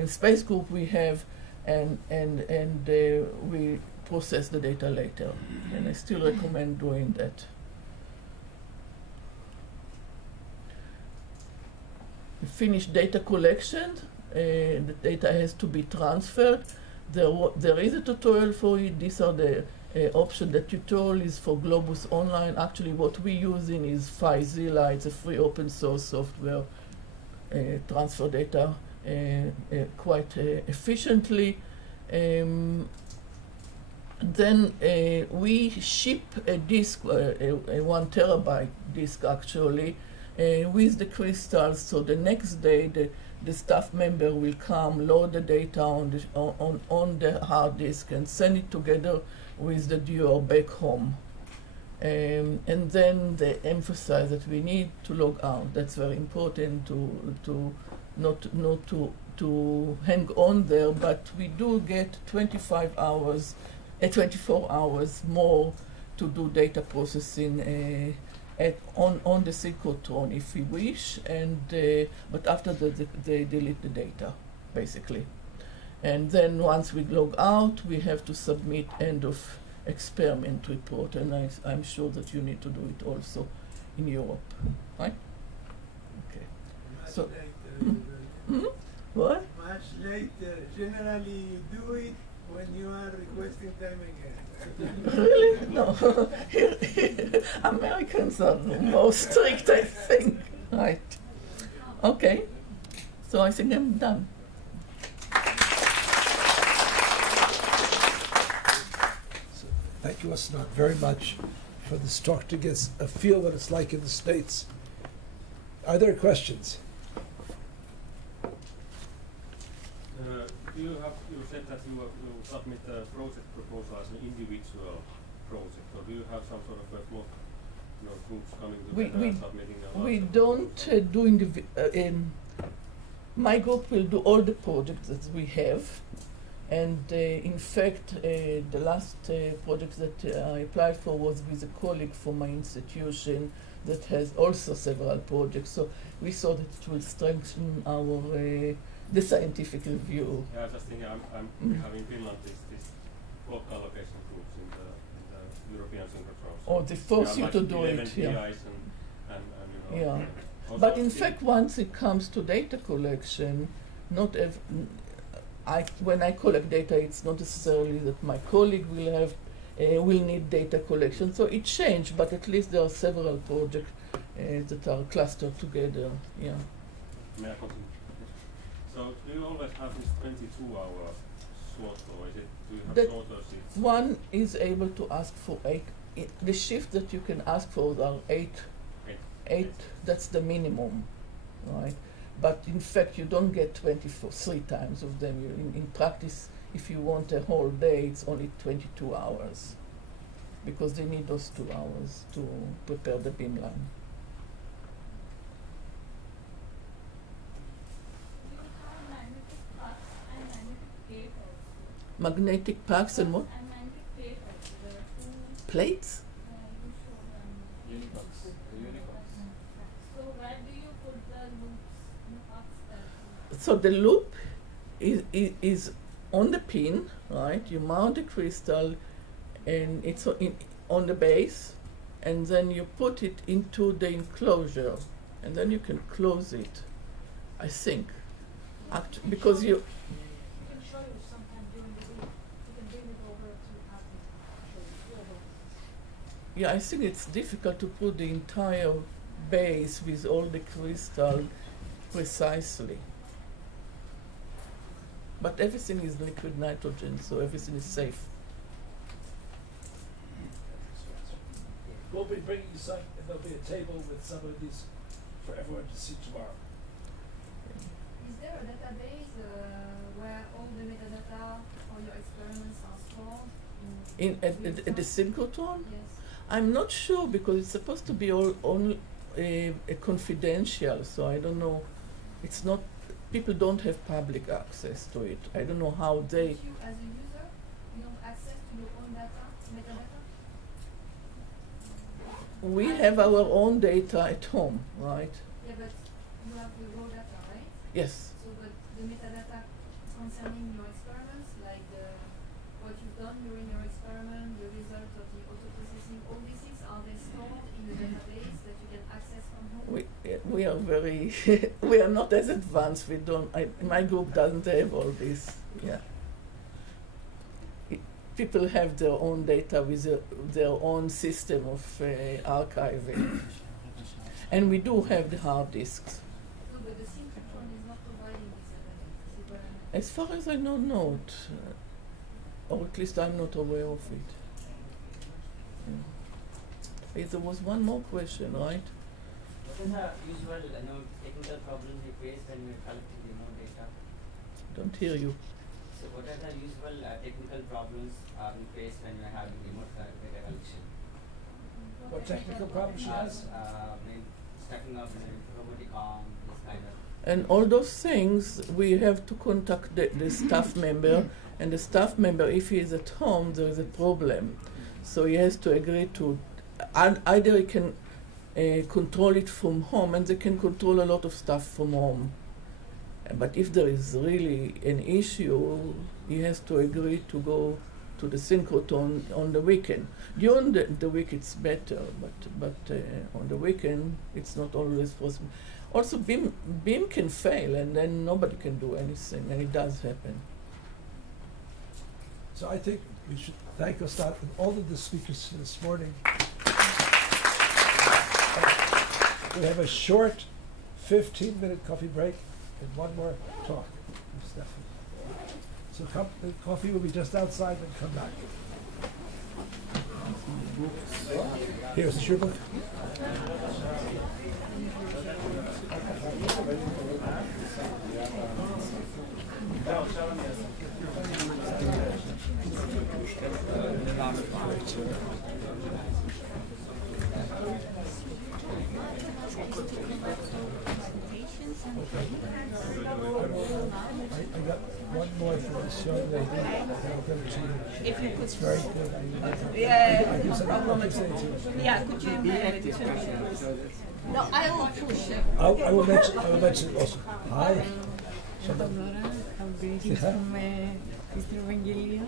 space group we have, and we process the data later. And I still recommend doing that. Finish data collection. The data has to be transferred. There is a tutorial for it. These are the options. The tutorial is for Globus Online. Actually, what we're using is FileZilla. It's a free open source software. Transfer data quite efficiently. Then we ship a disk, a 1 terabyte disk actually, with the crystals. So the next day, the staff member will come, load the data on the hard disk, and send it together with the DUR back home. And then they emphasize that we need to log out. That's very important to not to hang on there, but we do get 24 hours more to do data processing on the synchrotron if we wish, and but after they delete the data basically. And then once we log out, we have to submit end of experiment report, and I'm sure that you need to do it also in Europe, right? Okay. Much So, later. what? Much later. Generally, you do it when you are requesting time again. Really? No. Americans are more strict, I think. Right. Okay. So I think I'm done. Thank you, Asnat, very much for this talk to get a feel what it's like in the States. Are there questions? You said that you submit a project proposal as an individual project, or do you have some sort of a block, groups coming together and submitting a We larger don't do my group will do all the projects that we have, and in fact, the last project that I applied for was with a colleague from my institution that has also several projects. So we saw that it will strengthen our the scientific view. Yeah, I was just thinking, we have in Finland this block allocation groups in the European Synchrotrons. Or they force you like to do 11 it, yeah. PIs and Yeah. also But in fact, once it comes to data collection, not when I collect data, it's not necessarily that my colleague will need data collection. So it changed, but at least there are several projects that are clustered together. Yeah. May I continue? So do you always have this 22-hour slot, or is it, do you have That shorter shifts? one is able to ask for the shift that you can ask for are eight. That's the minimum, right? But in fact, you don't get 3 times of them. In practice, if you want a whole day, it's only 22 hours, because they need those 2 hours to prepare the beamline. Magnetic packs and what? Plates? So the loop is on the pin, right? You mount the crystal, and it's on the base, and then you put it into the enclosure, and then you can close it, I think, because you. Yeah, I think it's difficult to put the entire base with all the crystal precisely. But everything is liquid nitrogen, so everything is safe. We'll be bringing you some, and there'll be a table with some of these for everyone to see tomorrow. Is there a database where all the metadata for your experiments are stored? At the synchrotron? Yes. I'm not sure, because it's supposed to be all confidential, so I don't know. It's not. People don't have public access to it. I don't know how they. But you, as a user, you don't have access to your own data, metadata? We have our own data at home, right? Yeah, but you have the raw data, right? Yes. So, but the metadata concerning your experiments, like what you've done during your experiment, the results of the auto-processing, all these things, are they stored in the database that you can access from home? We are very. We are not as advanced. We don't. My group doesn't have all this. Yeah. People have their own data with their own system of archiving, and we do have the hard disks. No, but the synchrotron is not providing this database. As far as I know, not, or at least I'm not aware of it. Yeah. There was one more question, right? What is the usual technical problems you face when you're collecting remote data? Don't hear you. So what are the usual technical problems you face when you're having remote data collection? What technical problems she has? Stacking up robotic arm, this kind of. And all those things, we have to contact the staff member, and the staff member, if he is at home, there is a problem. So he has to agree to, either he can control it from home, and they can control a lot of stuff from home. But if there is really an issue, he has to agree to go to the synchrotron on the weekend. During the week it's better, but on the weekend it's not always possible. Also, beam can fail, and then nobody can do anything, and it does happen. So I think we should thank Ostad and all of the speakers this morning. We have a short 15-minute coffee break and one more talk with Stephanie. So the coffee will be just outside and come back. Here's the your book. I got one more for the show lady. I'll give it to you. If you could. It's very good. Yeah, I can say no problem it at to you. Yeah, could you email it to me? No, I will push it. I will mention it also. Hi. I'm based from Eastern Evangelia.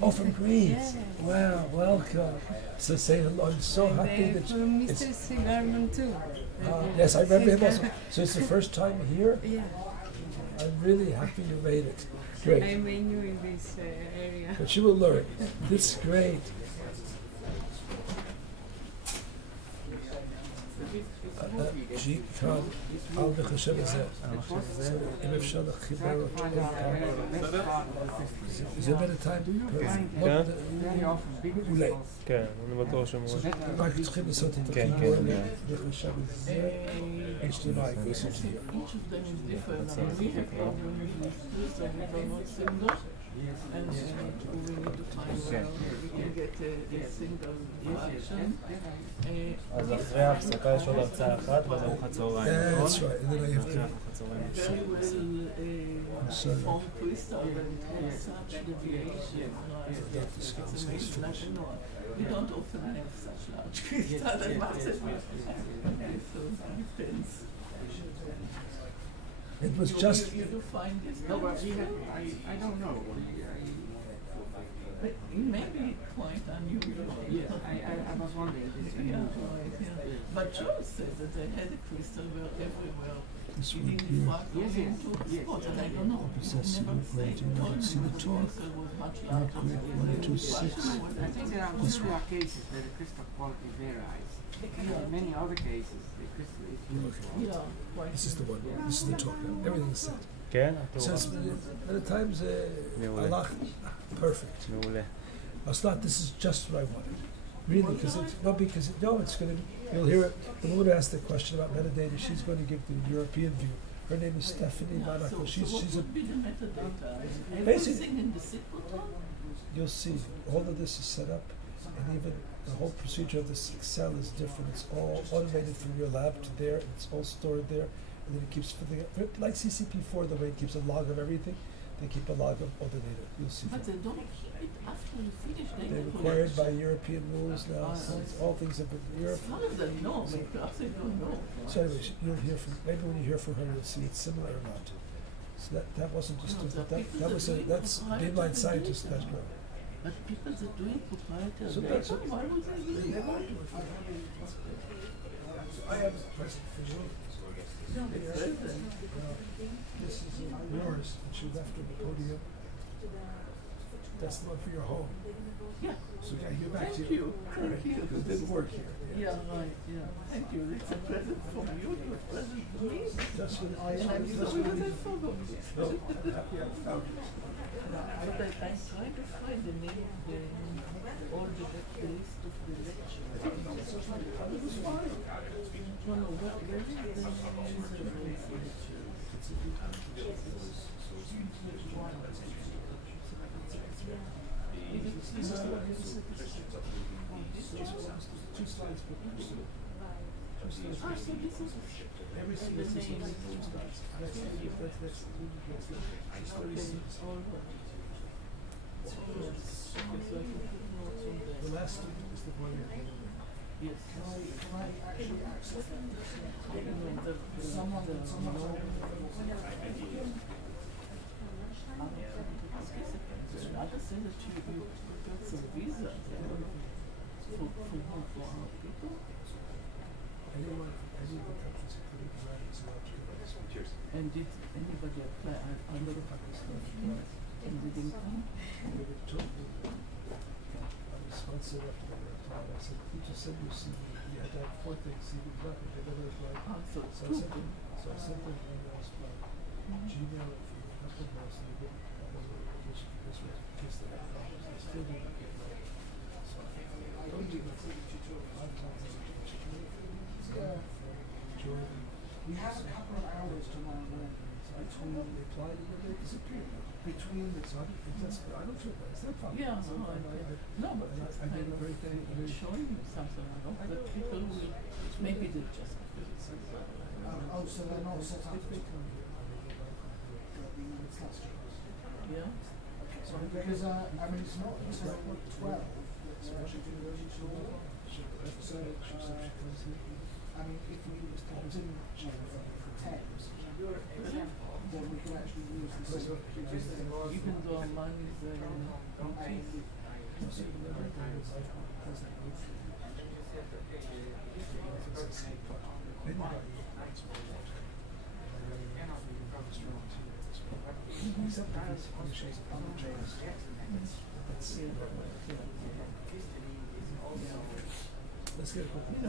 Oh, from Greece. Yeah. Wow, welcome. So say hello. I'm so happy that from Mr. Segarman too. yes, I remember him also. So it's the first time here? Yeah. I'm really happy you made it. Great. I'm new in this area. But you will learn. This is great. ג'י כאן על בחשב הזה. אם אפשר לחיבר אותו כאן. זה בינתיים אולי. כן, אני בטוח שמורה. רק צריכים לעשות את החיבור בחשב הזה. HDMI goes into here. And we need to find where we can get a single action. אז אחרי ההפסקה יש עוד הרצאה אחת ואז ארוחת צהריים. That's right, and then I have to... Very well formed crystal and it has such deviation. It's amazing. We don't often have such large crystals, I must admit. So it depends. It was just... You do find this? No, but I don't know. But it may be quite unusual. Yes, I was wondering. But Joe says that they had a crystal everywhere. This He one didn't here. fuck into spots, and I don't know. He never said. See the torque? Not great. 126. I think there are rare cases where the crystal quality varies. In many other cases, the crystal is uniform. This is the one. This is the torque. Everything is set. כן, So it's many times Allah, perfect. Aslat, this is just what I wanted. Really, because it's going to. You'll hear it. The woman who asked the question about metadata, she's going to give the European view. Her name is Stephanie Monaco. She's a. Basically, you'll see all of this is set up, and even the whole procedure of this Excel is different. It's all automated from your lab to there. And it's all stored there, and then it keeps filling up. Like CCP4, the way it keeps a log of everything. They keep a log of all the data. You'll see. But they don't keep it after you finish. They're required by European rules now. So all things have been Europe. Some of them know, but perhaps they don't know. So anyway, you'll hear from. Maybe when you hear from her, you'll see it's similar or not. So that wasn't just that's mainline scientists that go. But people that are doing proprietary So that's data, why would they do it? I have a present for you. This is yours that you left on the podium. That's the one for your home. Yeah. So yeah, you're back Thank to you. Thank you. It didn't work here. Yeah, right. Yeah. Thank you. It's a present from you. It's a present to me. That's what And I'm sorry that I forgot. No, I'm happy I found it. But I'm trying to find the name of all the list of the lectures. No, where is the name of the Two slides per person. Every single system has 2 slides. That's the last student is the one you're holding. Yes. it's a visa. For our people. Anyone, any of the countries, including Iran, is allowed to give us. Cheers. And did anybody apply under the Pakistan? And didn't come? They were told me, I was once after they were applied, I said, you just send your CV. You had to have 4 things, CV, nothing, they never applied. So I sent them emails by Gmail and from a couple of months, and they didn't, because they had problems. They still didn't get right. So I don't do the I've talked to Jordan. We have a couple of hours tomorrow night between they applied and then they disappeared. between the So I don't feel bad. It's their problem. Yeah, It's their problem. no, but it's I did a very thing. it's showing you something. I hope that people will, maybe they just. oh, so they're not set up. If they come here, I mean, they might come here. It's not stressed. Yeah. So because I mean it's not until 12 that So we're what you actually do, going to law. she comes here. I mean if we continue for 10, then we can actually use this. Even though money is Except because she's apologized. Let's get a quick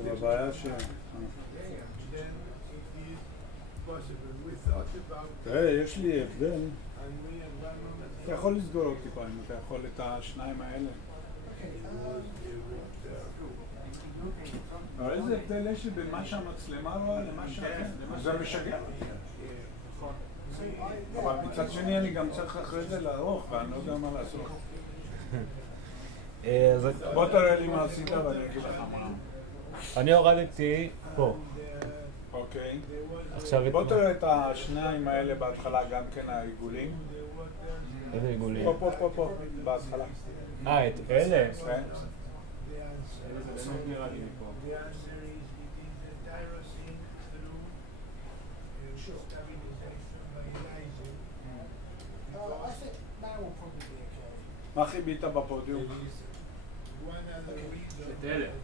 אבל הבעיה ש... תראה, יש לי הבדל. אתה יכול לסגור אותי פעם, אם אתה יכול את השניים האלה. אבל איזה הבדל יש לי בין מה שהמצלמה רואה למה שאתה... זה משגע אותי. אבל מצד שני אני גם צריך אחרי זה לערוך, ואני לא יודע מה לעשות. בוא תראה לי מה עשית ואני אגיד לך מה. אני הורדתי פה. אוקיי. עכשיו בוא תראה את השניים האלה בהתחלה, גם כן העיגולים. איזה עיגולים? פה, בהתחלה. את אלה? כן. מה חיבית בפודיום?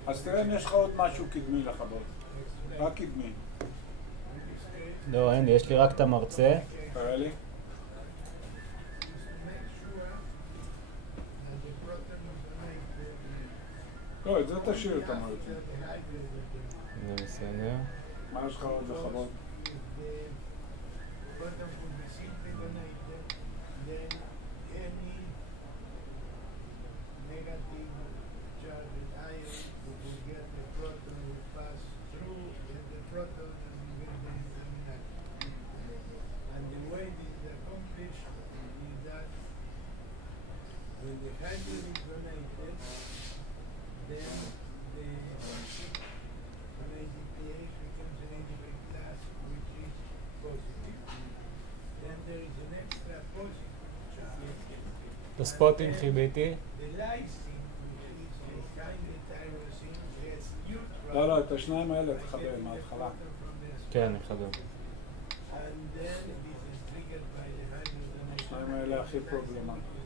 אז תראה אם יש לך עוד משהו קדמי לכבות. רק קדמי. לא, אין לי, יש לי רק את המרצה. תראה לי. לא, את זה תשאיר את המרצה. זה בסדר. מה יש לך עוד לכבות? את הספוטים חיביתי. לא, את השניים האלה תחבר מההתחלה. כן, אני חבר. השניים האלה הכי פרובלמטיים.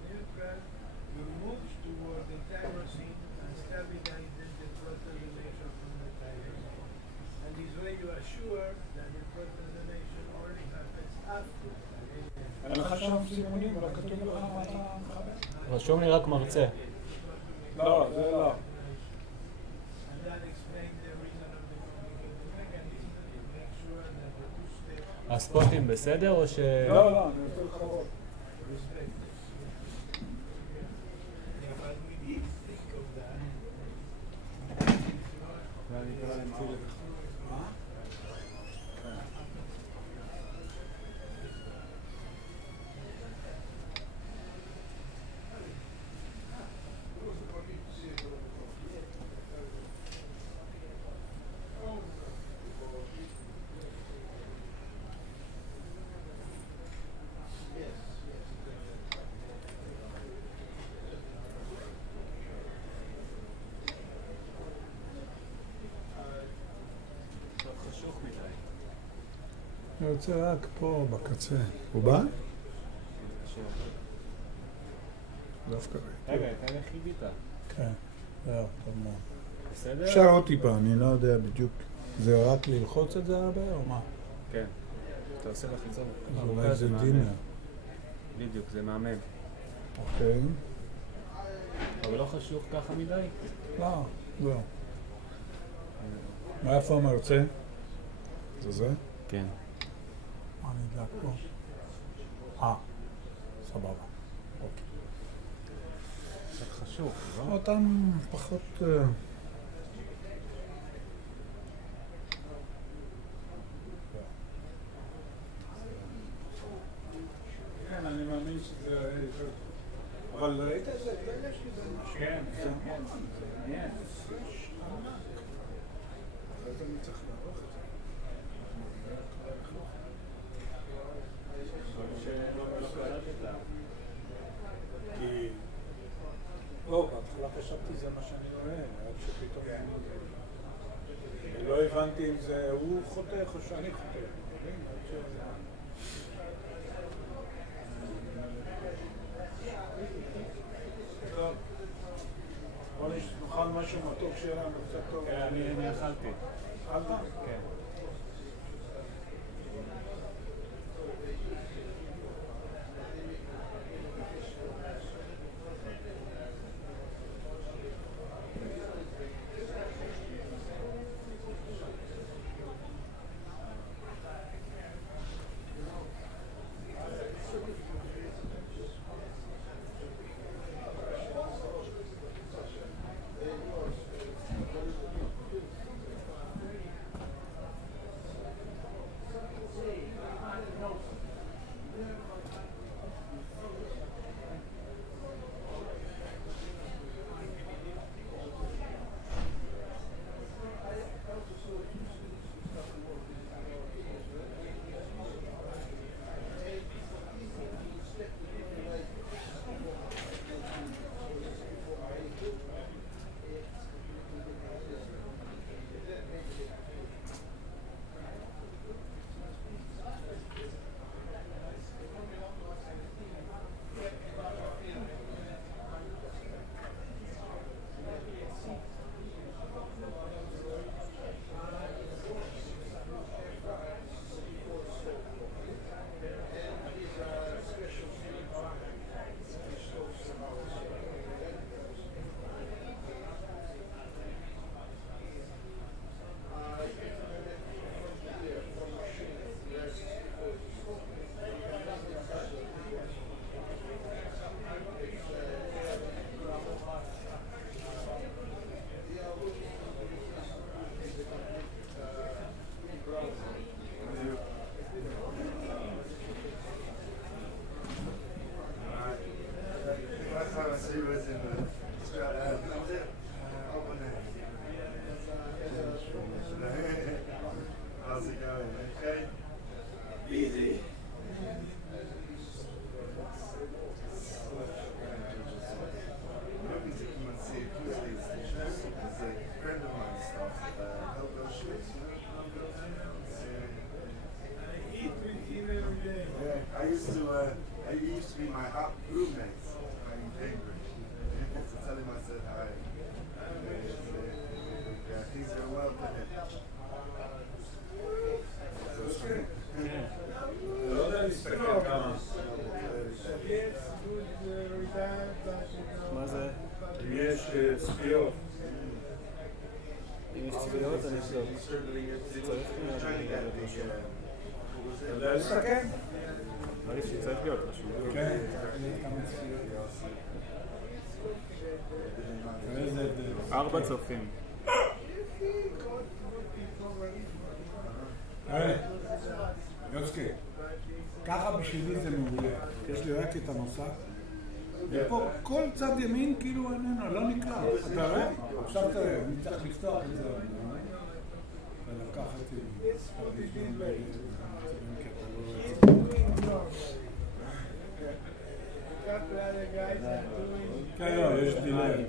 אין לך שם סימונים, לא כתוב לך מה אתה מחבר? רשום לי רק מרצה. לא, זה לא. הספוטים בסדר או ש... לא, אני רוצה לחרות. ואני אקרא למציא לך. אני רוצה רק פה בקצה. הוא בא? דווקא רגע, כאן איך חיבית? כן, זהו, טוב מאוד. בסדר? אפשר עוד טיפה, אני לא יודע בדיוק. זה רק ללחוץ את זה הרבה או מה? כן. אתה עושה לחיצה. אולי זה דימר. בדיוק, זה מהמם. אוקיי. אבל לא חשוך ככה מדי? לא, לא. מאיפה המרצה? זה זה? כן. מה נדלק פה? סבבה. אוקיי. קצת חשוך, לא? אותם פחות... כן, אני מאמין שזה... אבל ראית את זה? יש לי זה משהו. כן, זה מעניין. אחרי זה אני צריך לערוך את זה. כי... לא, בהתחלה חשבתי זה מה שאני רואה, עד שפתאום... לא הבנתי אם זה הוא חותך או שאני חותך. טוב. בוא נאכל משהו מתוק שיהיה לנו קצת טוב. אני אכלתי. אכלת? כן. He used to be my roommate in Cambridge. So tell him I said hi. Things go well for him. לא יודע להסתכל כמה. מה זה? אם יש צפיות. אם יש צפיות אני אבדוק. צריך אתה יודע להסתכל? נראה לי שצריך להיות משהו. כן. 4 צופים. יוצקי, ככה בשבילי זה מעולה. יש לי רק את הנוסח. ופה כל צד ימין כאילו איננו, לא נקרא. אתה רואה? עכשיו תראה, אני צריך לפתוח את זה. ולקחת את זה. couple other guys are doing. כן, לא, יש דיליי.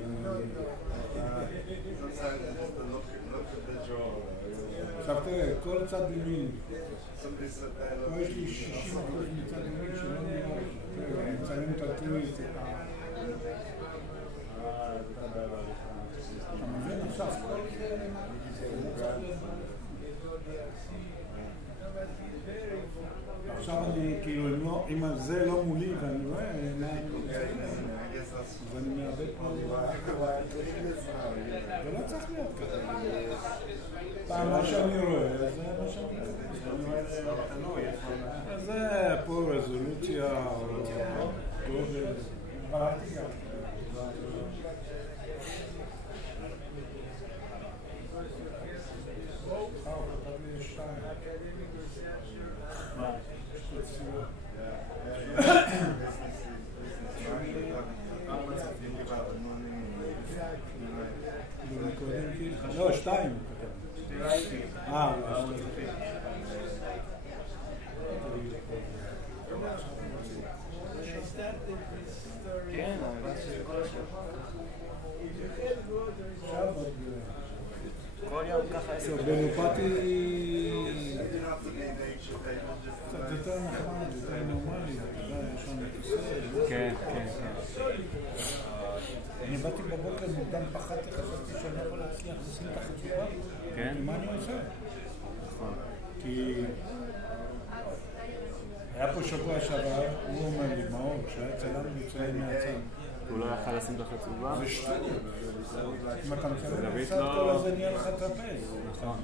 עכשיו תראה, כל צד ימין. פה יש לי 60% מצד ימין שלא נראה לי. אני מצלם את הטוויט. אתה מבין עכשיו? עכשיו אני, כאילו, אם זה לא מולי ואני רואה מה אני מצלם, אז אני מאבד פה. זה לא צריך להיות ככה. פעם מה שאני רואה, זה מה שאני רואה. אז זה פה רזולוציה או גודל. לא, 2. כן, כל יום ככה 10 דקות. בנופתי קצת יותר נחמד, יותר נורמלי, אתה יודע, יש לנו כיסא. כן, כן, כן. אני באתי בבוקר מוקדם, פחדתי, חשבתי שאני יכול להצליח לשים את החצופה. כן? ומה אני עושה? נכון. כי היה פה שבוע שעבר, הוא אומר לי, מאור, שהיה צלם מצלם מהצד. הוא לא יכל לשים את החצובה? זה שטות. אם אתה מצלם מהצד, כל הזה נהיה לך טרפז. נכון.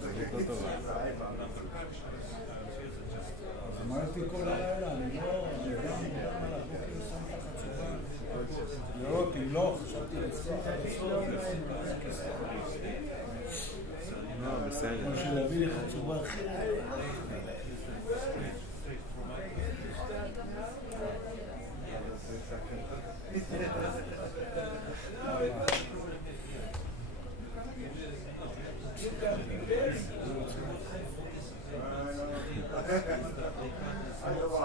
זווית לא טובה. אז אמרתי כל הלילה, אני לא... אני גם על הבוקר שם את החצובה. לראות אם לא, חשבתי לצלוח על הצלוח. לא, בסדר. כמו שלהביא לי חצובה אחרת.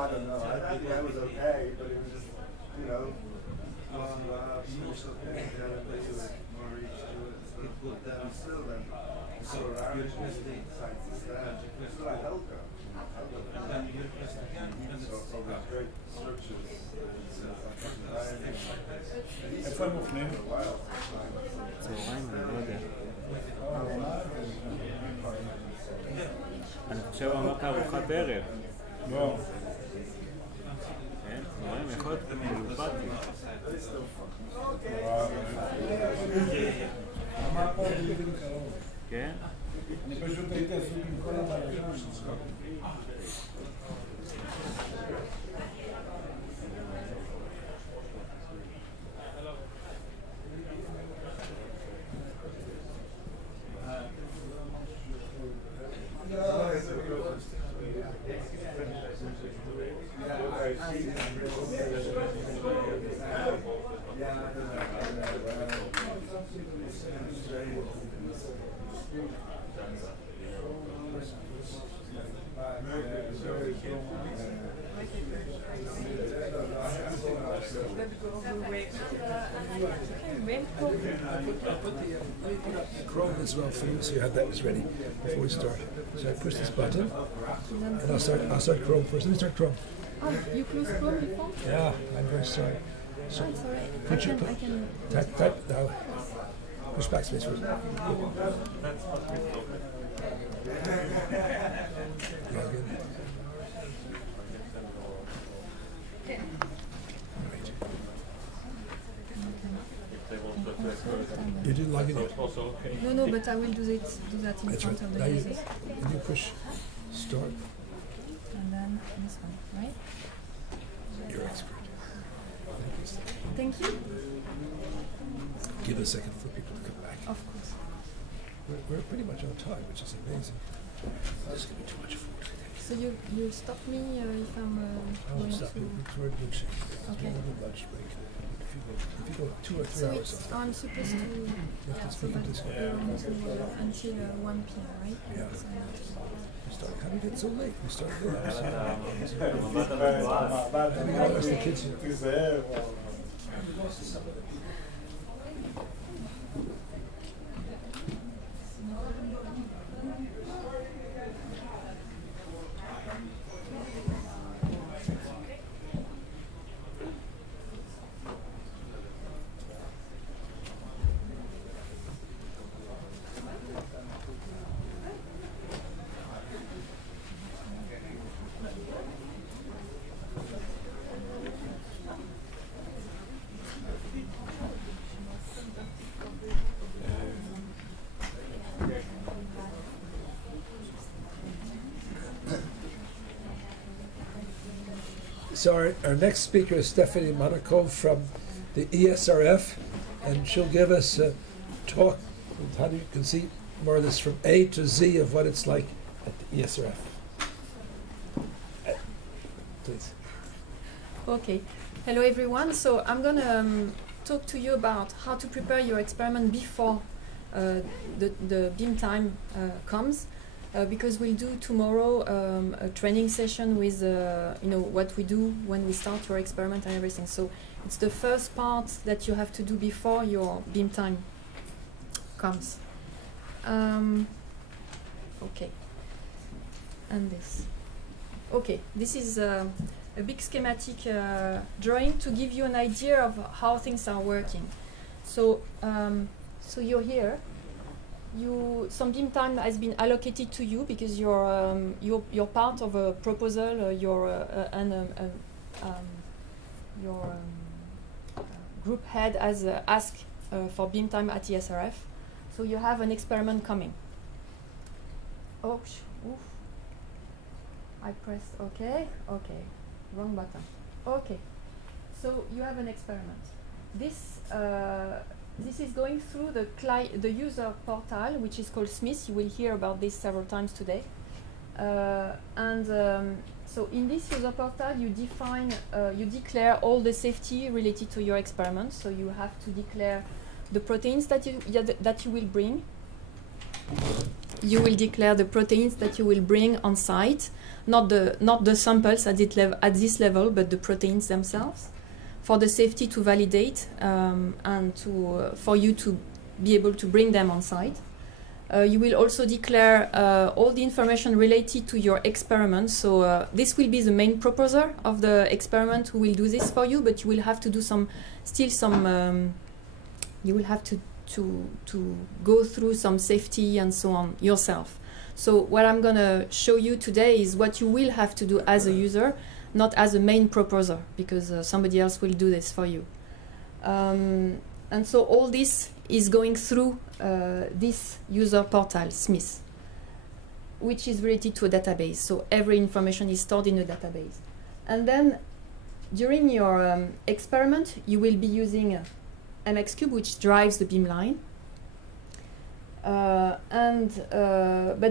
I don't know. I think that was okay, but it was just, you know, people still think that they do it more reach to it. So then still then, so around besides the staff, it's like Helga. So probably great searches. איפה הם אוכלים? צהריים, אני לא יודע. אני חושב אמרת ארוחת ערב. לא. כן, רואים, יכול להיות מלופתי. אמר פה בלבים קרוב. כן? אני פשוט הייתי עסוק עם כל הבלגן. Chrome as well for you, so you have that was ready before we start. So I push this button, and I'll start Chrome first. Let me start Chrome. Oh, you close Chrome before? Yeah, I'm very sorry. So I'm sorry. I can. Type now. Push backspace first. Log in. You didn't log in yet. No, but I will do that in That's front right. of the Now users. you push start. And then this one, right? You're expert. Thank you. Give a second for people to come back. Of course. We're pretty much on time, which is amazing. This is going to be too much food. So you stop me if I'm I won't going stop to... you. We're in good shape. Okay. We'll have a lunch break. If you go 2 or 3 So hours it's, off. I'm supposed to... You have to so speak that this way. until 1 p.m., right? Yeah. So How did it get so late? We started late. We got the kids here. So our next speaker is Stephanie Monaco from the ESRF, and she'll give us a talk on how you can see more of this from A to Z of what it's like at the ESRF. Please. Okay. Hello, everyone. So I'm going to talk to you about how to prepare your experiment before the beam time comes. Because we'll do tomorrow a training session with what we do when we start your experiment and everything. So it's the first part that you have to do before your beam time comes. Okay. And this. Okay, this is a big schematic drawing to give you an idea of how things are working. So, so you're here. Some beam time has been allocated to you because you're part of a proposal. Your group head has asked for beam time at ESRF. So you have an experiment coming. Oh, oof. I pressed OK. OK, wrong button. OK. So you have an experiment. This is going through the user portal, which is called SMIS. You will hear about this several times today. So in this user portal, you declare all the safety related to your experiment. So you have to declare the proteins that you will bring. You will declare the proteins that you will bring on site, not the samples at this level, but the proteins themselves, for the safety to validate and for you to be able to bring them on site. You will also declare all the information related to your experiment. So this will be the main proposer of the experiment who will do this for you, but you will have to do you will have to go through some safety and so on yourself. So what I'm going to show you today is what you will have to do as a user, not as a main proposer, because somebody else will do this for you. And so all this is going through this user portal, SMIS, which is related to a database. So every information is stored in a database. And then during your experiment, you will be using MXCube, which drives the beamline. But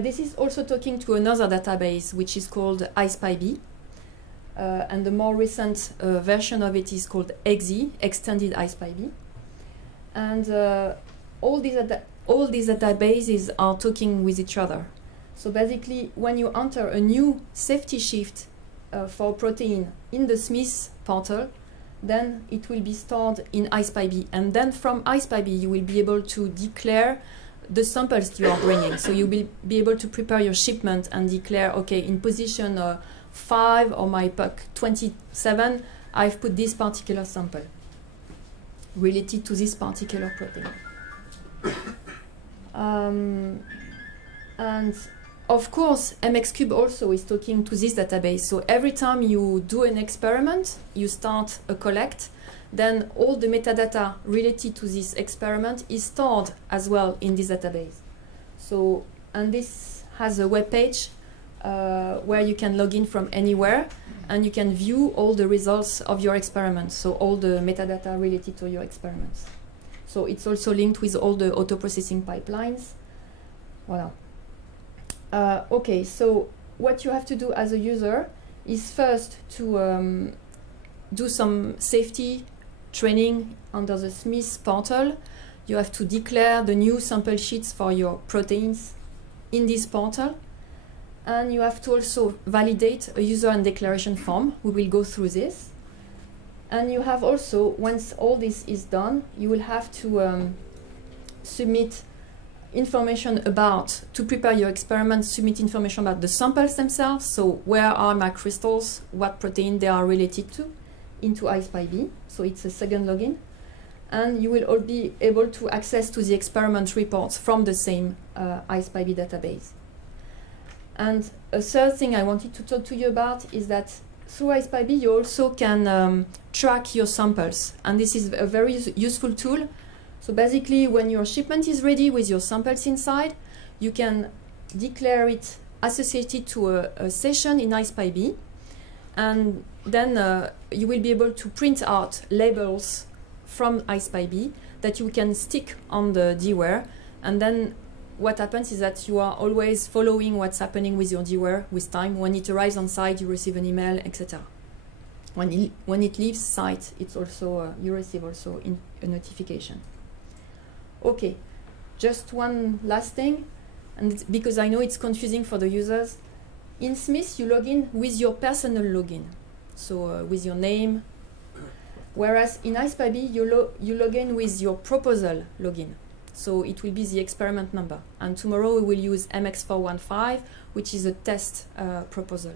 this is also talking to another database, which is called iSpyB. And the more recent version of it is called EXE, Extended iSpyB. And all these databases are talking with each other. So basically, when you enter a new safety shift for a protein in the SMIS portal, then it will be stored in iSpyB. And then from iSpyB, you will be able to declare the samples you are bringing. So you will be able to prepare your shipment and declare, okay, in position 5 or my puck 27, I've put this particular sample related to this particular protein. And of course, MXCube also is talking to this database. So every time you do an experiment, you start a collect, then all the metadata related to this experiment is stored as well in this database. So, and this has a web page where you can log in from anywhere, and you can view all the results of your experiments, so all the metadata related to your experiments. So it's also linked with all the auto-processing pipelines. Voilà. Okay, so what you have to do as a user is first to do some safety training under the SMIS portal. You have to declare the new sample sheets for your proteins in this portal. And you have to also validate a user and declaration form. We will go through this. And you have also, once all this is done, you will have to submit information about, to prepare your experiment, submit information about the samples themselves. So where are my crystals, what protein they are related to, into iSpy-B. So it's a second login. And you will all be able to access to the experiment reports from the same iSpy-B database. And a third thing I wanted to talk to you about is that through iSpy-B you also can track your samples. And this is a very useful tool. So basically when your shipment is ready with your samples inside, you can declare it associated to a session in iSpy-B. And then you will be able to print out labels from iSpy-B that you can stick on the DWare. And then what happens is that you are always following what's happening with your DWare with time. When it arrives on site, you receive an email, etc. When it leaves site, it's also you receive also a notification. Okay, just one last thing, and because I know it's confusing for the users. In Smith, you log in with your personal login, so with your name. Whereas in iSpy-B, you log in with your proposal login. So it will be the experiment number. And tomorrow we will use MX415, which is a test proposal.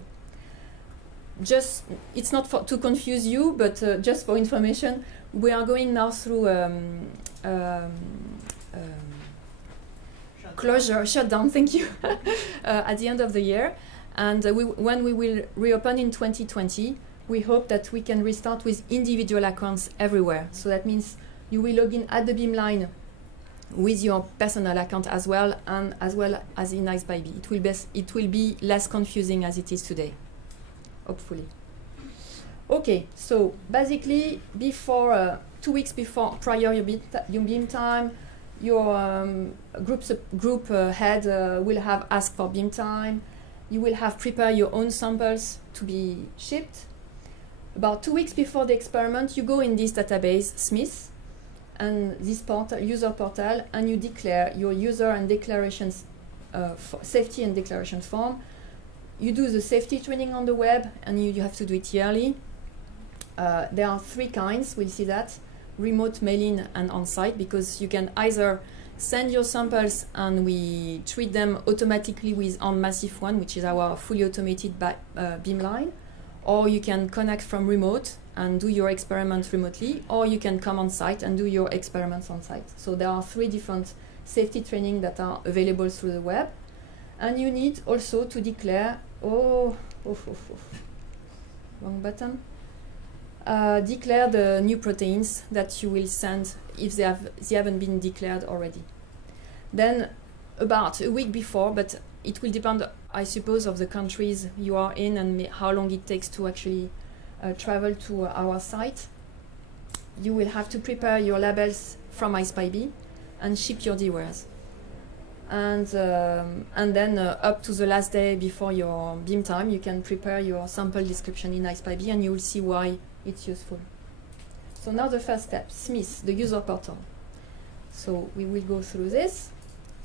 Just, it's not to confuse you, but just for information, we are going now through shutdown, thank you, at the end of the year. And when we will reopen in 2020, we hope that we can restart with individual accounts everywhere. So that means you will log in at the Beamline with your personal account as well, and as well as in iSpy-B. It will be less confusing as it is today, hopefully. Okay, so basically, before 2 weeks prior your beam time, your group head will have asked for beam time. You will have prepared your own samples to be shipped. About 2 weeks before the experiment, you go in this database, Smith, and this portal, user portal, and you declare your user and declarations, safety and declaration form. You do the safety training on the web, and you have to do it yearly. There are 3 kinds, we'll see that: remote, mail-in, and on-site, because you can either send your samples and we treat them automatically with on Massif 1, which is our fully automated beamline, or you can connect from remote and do your experiments remotely, or you can come on site and do your experiments on site. So there are 3 different safety training that are available through the web. And you need also to declare, wrong button, declare the new proteins that you will send if they haven't been declared already. Then about a week before, but it will depend, I suppose, of the countries you are in and how long it takes to actually travel to our site. You will have to prepare your labels from iSpy-B and ship your DWares. And then up to the last day before your beam time, you can prepare your sample description in iSpy-B, and you will see why it's useful. So now the first step, Smith, the user portal. So we will go through this.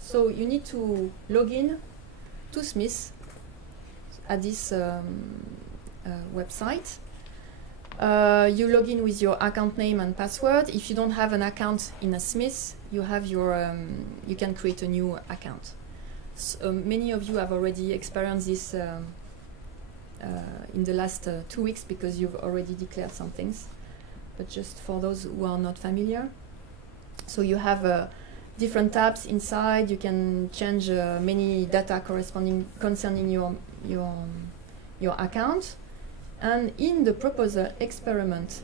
So you need to log in to Smith at this website. You log in with your account name and password. If you don't have an account in a Smith, you have your you can create a new account. So, many of you have already experienced this in the last 2 weeks because you've already declared some things. But just for those who are not familiar, so you have different tabs inside. You can change many data concerning your account. And in the proposal experiment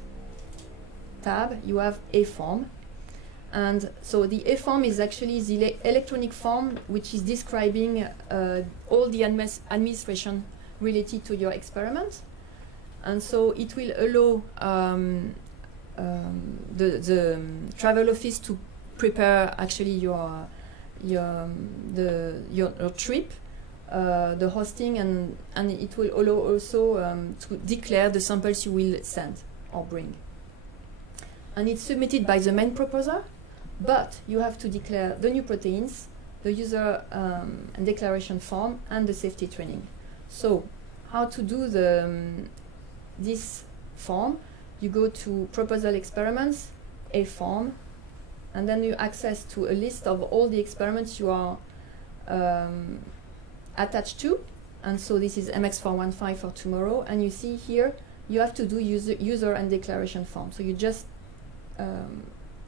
tab, you have a form. And so the A form is actually the electronic form which is describing all the administration related to your experiment. And so it will allow the travel office to prepare actually your trip, the hosting, and it will allow also to declare the samples you will send or bring. And it's submitted by the main proposer, but you have to declare the new proteins the user and declaration form, and the safety training. So, how to do this form? You go to proposal experiments, a form, and then you access to a list of all the experiments you are attached to. And so this is MX415 for tomorrow. And you see here, you have to do user and declaration form. So you just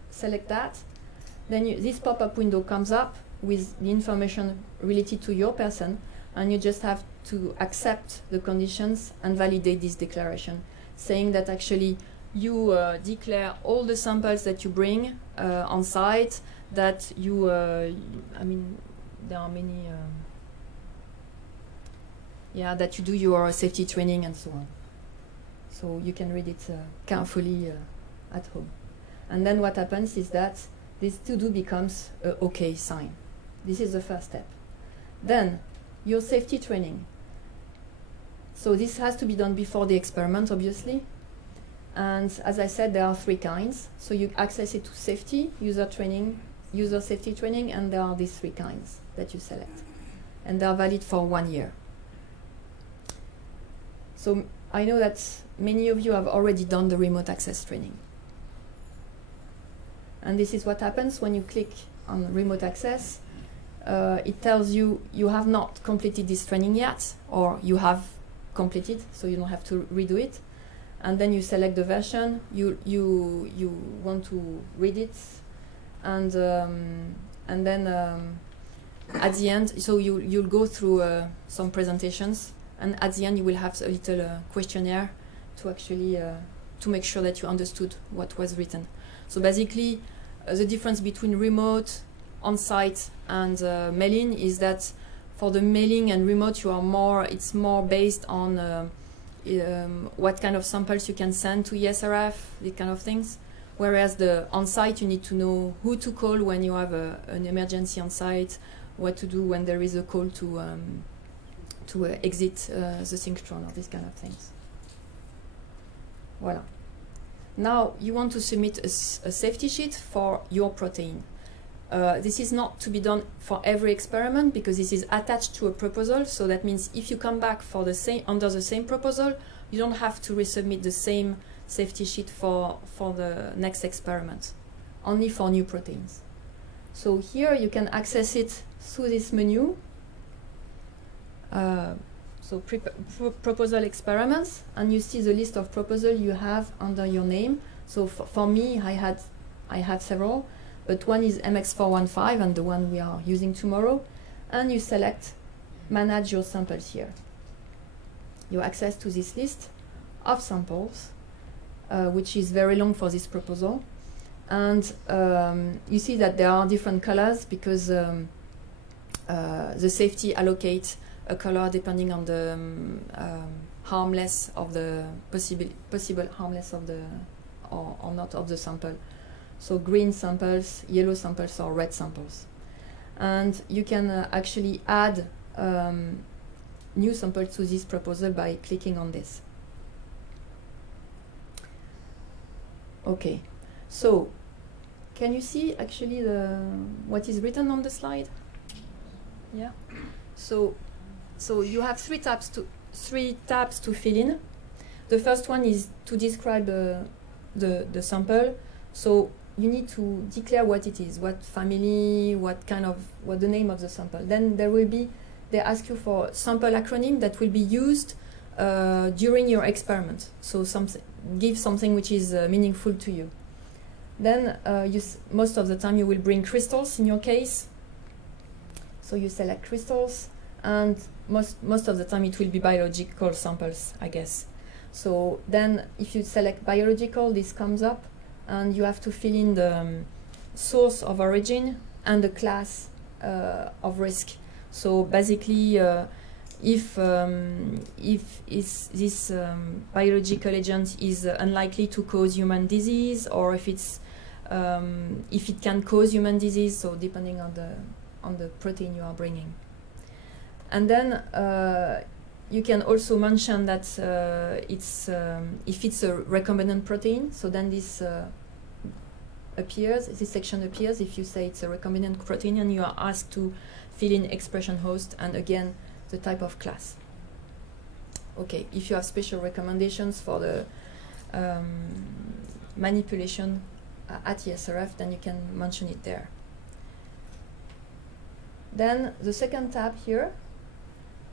select that. Then this pop-up window comes up with the information related to your person, and you just have to accept the conditions and validate this declaration, saying that actually you declare all the samples that you bring on site, that you, I mean, there are many, yeah, that you do your safety training and so on. So you can read it carefully at home. And then what happens is that this to-do becomes a OK sign. This is the first step. Then your safety training. So this has to be done before the experiment, obviously. And as I said, there are 3 kinds. So you access it to safety, user training, user safety training, and there are these 3 kinds that you select. And they are valid for 1 year. So I know that many of you have already done the remote access training. And this is what happens when you click on remote access. It tells you you have not completed this training yet, or you have completed, so you don't have to redo it. And then you select the version you want to read it, and then at the end, so you'll go through some presentations, and at the end you will have a little questionnaire to actually to make sure that you understood what was written. So basically, the difference between remote, on-site, and mailing is that for the mailing and remote, it's more based on what kind of samples you can send to ESRF, these kind of things. Whereas the on-site, you need to know who to call when you have an emergency on-site, what to do when there is a call to exit the synchrotron, or these kind of things. Voilà. Now you want to submit a safety sheet for your protein. This is not to be done for every experiment because this is attached to a proposal. So that means if you come back for the same under the same proposal, you don't have to resubmit the same safety sheet for the next experiment, only for new proteins. So here you can access it through this menu. So proposal experiments, and you see the list of proposals you have under your name. So for me, I had several, but one is MX415 and the one we are using tomorrow. And you select manage your samples here. You access to this list of samples, which is very long for this proposal. And you see that there are different colors because the safety allocates a color depending on the harmless of the possible harmless of the or not of the sample. So green samples, yellow samples, or red samples. And you can actually add new samples to this proposal by clicking on this. Okay, so can you see actually what is written on the slide? Yeah. So you have three tabs to fill in. The first one is to describe the sample. So you need to declare what it is, what family, what the name of the sample. Then they ask you for sample acronym that will be used during your experiment. So give something which is meaningful to you. Then most of the time you will bring crystals in your case. So you select crystals, and most of the time it will be biological samples, I guess. So then if you select biological, this comes up, and you have to fill in the source of origin and the class of risk. So basically, if this biological agent is unlikely to cause human disease, or if it can cause human disease, so depending on the protein you are bringing. And then you can also mention that if it's a recombinant protein, so then this appears, this section appears if you say it's a recombinant protein, and you are asked to fill in expression host and again the type of class. Okay, if you have special recommendations for the manipulation at ESRF, then you can mention it there. Then the second tab here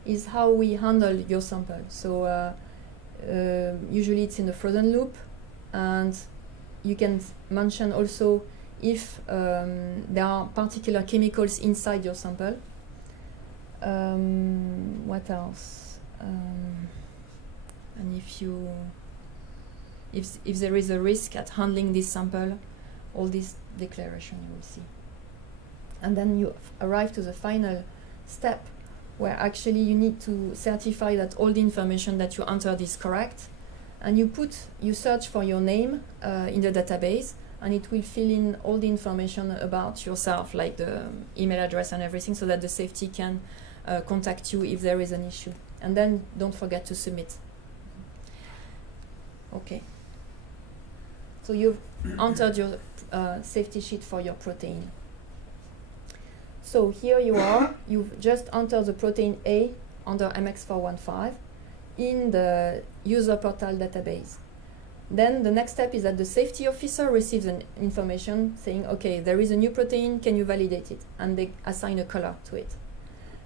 is how we handle your sample. So usually it's in the frozen loop, and you can mention also if there are particular chemicals inside your sample. What else? And if there is a risk at handling this sample, all this declaration you will see. And then you arrive to the final step, where actually you need to certify that all the information that you entered is correct, and you search for your name in the database, and it will fill in all the information about yourself, like the email address and everything, so that the safety can contact you if there is an issue. And then don't forget to submit. Okay. So you've entered your safety sheet for your protein. So here you are, you've just entered the protein A under MX415 in the user portal database. Then the next step is that the safety officer receives an information saying, okay, there is a new protein, can you validate it? And they assign a color to it.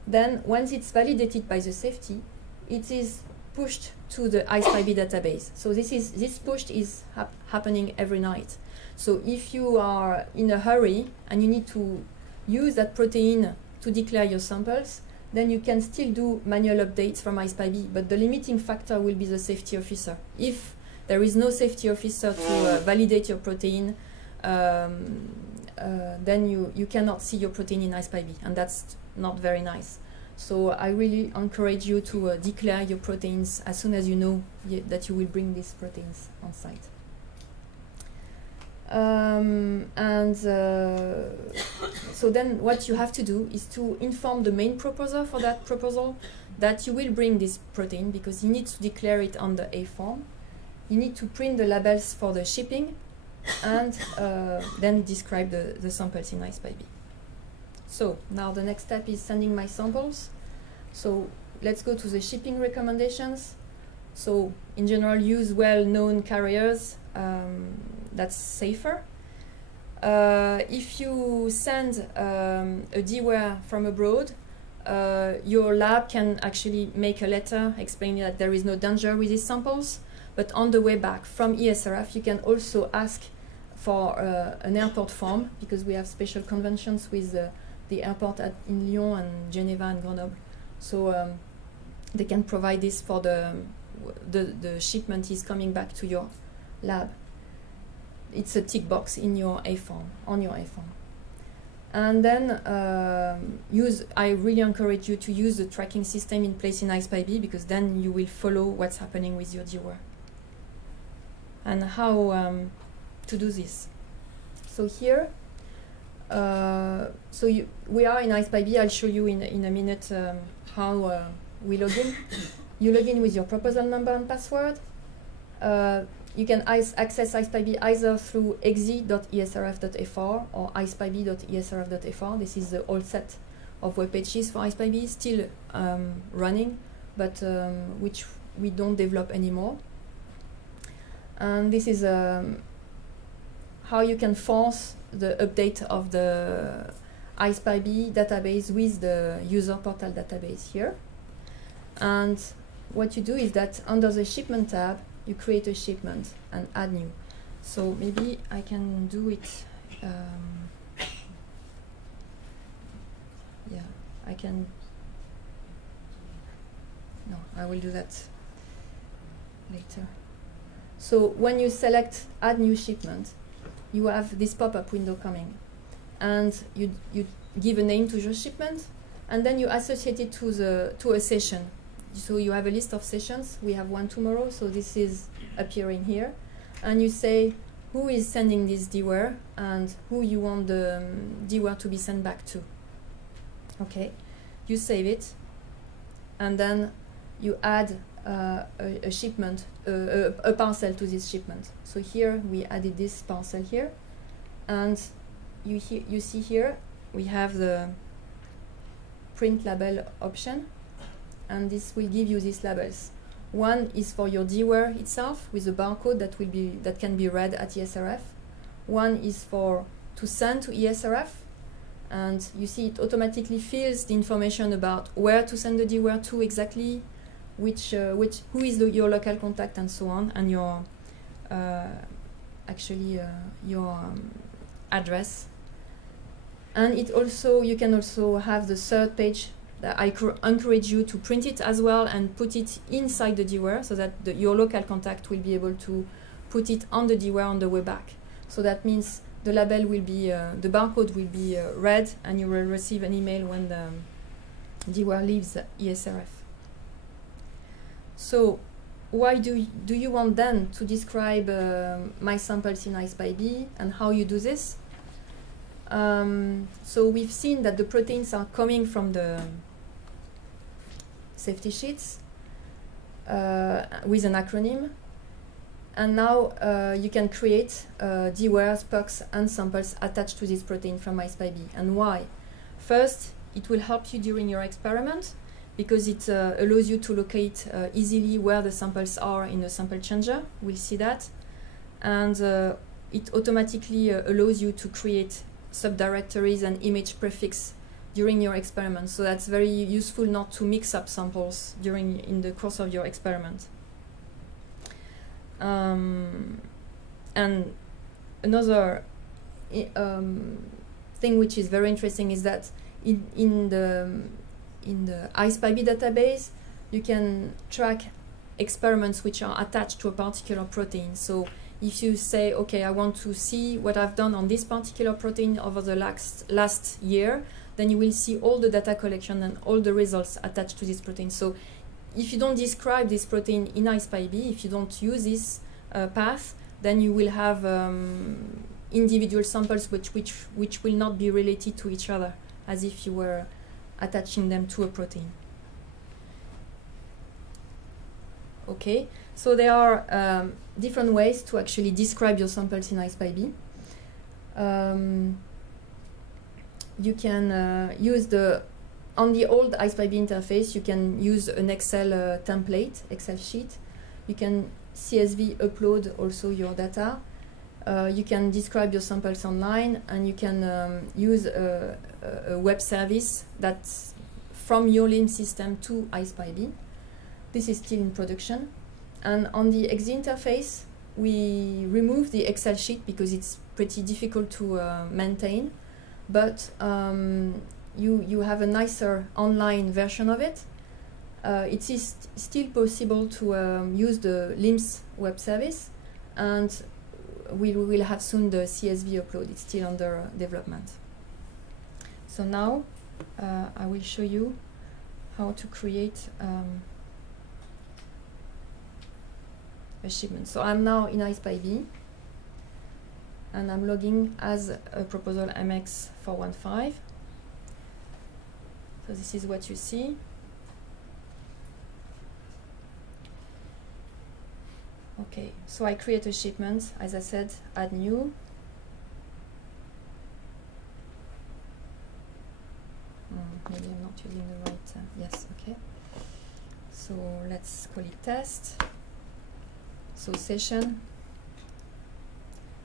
Then once it's validated by the safety, it is pushed to the ISPIB database. So this push is happening every night. So if you are in a hurry and you need to use that protein to declare your samples, then you can still do manual updates from ISPIB, but the limiting factor will be the safety officer. If there is no safety officer to validate your protein, then you cannot see your protein in ISPIB, and that's not very nice. So I really encourage you to declare your proteins as soon as you know that you will bring these proteins on site. So then what you have to do is to inform the main proposer for that proposal that you will bring this protein, because you need to declare it on the A form. You need to print the labels for the shipping, and then describe the samples in ISPIB. So now the next step is sending my samples. So let's go to the shipping recommendations. So in general, use well-known carriers. That's safer. If you send a DWARE from abroad, your lab can actually make a letter explaining that there is no danger with these samples. But on the way back from ESRF, you can also ask for an airport form, because we have special conventions with the airport in Lyon and Geneva and Grenoble. So they can provide this for the shipment is coming back to your lab. It's a tick box in your A form, on your A form. And then I really encourage you to use the tracking system in place in ISPIB, because then you will follow what's happening with your DWARE. And how to do this. So here, we are in ISPIB. I'll show you in a minute how we log in. You log in with your proposal number and password. You can access ISPIB either through exe.esrf.fr or ispib.esrf.fr. This is the old set of web pages for ISPIB, still running, but which we don't develop anymore. And this is how you can force the update of the ISPIB database with the user portal database here. And what you do is that under the shipment tab, you create a shipment and add new. So maybe I can do it. Yeah, I can. No, I will do that later. So when you select add new shipment, you have this pop-up window coming, and you give a name to your shipment, and then you associate it to a session. So you have a list of sessions. We have one tomorrow, so this is appearing here. And you say who is sending this DWARE and who you want the DWARE to be sent back to. Okay, you save it, and then you add a shipment, a parcel to this shipment. So here we added this parcel here, And you see here we have the print label option, and this will give you these labels. One is for your DWare itself with a barcode that can be read at ESRF. One is to send to ESRF, and you see it automatically fills the information about where to send the DWare to exactly, who is your local contact, and so on, and your address. And you can also have the third page that I encourage you to print it as well and put it inside the DWare so that your local contact will be able to put it on the DWare on the way back. So that means the label will be, the barcode will be read, and you will receive an email when the DWare leaves ESRF. So why do you want then to describe my samples in IcePyB and how you do this? So we've seen that the proteins are coming from the safety sheets with an acronym, and now you can create DWares, pucks, and samples attached to this protein from IcePyB. And why? First, it will help you during your experiment because it allows you to locate easily where the samples are in the sample changer. We'll see that. And it automatically allows you to create subdirectories and image prefix during your experiment. So that's very useful not to mix up samples in the course of your experiment. And another thing which is very interesting is that in the IcePyB database, you can track experiments which are attached to a particular protein. So if you say, okay, I want to see what I've done on this particular protein over the last year, then you will see all the data collection and all the results attached to this protein. So if you don't describe this protein in IcePyB, if you don't use this path, then you will have individual samples which will not be related to each other, as if you were attaching them to a protein. Okay, so there are different ways to actually describe your samples in IcePyB. You can use on the old IcePyB interface, you can use an Excel template, Excel sheet. You can CSV upload also your data. You can describe your samples online, and you can use a web service that's from your LIMS system to IcePyB. This is still in production. And on the exe interface, we remove the Excel sheet because it's pretty difficult to maintain. But you have a nicer online version of it. It is still possible to use the LIMS web service, and we will have soon the CSV upload. It's still under development. So now I will show you how to create a shipment. So I'm now in IcePyB, and I'm logging as a proposal MX415. So this is what you see. Okay, so I create a shipment, as I said, add new. Maybe I'm not using the right, yes, okay. So let's call it test. So session.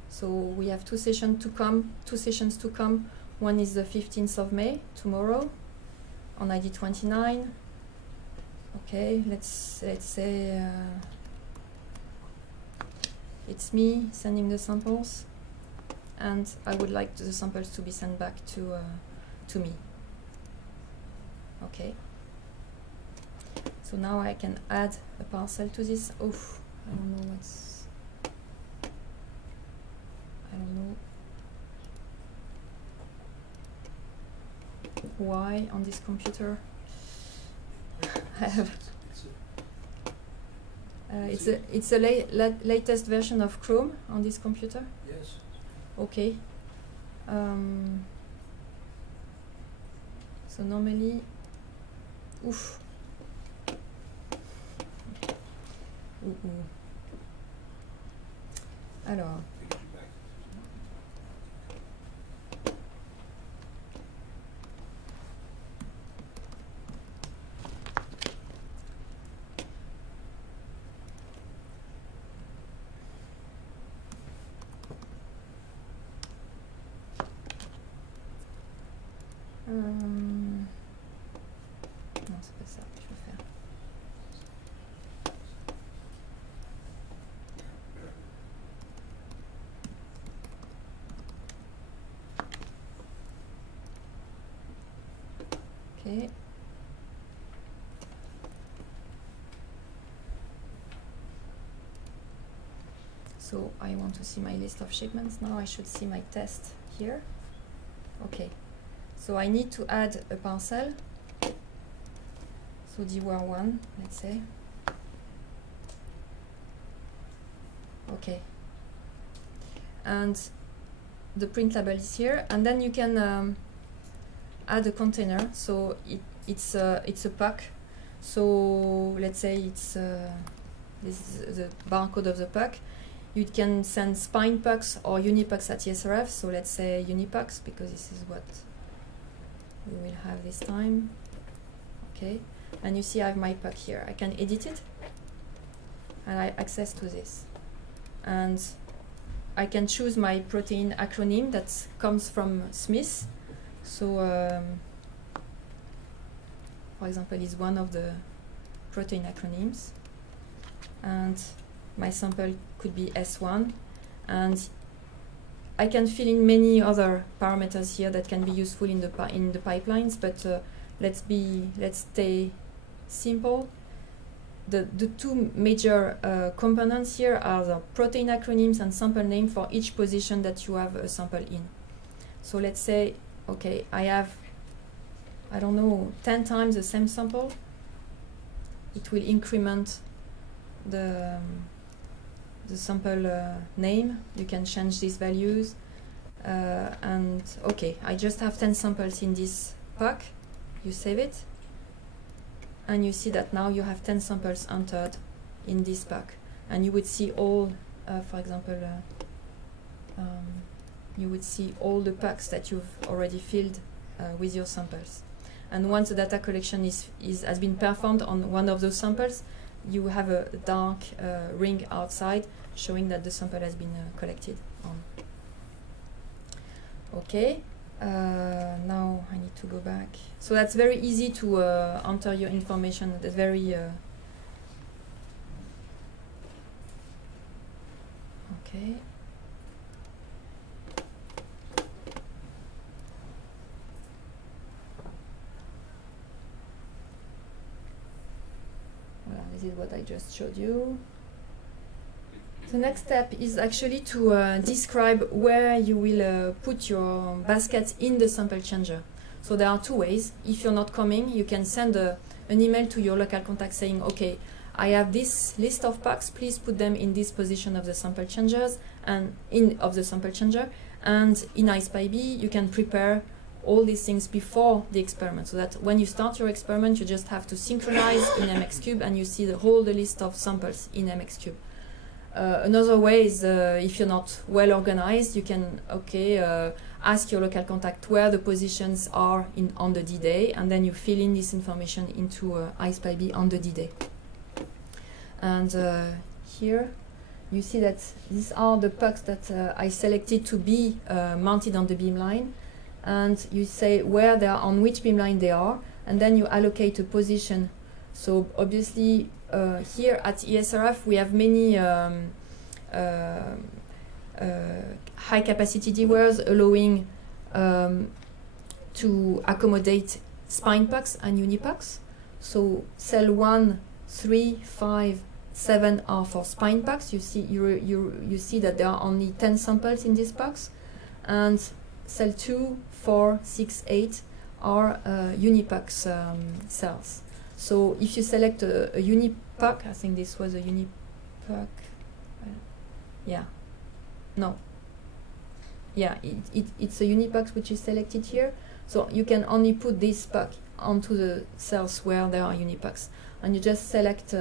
So we have two sessions to come. One is the 15th of May, tomorrow, on ID 29. Okay, let's say it's me sending the samples, and I would like the samples to be sent back to me. Okay. So now I can add a parcel to this. Oof, I don't know what's. I don't know why on this computer. I have. It's a latest version of Chrome on this computer. Yes. Okay. So normally, oof. Alors. Non, c'est pas ça que je veux faire. Okay. So I want to see my list of shipments. Now I should see my test here. Okay. So I need to add a parcel. So DWAR1, let's say. Okay. And the print label is here. And then you can add a container. So it's a pack. So let's say it's this is the barcode of the pack. You can send spine packs or unipacks at ESRF. So let's say unipacks because this is what we will have this time. Okay, and you see I have my pack here. I can edit it and I access to this. And I can choose my protein acronym that comes from Smith. So for example, is one of the protein acronyms. And my sample could be S1. And I can fill in many other parameters here that can be useful in the pipelines, but let's stay simple. The two major components here are the protein acronyms and sample name for each position that you have a sample in. So let's say, okay, I have, I don't know, 10 times the same sample. It will increment the sample name. You can change these values. And okay, I just have 10 samples in this pack. You save it. And you see that now you have 10 samples entered in this pack. And you would see all, for example, you would see all the packs that you've already filled with your samples. And once the data collection has been performed on one of those samples, you have a dark ring outside showing that the sample has been collected on. Okay, now I need to go back. So that's very easy to enter your information. That's very okay. Well, this is what I just showed you. The next step is actually to describe where you will put your baskets in the sample changer. So there are two ways. If you're not coming, you can send an email to your local contact saying, okay, I have this list of packs, please put them in this position of the sample changers and in sample changer. And in ISPyB, you can prepare all these things before the experiment, so that when you start your experiment, you just have to synchronize in MXCube and you see the whole list of samples in MXCube. Another way is if you're not well organized, you can ask your local contact where the positions are on the D-Day, and then you fill in this information into ISPyB on the D-Day. And here you see that these are the pucks that I selected to be mounted on the beamline, and you say where they are, on which beamline they are, and then you allocate a position. So obviously here at ESRF we have many high capacity DWAREs allowing to accommodate spine packs and unipacks. So cell 1, 3, 5, 7 are for spine packs. You see you see that there are only 10 samples in these packs, and cell 2, 4, 6, 8 are unipacks cells. So if you select a unipack, I think this was a unipack. Yeah, no. Yeah, it's a unipack which is selected here. So you can only put this pack onto the cells where there are unipacks, and you just select.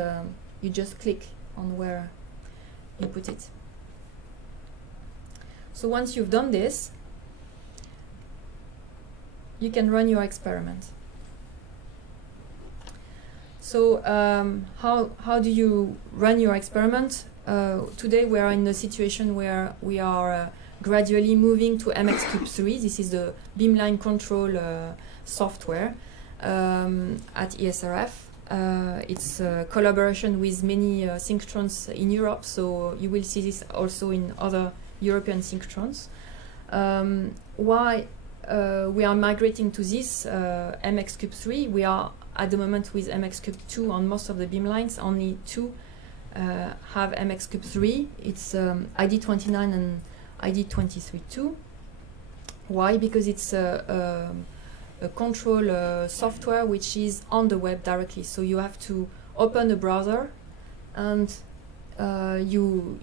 You just click on where you put it. So once you've done this, you can run your experiment. So how do you run your experiment? Today we are in a situation where we are gradually moving to MX3. This is the beamline control software at ESRF. It's a collaboration with many synchrotrons in Europe, so you will see this also in other European synchrotrons. Why we are migrating to this MX3? We are at the moment with MX2 on most of the beamlines. Only 2 have MX3. It's ID29 and ID23-2. Why? Because it's a control software which is on the web directly. So you have to open a browser and you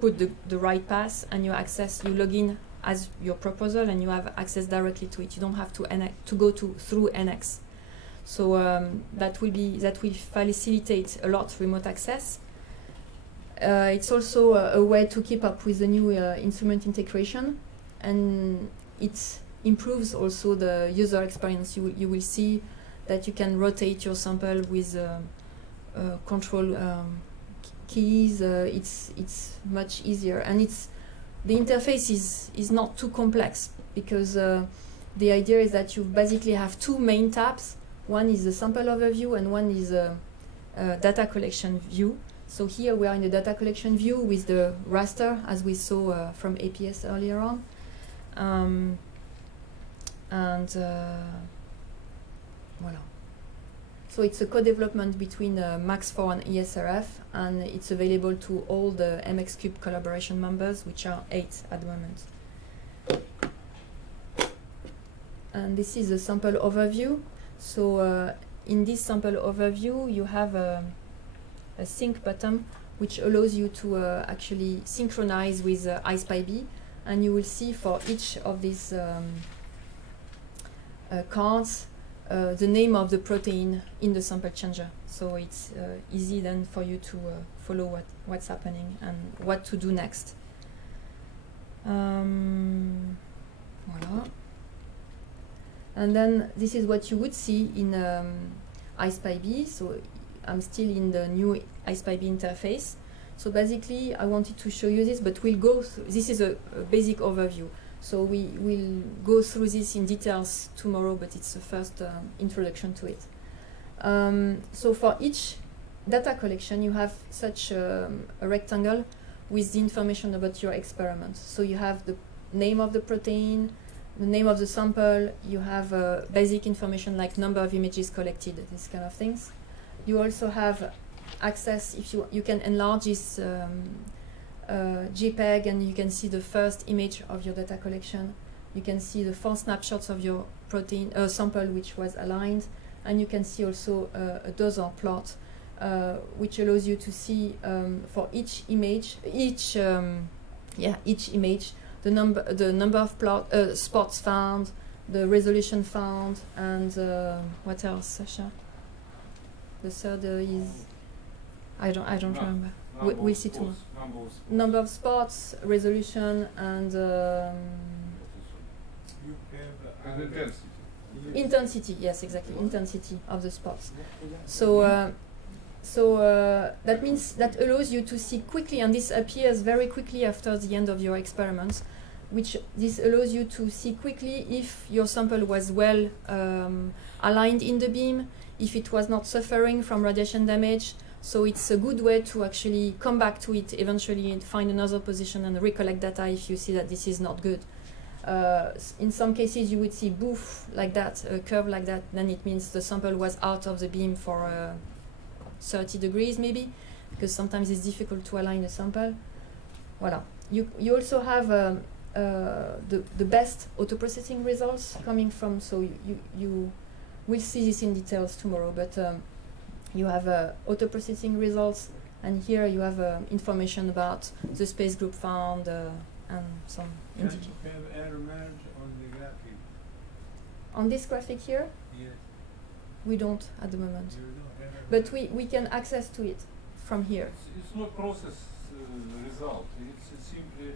put the right path and you log in as your proposal and you have access directly to it. You don't have to go through NX. So that will facilitate a lot remote access. It's also a way to keep up with the new instrument integration, and it improves also the user experience. You will see that you can rotate your sample with control keys. It's much easier, and the interface is not too complex, because the idea is that you basically have 2 main tabs. One is the sample overview and one is a data collection view. So here we are in the data collection view with the raster, as we saw from APS earlier on. Voilà. So it's a co-development between Max4 and ESRF, and it's available to all the MX3 collaboration members, which are 8 at the moment. And this is a sample overview. So in this sample overview, you have a sync button, which allows you to actually synchronize with iSpy-B, and you will see for each of these cards the name of the protein in the sample changer. So it's easy then for you to follow what's happening and what to do next. Voilà. And then this is what you would see in iSpy-B. So I'm still in the new iSpy-B interface. So basically, I wanted to show you this, but we'll go through. This is a basic overview. So we will go through this in details tomorrow, but it's the first introduction to it. So for each data collection, you have such a rectangle with the information about your experiment. So you have the name of the protein, the name of the sample, you have basic information like number of images collected, these kind of things. You also have access, if you can enlarge this JPEG, and you can see the first image of your data collection. You can see the 4 snapshots of your protein sample which was aligned, and you can see also a dosor plot, which allows you to see for each image, each image, the number of spots found, the resolution found, and what else, Sasha? The third is I don't remember. We'll see tomorrow. Number of spots, resolution, and intensity. Yes, exactly, intensity of the spots. So that means that allows you to see quickly, and this appears very quickly after the end of your experiments, which this allows you to see quickly if your sample was well aligned in the beam, if it was not suffering from radiation damage. So it's a good way to actually come back to it eventually and find another position and recollect data if you see that this is not good. In some cases you would see boof like that, a curve like that, then it means the sample was out of the beam for 30 degrees maybe, because sometimes it's difficult to align the sample. Voilà. You also have the best auto-processing results coming from, so you will see this in details tomorrow, but you have auto-processing results, and here you have information about the space group found and some indicators. Can you have error merge on the graphic? On this graphic here? Yes. We don't at the moment. You don't have But we can access to it from here. It's not process result. It's simply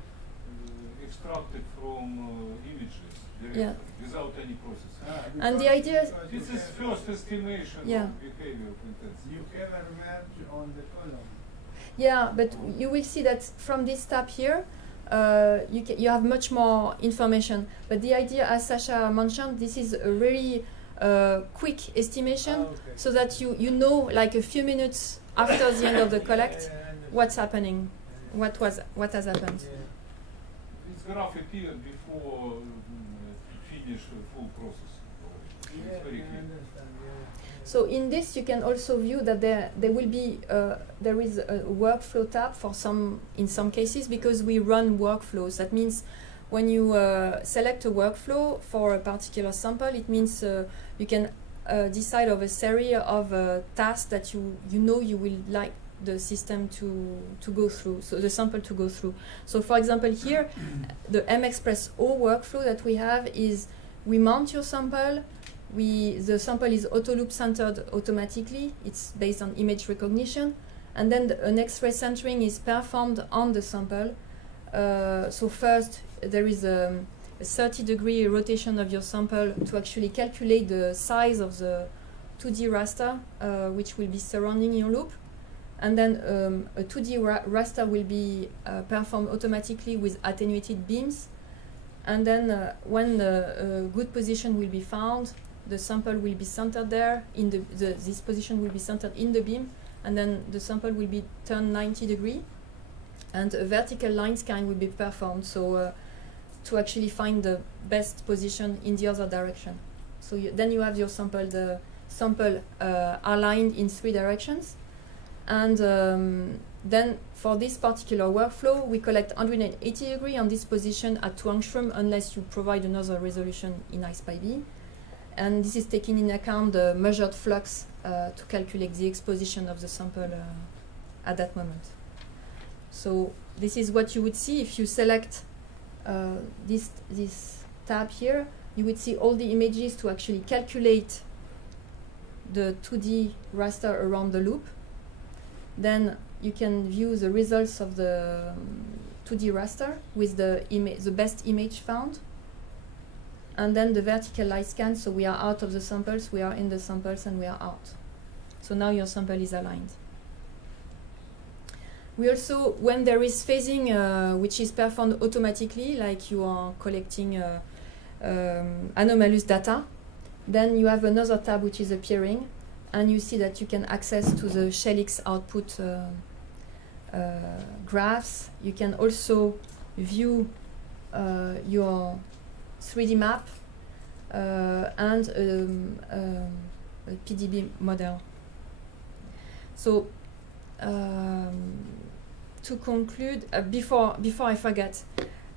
extracted from images directly, without any process. And the idea is this is first estimation of behavior of intensity. You have a merge on the column. Yeah, but you will see that from this tab here, you have much more information. But the idea, as Sasha mentioned, this is a really quick estimation, so that you know, like a few minutes after the end of the collect, what's happening, what has happened. This graph appeared before finish full process. It's very clear. So in this, you can also view that there will be there is a workflow tab for in some cases, because we run workflows. That means when you select a workflow for a particular sample, it means you can decide of a series of tasks that you know you will like the system to go through, so the sample to go through. So for example here, the M-Express O workflow that we have is we mount your sample, the sample is auto-loop centered automatically, it's based on image recognition, and then an X-ray centering is performed on the sample. So first there is a 30-degree rotation of your sample to actually calculate the size of the 2D raster which will be surrounding your loop. And then a 2D raster will be performed automatically with attenuated beams. And then when the good position will be found, the sample will be centered there, this position will be centered in the beam, and then the sample will be turned 90 degrees, and a vertical line scan will be performed, so to actually find the best position in the other direction. So then you have your sample, the sample aligned in 3 directions. And then for this particular workflow, we collect 180 degrees on this position at 2 angstrom, unless you provide another resolution in ISPy-B. And this is taking into account the measured flux to calculate the exposition of the sample at that moment. So this is what you would see if you select this tab here. You would see all the images to actually calculate the 2D raster around the loop. Then you can view the results of the 2D raster with the best image found. And then the vertical light scan, so we are out of the samples, we are in the samples, and we are out. So now your sample is aligned. We also, when there is phasing which is performed automatically, like you are collecting anomalous data, then you have another tab which is appearing, and you see that you can access to the ShellX output graphs. You can also view your 3D map and a PDB model. So to conclude, before I forget,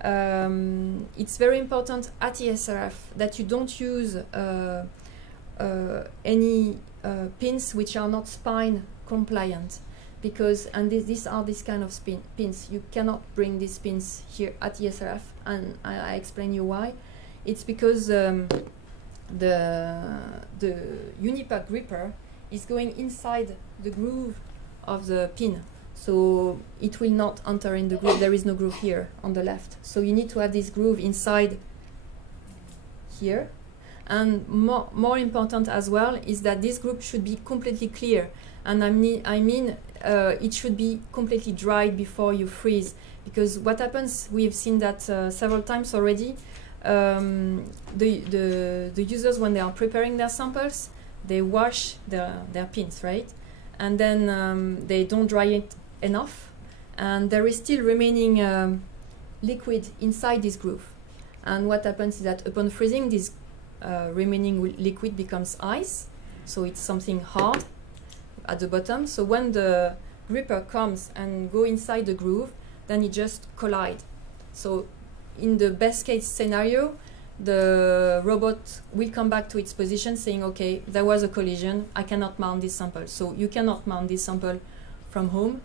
it's very important at ESRF that you don't use any pins which are not spine compliant, because these are this kind of pins. You cannot bring these pins here at ESRF, and I explain you why. It's because the Unipack gripper is going inside the groove of the pin, so it will not enter in the groove. There is no groove here on the left, so you need to have this groove inside here. And more important as well is that this groove should be completely clear, and I mean it should be completely dried before you freeze, because what happens, we have seen that several times already. The users, when they are preparing their samples, they wash their pins, right? And then they don't dry it enough, and there is still remaining liquid inside this groove. And what happens is that upon freezing, this remaining liquid becomes ice, so it's something hard at the bottom. So when the gripper comes and go inside the groove, then it just collides. So in the best case scenario, the robot will come back to its position saying, okay, there was a collision, I cannot mount this sample. So you cannot mount this sample from home,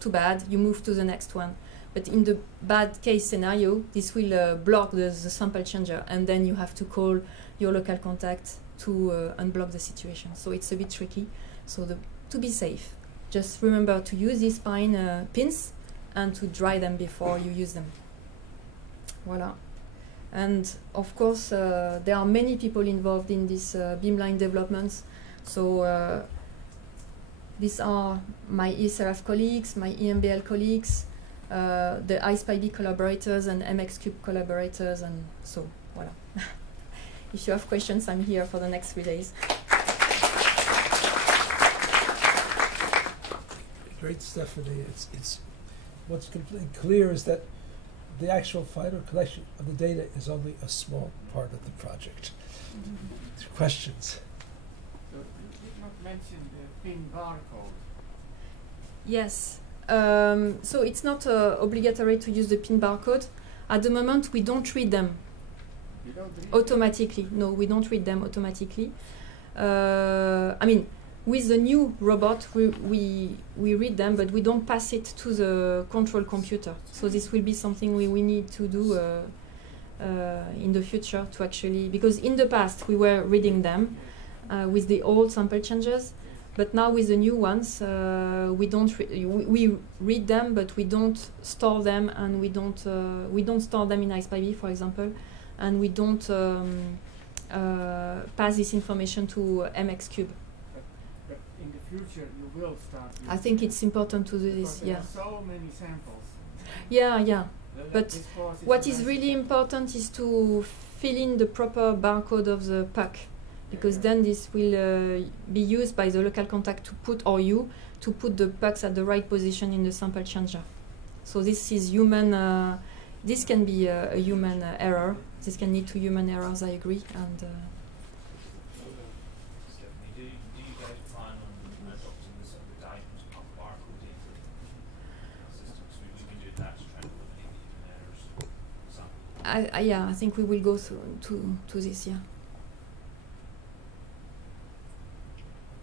too bad, you move to the next one. But in the bad case scenario, this will block the sample changer, and then you have to call your local contact to unblock the situation. So it's a bit tricky. So to be safe, just remember to use these spine pins and to dry them before you use them. Voila. And of course, there are many people involved in this beamline developments. So these are my ESRF colleagues, my EMBL colleagues, the ISPIB collaborators and MXCube collaborators, and so voilà. If you have questions, I'm here for the next 3 days. Great, Stephanie. It's what's completely clear is that the actual final collection of the data is only a small part of the project. Questions? So you did not mention the PIN barcode. Yes. So it's not obligatory to use the PIN barcode. At the moment, we don't read them automatically. No, we don't read them automatically. I mean, with the new robot, we read them, but we don't pass it to the control computer. So this will be something we need to do in the future to actually, because in the past we were reading them with the old sample changes, but now with the new ones, we don't we read them, but we don't store them, and we don't store them in ISPIB, for example, and we don't pass this information to MXCube. But in the future, you will start. I think it's important to do this. There Yeah. are so many samples. Yeah, yeah. But what is really important is to fill in the proper barcode of the puck, because then this will be used by the local contact to put, or you, to put the pucks at the right position in the sample changer. So this is human, this can be a human error. This can lead to human errors, I agree. And Stephanie, do you guys plan on adopting this the diagrams of barcode into systems? We've been doing that to try and eliminate the human errors, for example. yeah, I think we will go through to this, yeah.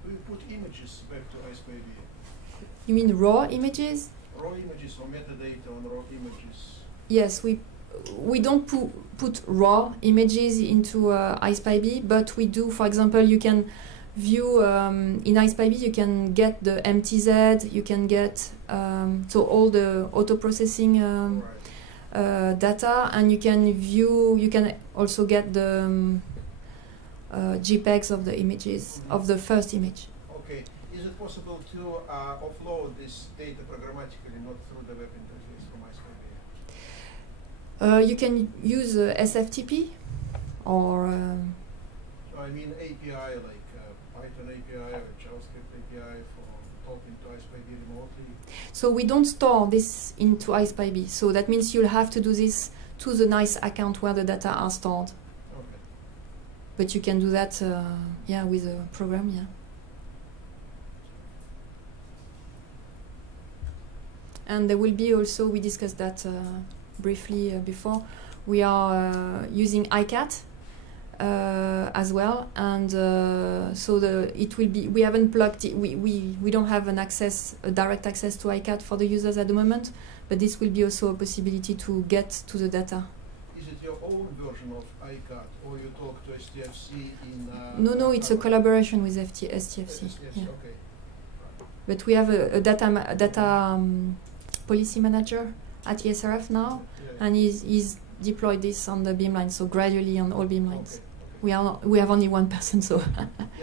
Do you put images back to ISPIB? You mean raw images? Raw images or metadata on raw images? Yes, we don't put raw images into ISPIB, but we do, for example, you can view in ISPIB, you can get the MTZ, you can get so all the auto-processing data, and you can view, you can also get the JPEGs of the images, of the first image. Okay. Is it possible to offload this data programmatically, not through the web interface from ISPIB? You can use SFTP or... I mean API, like Python API or JavaScript API for talking to ISPIB remotely. So we don't store this into ISPIB. So that means you'll have to do this to the NICE account where the data are stored. Okay. But you can do that, yeah, with a program, yeah. And there will be also, we discussed that briefly before, we are using ICAT as well, and so it will be, we haven't plugged it, we don't have an access, a direct access to ICAT for the users at the moment, but this will be also a possibility to get to the data. Is it your own version of ICAT, or you talk to STFC in... No, it's a collaboration with STFC. Yeah. Okay. But we have a data policy manager at ESRF now, and he's deployed this on the beamline, so gradually on all beamlines. Okay. We have only one person, so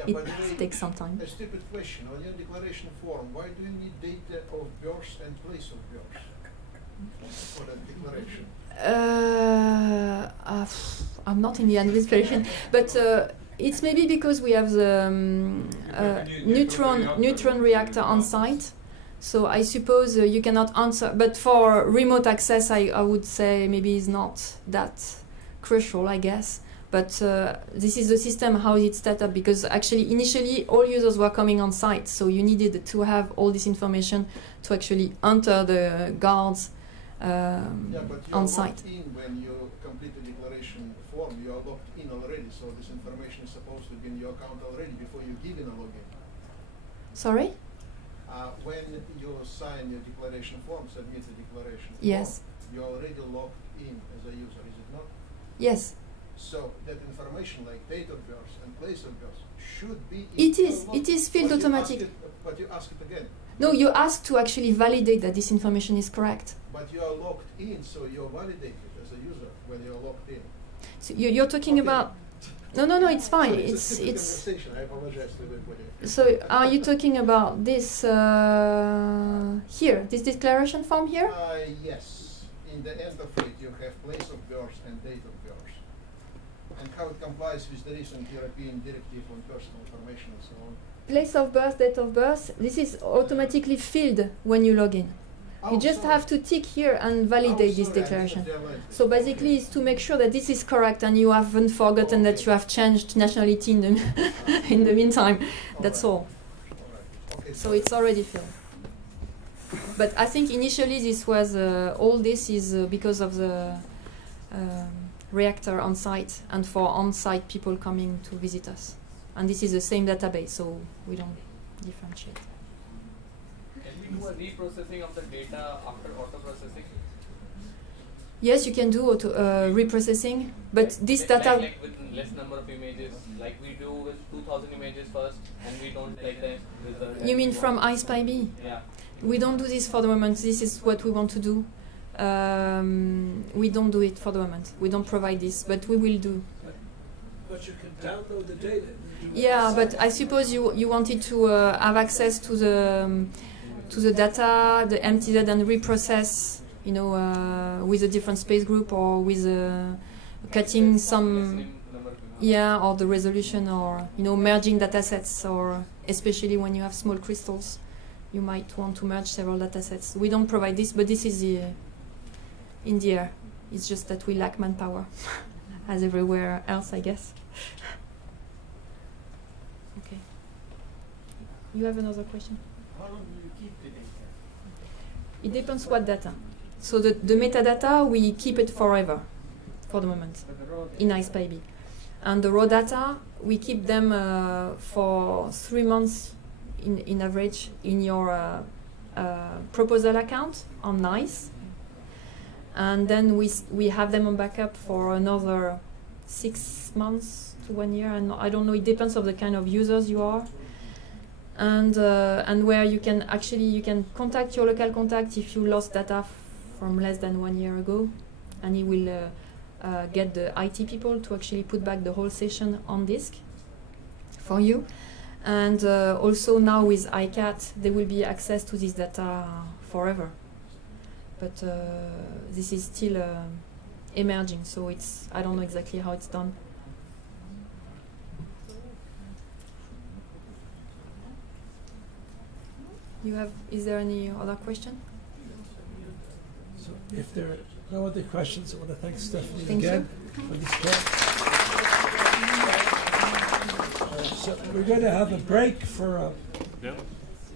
it takes some time. A stupid question. On your declaration form, why do you need data of birth and place of birth for that declaration? I'm not in the administration, but it's maybe because we have the neutron reactor on site. So I suppose you cannot answer, but for remote access, I would say maybe it's not that crucial, I guess. But this is the system, how it's set up, because actually initially all users were coming on site, so you needed to have all this information to actually enter the guards on site. In when you complete the declaration form, you are logged in already, so this information is supposed to be in your account already before you give in a login. Sorry? When you sign your declaration form, submit the declaration yes. form, you're already logged in as a user, is it not? Yes. So that information like date of birth and place of birth should be... It is filled automatically. But you ask it again. No, you ask to actually validate that this information is correct. But you are logged in, so you're validated as a user when you're logged in. So you're talking about... No, it's fine. It's conversation. I apologize to everybody. So, are you talking about this here, this declaration form here? Yes. In the end of it, you have place of birth and date of birth, and how it complies with the recent European Directive on Personal Information and so on. Place of birth, date of birth. This is automatically filled when you log in. You just have to tick here and validate this declaration. So basically, it's to make sure that this is correct and you haven't forgotten that you have changed nationality in the in the meantime. That's all. So it's already filled. But I think initially this was all this is because of the reactor on site and for on-site people coming to visit us. And this is the same database, so we don't differentiate. Can we do a reprocessing of the data after auto-processing? Yes, you can do auto reprocessing, but this data... Like with less number of images, like we do with 2,000 images first, and we don't take the result. You mean from iSpy-B? Yeah. We don't do this for the moment. This is what we want to do. We don't do it for the moment. We don't provide this, but we will do. But you can download the data. Yeah, but I suppose you wanted to have access to the data, the MTZ, and reprocess, you know, with a different space group or with cutting some, yeah, or the resolution, or you know, merging data sets, or especially when you have small crystals, you might want to merge several data sets. We don't provide this, but this is in the air. It's just that we lack manpower, as everywhere else, I guess. Okay. You have another question? How long do you keep the data? It depends what data. So the metadata, we keep it forever, for the moment, in iSpy-B. And the raw data, we keep them for 3 months in average in your proposal account on NICE. And then we have them on backup for another 6 months to 1 year. And I don't know, it depends on the kind of users you are. And where you can contact your local contact if you lost data from less than 1 year ago, and he will get the IT people to actually put back the whole session on disk for you. And also now with ICAT, there will be access to this data forever. But this is still emerging, so I don't know exactly how it's done. Is there any other question? So if there are no other questions, I want to thank Stephanie Thank again for this talk. So we're going to have a break for